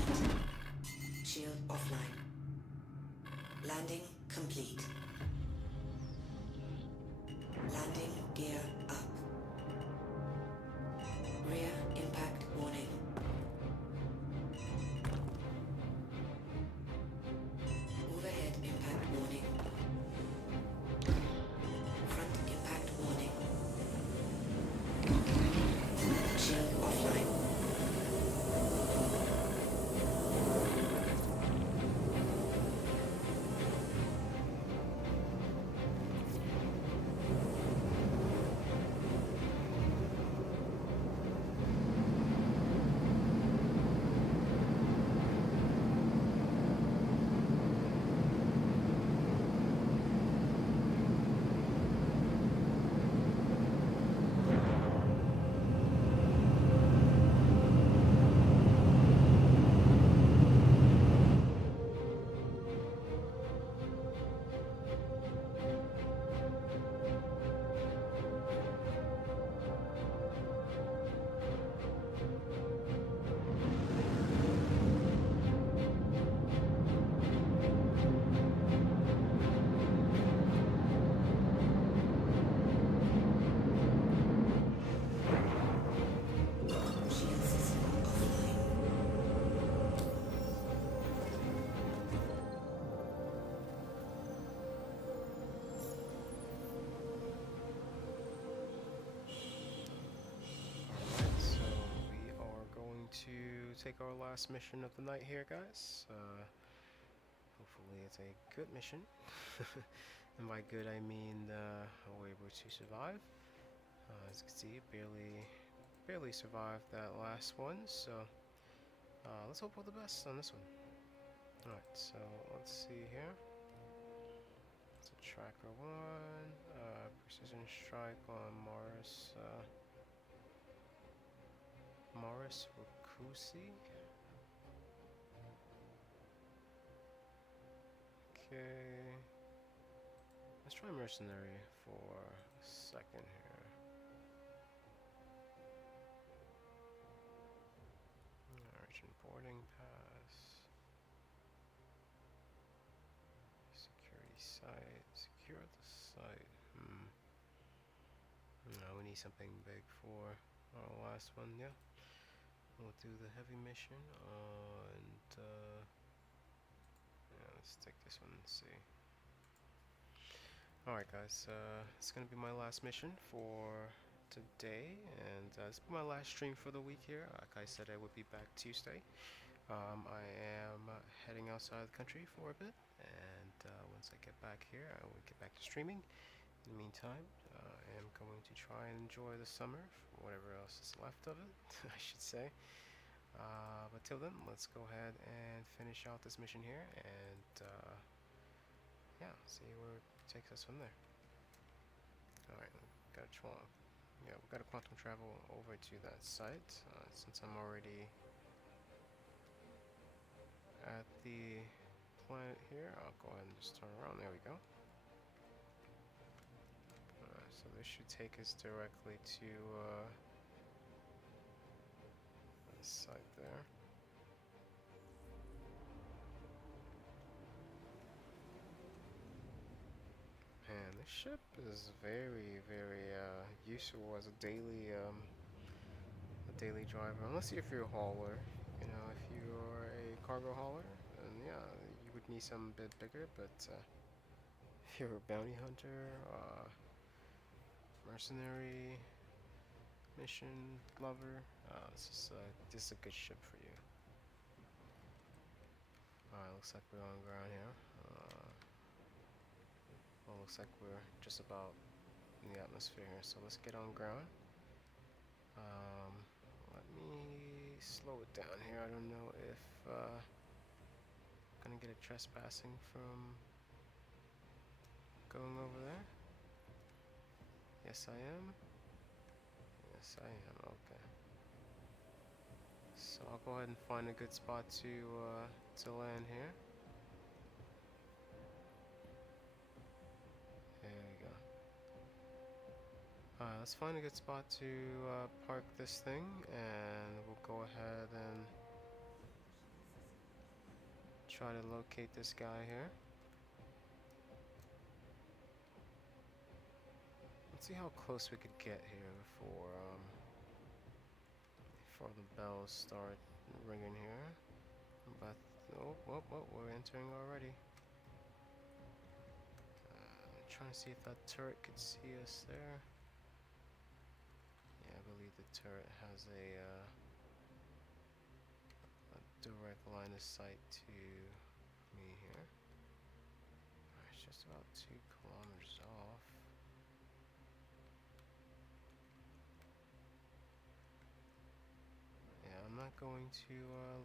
Shield offline. Landing complete. Landing gear up. Rear impact warning. Overhead impact warning. Front impact warning. Shield offline. Shield system offline. So we are going to take our last mission of the night here, guys. Hopefully it's a good mission. And by good I mean we're able to survive. As you can see, barely survived that last one. So let's hope for the best on this one. Alright, so let's see here. It's a tracker 1, precision strike on Morris Wakusi. Okay. Let's try mercenary for a second here. Origin boarding pass. Security site. Secure the site. No, we need something big for our last one, yeah. We'll do the heavy mission and yeah, let's take this one and see. Alright guys, it's gonna be my last mission for today, and it's my last stream for the week here. Like I said, I would be back Tuesday. I am heading outside the country for a bit, and once I get back here, I will get back to streaming. In the meantime, I am going to try and enjoy the summer, whatever else is left of it, I should say. But till then, let's go ahead and finish out this mission here, and yeah, see where it takes us from there. Alright, we gotta quantum travel over to that site, since I'm already at the planet here. I'll go ahead and just turn around. There we go. So this should take us directly to the site there. Man, this ship is very, very useful as a daily driver. Unless if you're a hauler, you know, if you're a cargo hauler, then yeah, you would need something a bit bigger. But if you're a bounty hunter, mercenary, mission lover, this is a good ship for you. Alright, looks like we're on ground here. Well, looks like we're just about in the atmosphere here, so let's get on ground. Let me slow it down here. I don't know if I'm gonna get a trespassing from going over there. Yes, I am. Yes, I am. Okay. So I'll go ahead and find a good spot to land here. There we go. Let's find a good spot to park this thing, and we'll go ahead and try to locate this guy here. Let's see how close we could get here before the bells start ringing here. But oh, we're entering already. I'm trying to see if that turret could see us there. Yeah, I believe the turret has a direct line of sight to me here. It's just about 2 kilometers off. Yeah, I'm not going to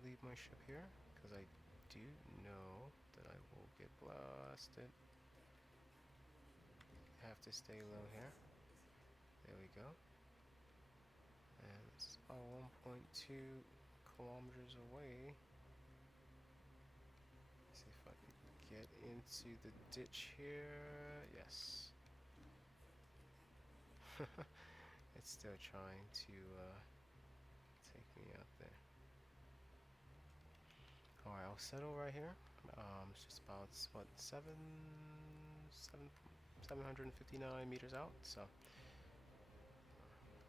leave my ship here because I do know that I will get blasted. Have to stay low here. There we go. And it's about 1.2 kilometers away. See if I can get into the ditch here. Yes. It's still trying to take me out there. Alright, I'll settle right here. It's just about, what, 759 meters out, so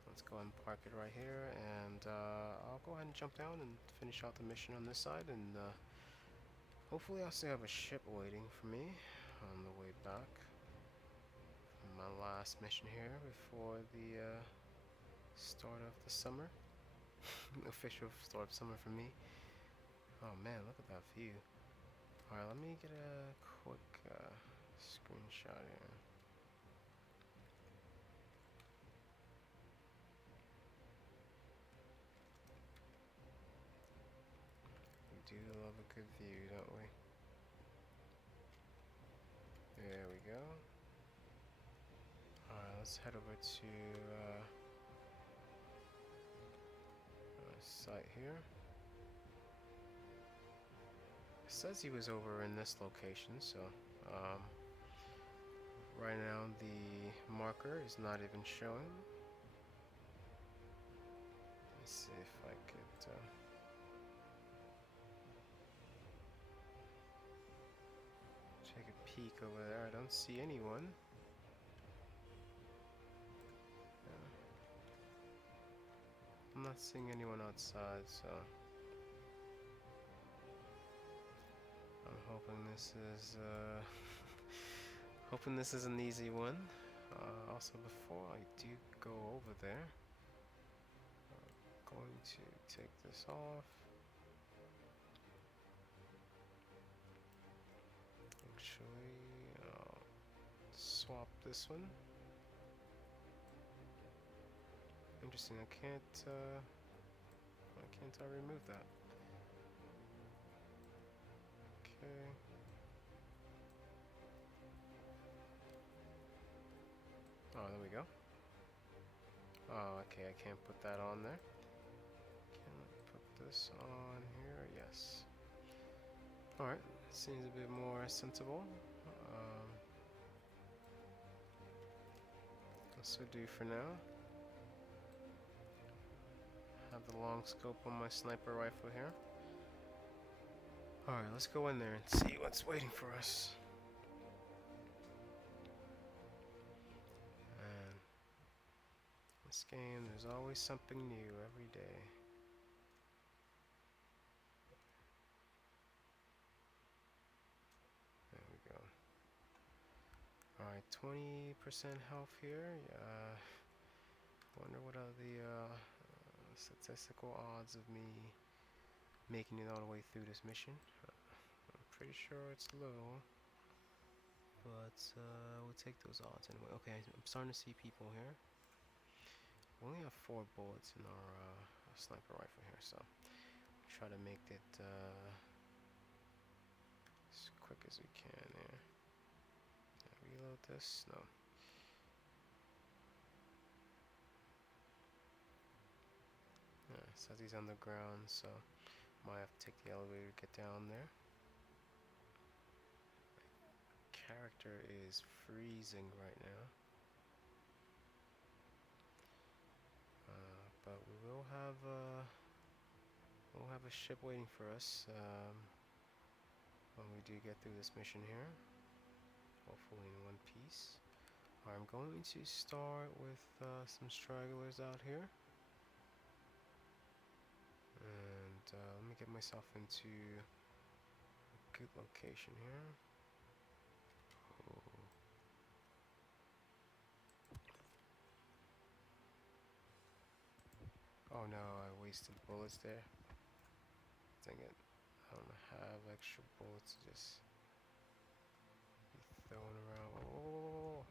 let's go ahead and park it right here, and I'll go ahead and jump down and finish out the mission on this side, and hopefully I'll still have a ship waiting for me on the way back from my last mission here before the start of the summer. Official start of summer for me. Oh man, look at that view. Alright, let me get a quick screenshot here. We do love a good view, don't we? There we go. Alright, let's head over to site here. It says he was over in this location, so right now the marker is not even showing. Let's see if I could take a peek over there. I don't see anyone. I'm not seeing anyone outside, so I'm hoping this is hoping this is an easy one. Also, before I do go over there, I'm going to take this off. Actually, I'll swap this one. Interesting. I can't I remove that? Okay. Oh, there we go. Oh, okay, I can't put that on there. Can I put this on here? Yes. Alright, seems a bit more sensible. This will do for now. Have the long scope on my sniper rifle here. Alright, let's go in there and see what's waiting for us. And this game, there's always something new every day. There we go. Alright, 20% health here. Wonder what are the statistical odds of me making it all the way through this mission. I'm pretty sure it's low, but we'll take those odds anyway. Okay, I'm starting to see people here. We only have 4 bullets in our sniper rifle here, so try to make it as quick as we can here. Reload this? No. Yeah, it says he's on the ground, so might have to take the elevator to get down there. My character is freezing right now. But we will have a ship waiting for us. when we do get through this mission here. Hopefully in one piece. I'm going to start with some stragglers out here. And let me get myself into a good location here. Oh no, I wasted bullets there. Dang it. I don't have extra bullets to just be throwing around. Oh.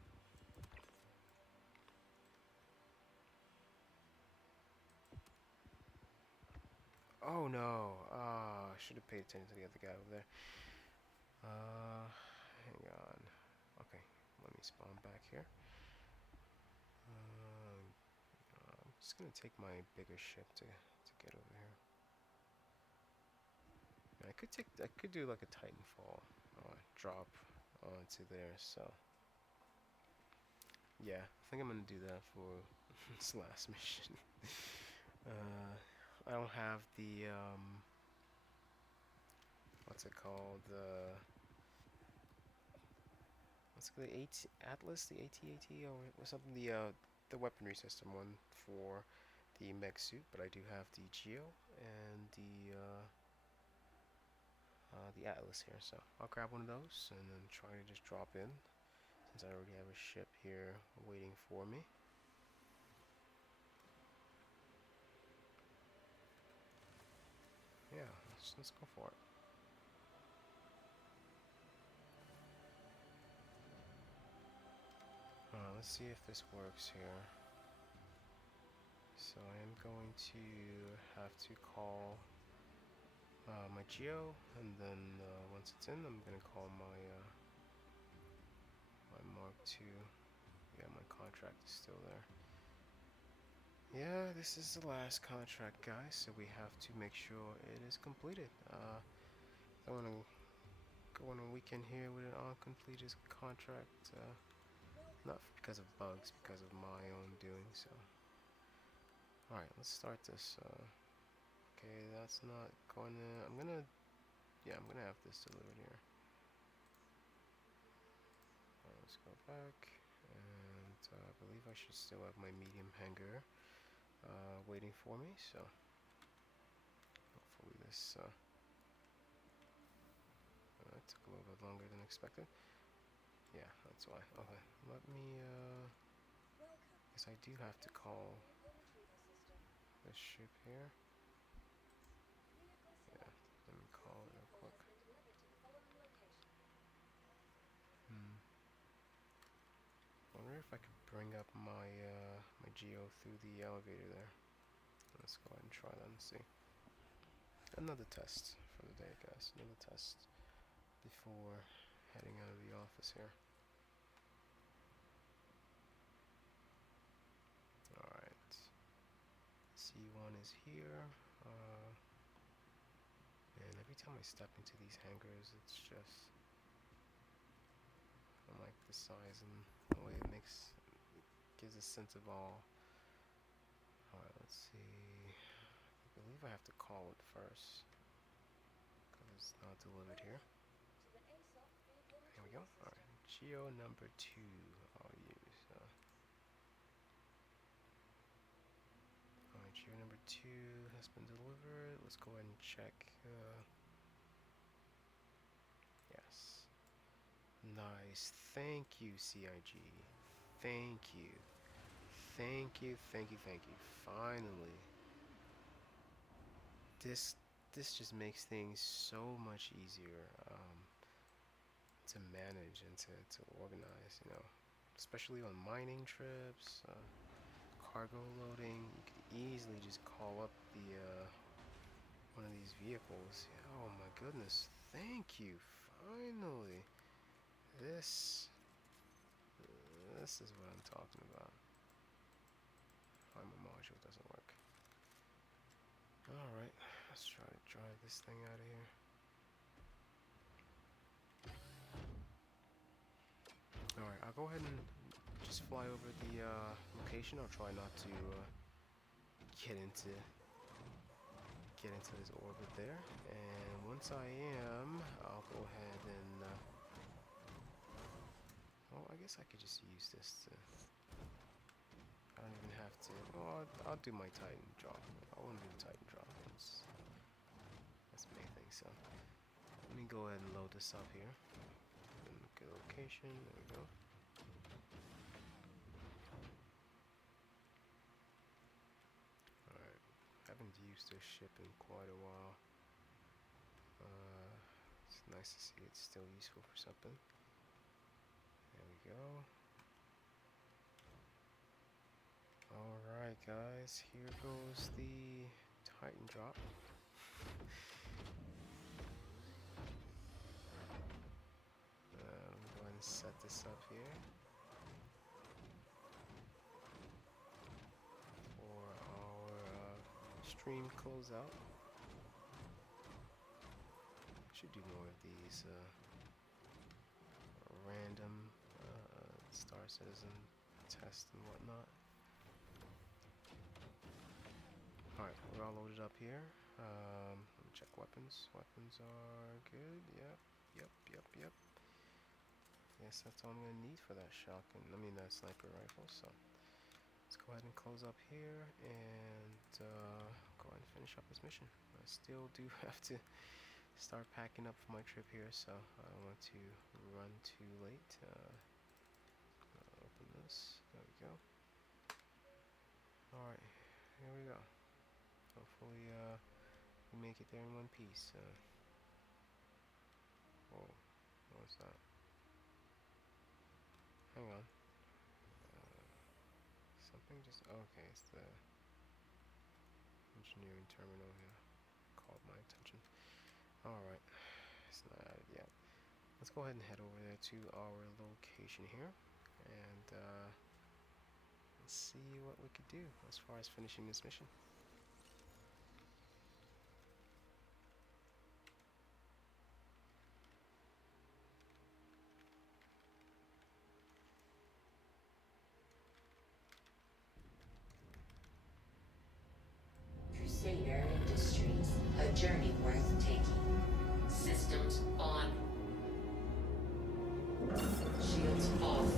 Oh no. I should have paid attention to the other guy over there. Hang on. Okay, let me spawn back here. I'm just gonna take my bigger ship to get over here. And I could do like a Titanfall drop onto there. So yeah, I think I'm gonna do that for this last mission. I don't have the what's it called? What's the Atlas, the AT or something? The weaponry system one for the mech suit, but I do have the Geo and the Atlas here. So I'll grab one of those and then try to just drop in, since I already have a ship here waiting for me. Yeah, let's go for it. Let's see if this works here. So I am going to have to call my Geo, and then once it's in, I'm gonna call my my Mark II. Yeah, my contract is still there. Yeah, this is the last contract, guys, so we have to make sure it is completed. I want to go on a weekend here with an uncompleted contract, not because of bugs, because of my own doing. So, all right, let's start this. Okay, that's not going to. I'm gonna have this delivered here. Let's go back, and I believe I should still have my medium hangar waiting for me. So, hopefully this took a little bit longer than expected. Yeah, that's why. Okay, let me. Guess I do have to call this ship here. Yeah, let me call it real quick. Wonder if I could bring up my my Geo through the elevator there. Let's go ahead and try that and see. Another test for the day, guys. Another test before heading out of the office here. Alright. C1 is here. And every time I step into these hangars, it's just... I like the size and the way it gives a sense of awe. Alright, let's see. I believe I have to call it first, because it's not delivered here. Here we go. Alright, Geo number 2 I'll use. Alright, Geo number 2 has been delivered. Let's go ahead and check. Yes. Nice. Thank you, CIG. Thank you. Thank you, thank you, thank you. Finally. This just makes things so much easier to manage and to organize, you know. Especially on mining trips, cargo loading. You could easily just call up the one of these vehicles. Oh my goodness. Thank you. Finally. This is what I'm talking about. Why my module doesn't work. Alright, let's try to drive this thing out of here. Alright, I'll go ahead and just fly over the get into this orbit there, and once I am, I'll go ahead and oh, I guess I could just use this to, I don't even have to, oh, I'll do my Titan drop. I won't do the Titan drop, that's the main thing. So let me go ahead and load this up here, and look at location, there we go. Alright, haven't used this ship in quite a while. It's nice to see it's still useful for something. There we go. Alright guys, here goes the Titan drop. Let me go ahead and set this up here for our stream closeout. Should do more of these random Star Citizen tests and whatnot. Alright, we're all loaded up here. Let me check weapons. Weapons are good. Yep. Guess that's all I'm gonna need for that shotgun. I mean that sniper rifle. So let's go ahead and close up here and go ahead and finish up this mission. I still do have to start packing up for my trip here, so I don't want to run too late. Open this. There we go. Alright, here we go. Hopefully we make it there in one piece. Whoa, what was that? Hang on. Something just, okay, it's the engineering terminal here. Caught my attention. Alright, it's not added yet. Let's go ahead and head over there to our location here and let's see what we could do as far as finishing this mission. Crusader Industries, a journey worth taking. Systems on. Shields off.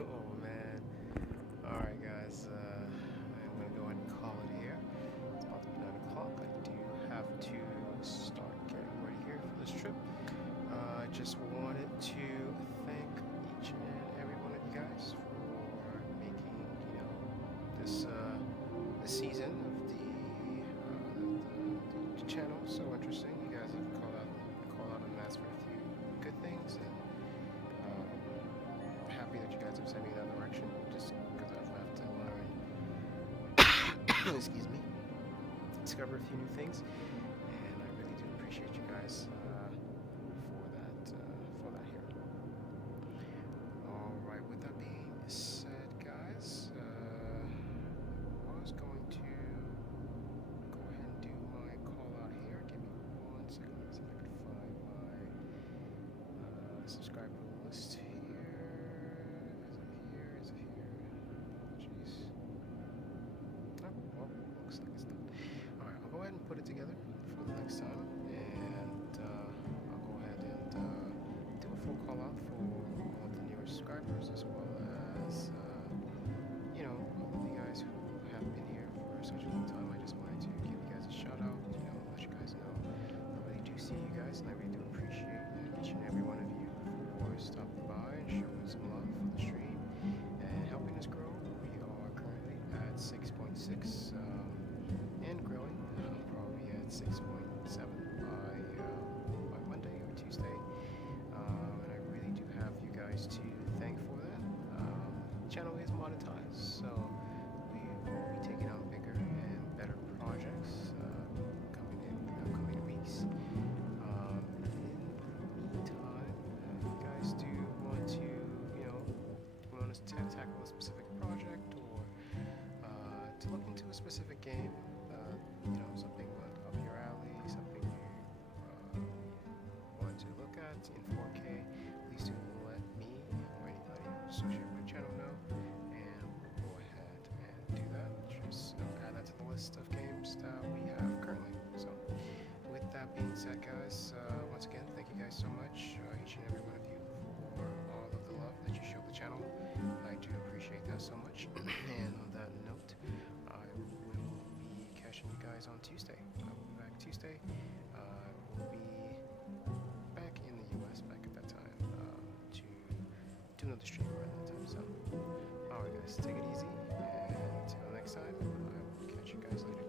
Oh man. Alright guys, I'm gonna go ahead and call it here. It's about to be 9 o'clock. I do have to start getting ready here for this trip. I just wanted to thank each and every one of you guys for making, this this season of the channel so interesting. You guys have called out and asked for a few good things, and happy that you guys have sent me in that direction, just because I've had to learn excuse me, discover a few new things, and I really do appreciate you guys for that here. Alright, with that being said, guys, I was going to go ahead and do my call out here. Give me 1 second, let's see if I can find my subscriber list here. Is it here? Jeez. Oh, well, looks like it's not. Alright, I'll go ahead and put it together for the next time, and I'll go ahead and do a full call out for all of the newer subscribers, as well as, all of you guys who have been here for such a long time. I just wanted to give you guys a shout out, let you guys know I really do see you guys, and I really do appreciate each and every one of you for stopping by and showing some love for the stream and helping us grow. We are currently at 6.6 and growing. Probably at 6.7 by Monday or Tuesday. And I really do have you guys to thank for that. The channel is monetized, so we will be taking on bigger and better projects coming in the coming weeks. In the meantime, if you guys do want to, want us to tackle a specific project, or to look into a specific game, something up your alley, something you want to look at in 4K, please do let me or anybody associated with the channel know, and we'll go ahead and do that. Just add that to the list of games that we have currently. So, with that being said, guys, once again, thank you guys so much, each and every one of you, for all of the love that you show the channel. I do appreciate that so much. And on that note, I will be catching you guys on Tuesday. I will be back Tuesday. We'll be back in the US, back at that time, to do another stream around that time. So, alright guys, take it easy, and until next time, I will catch you guys later.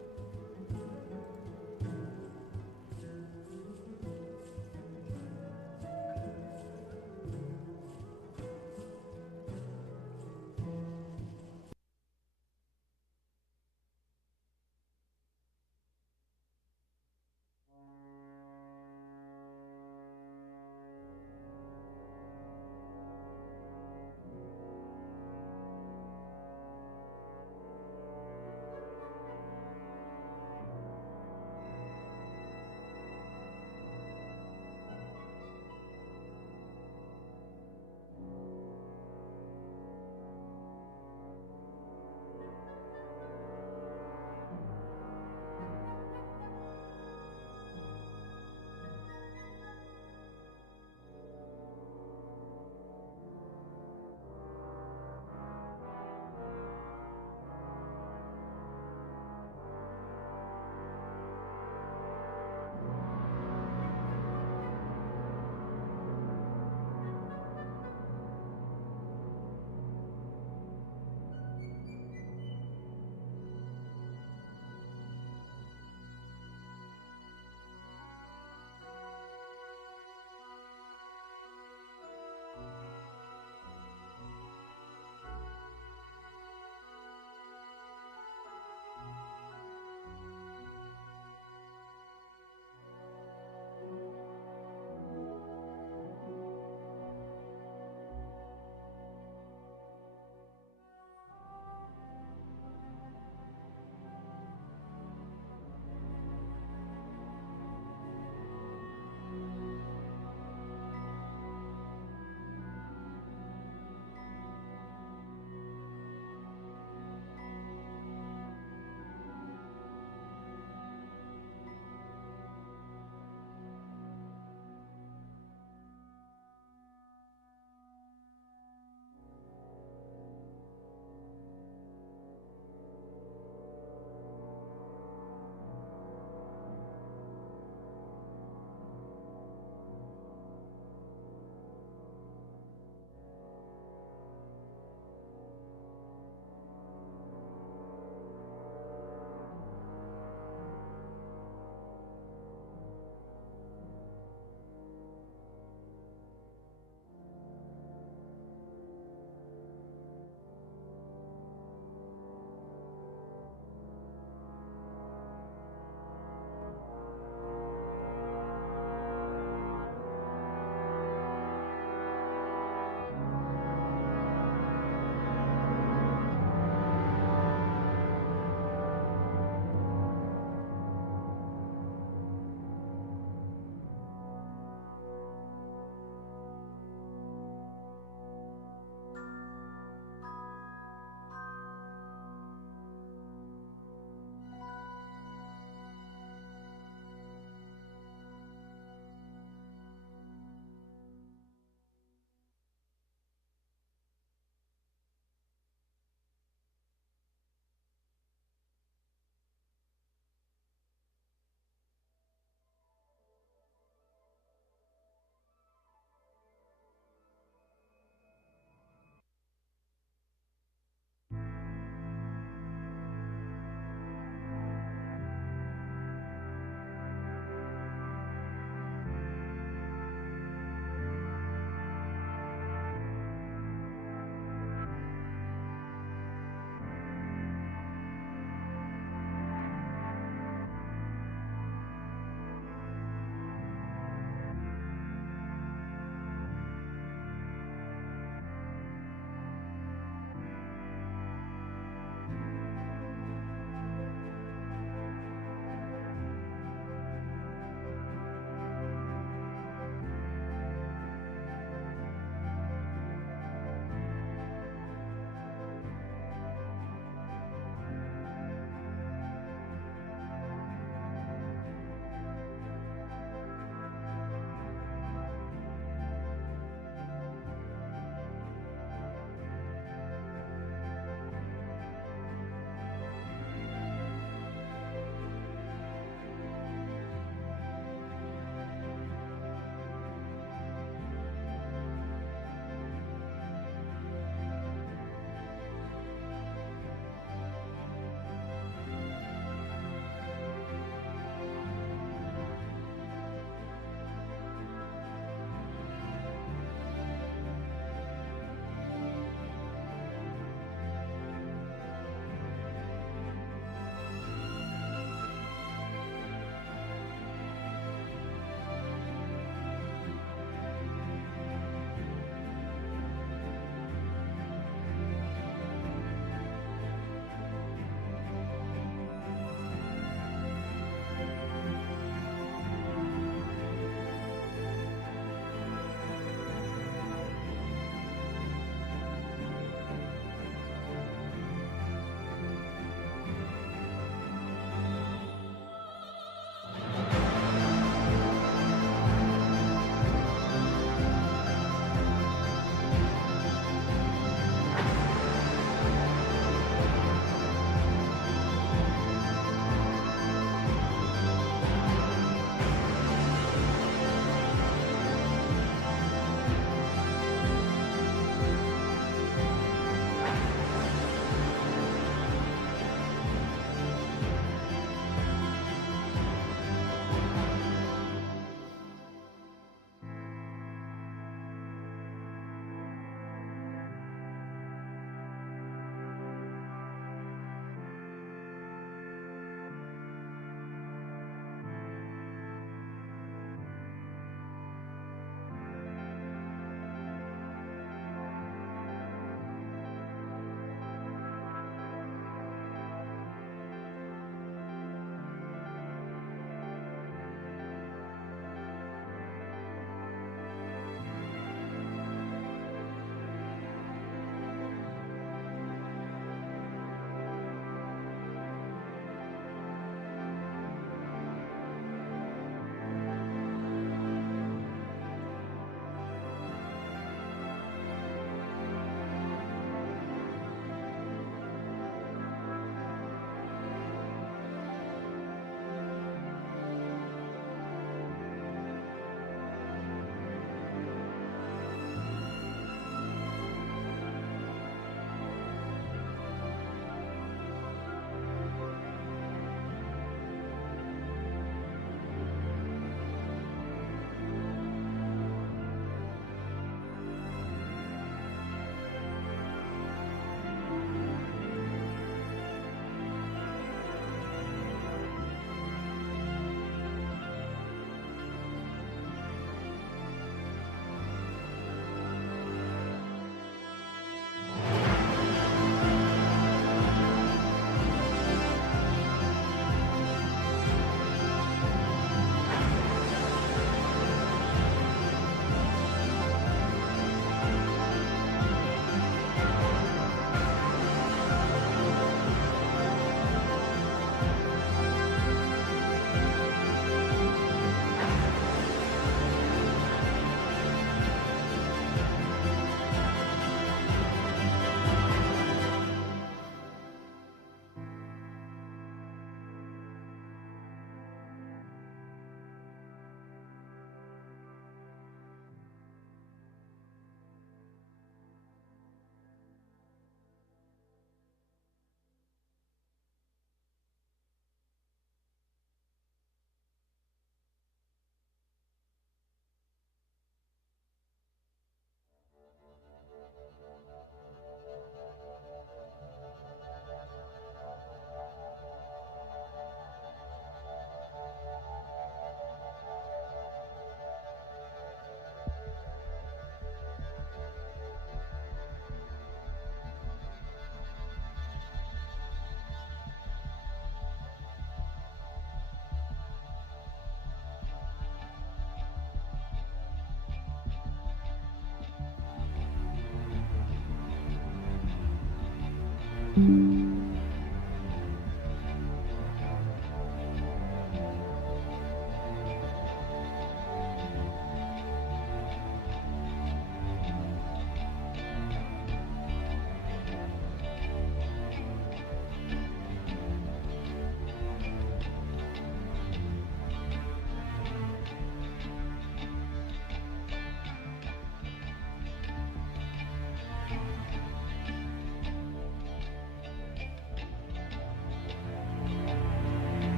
Alright.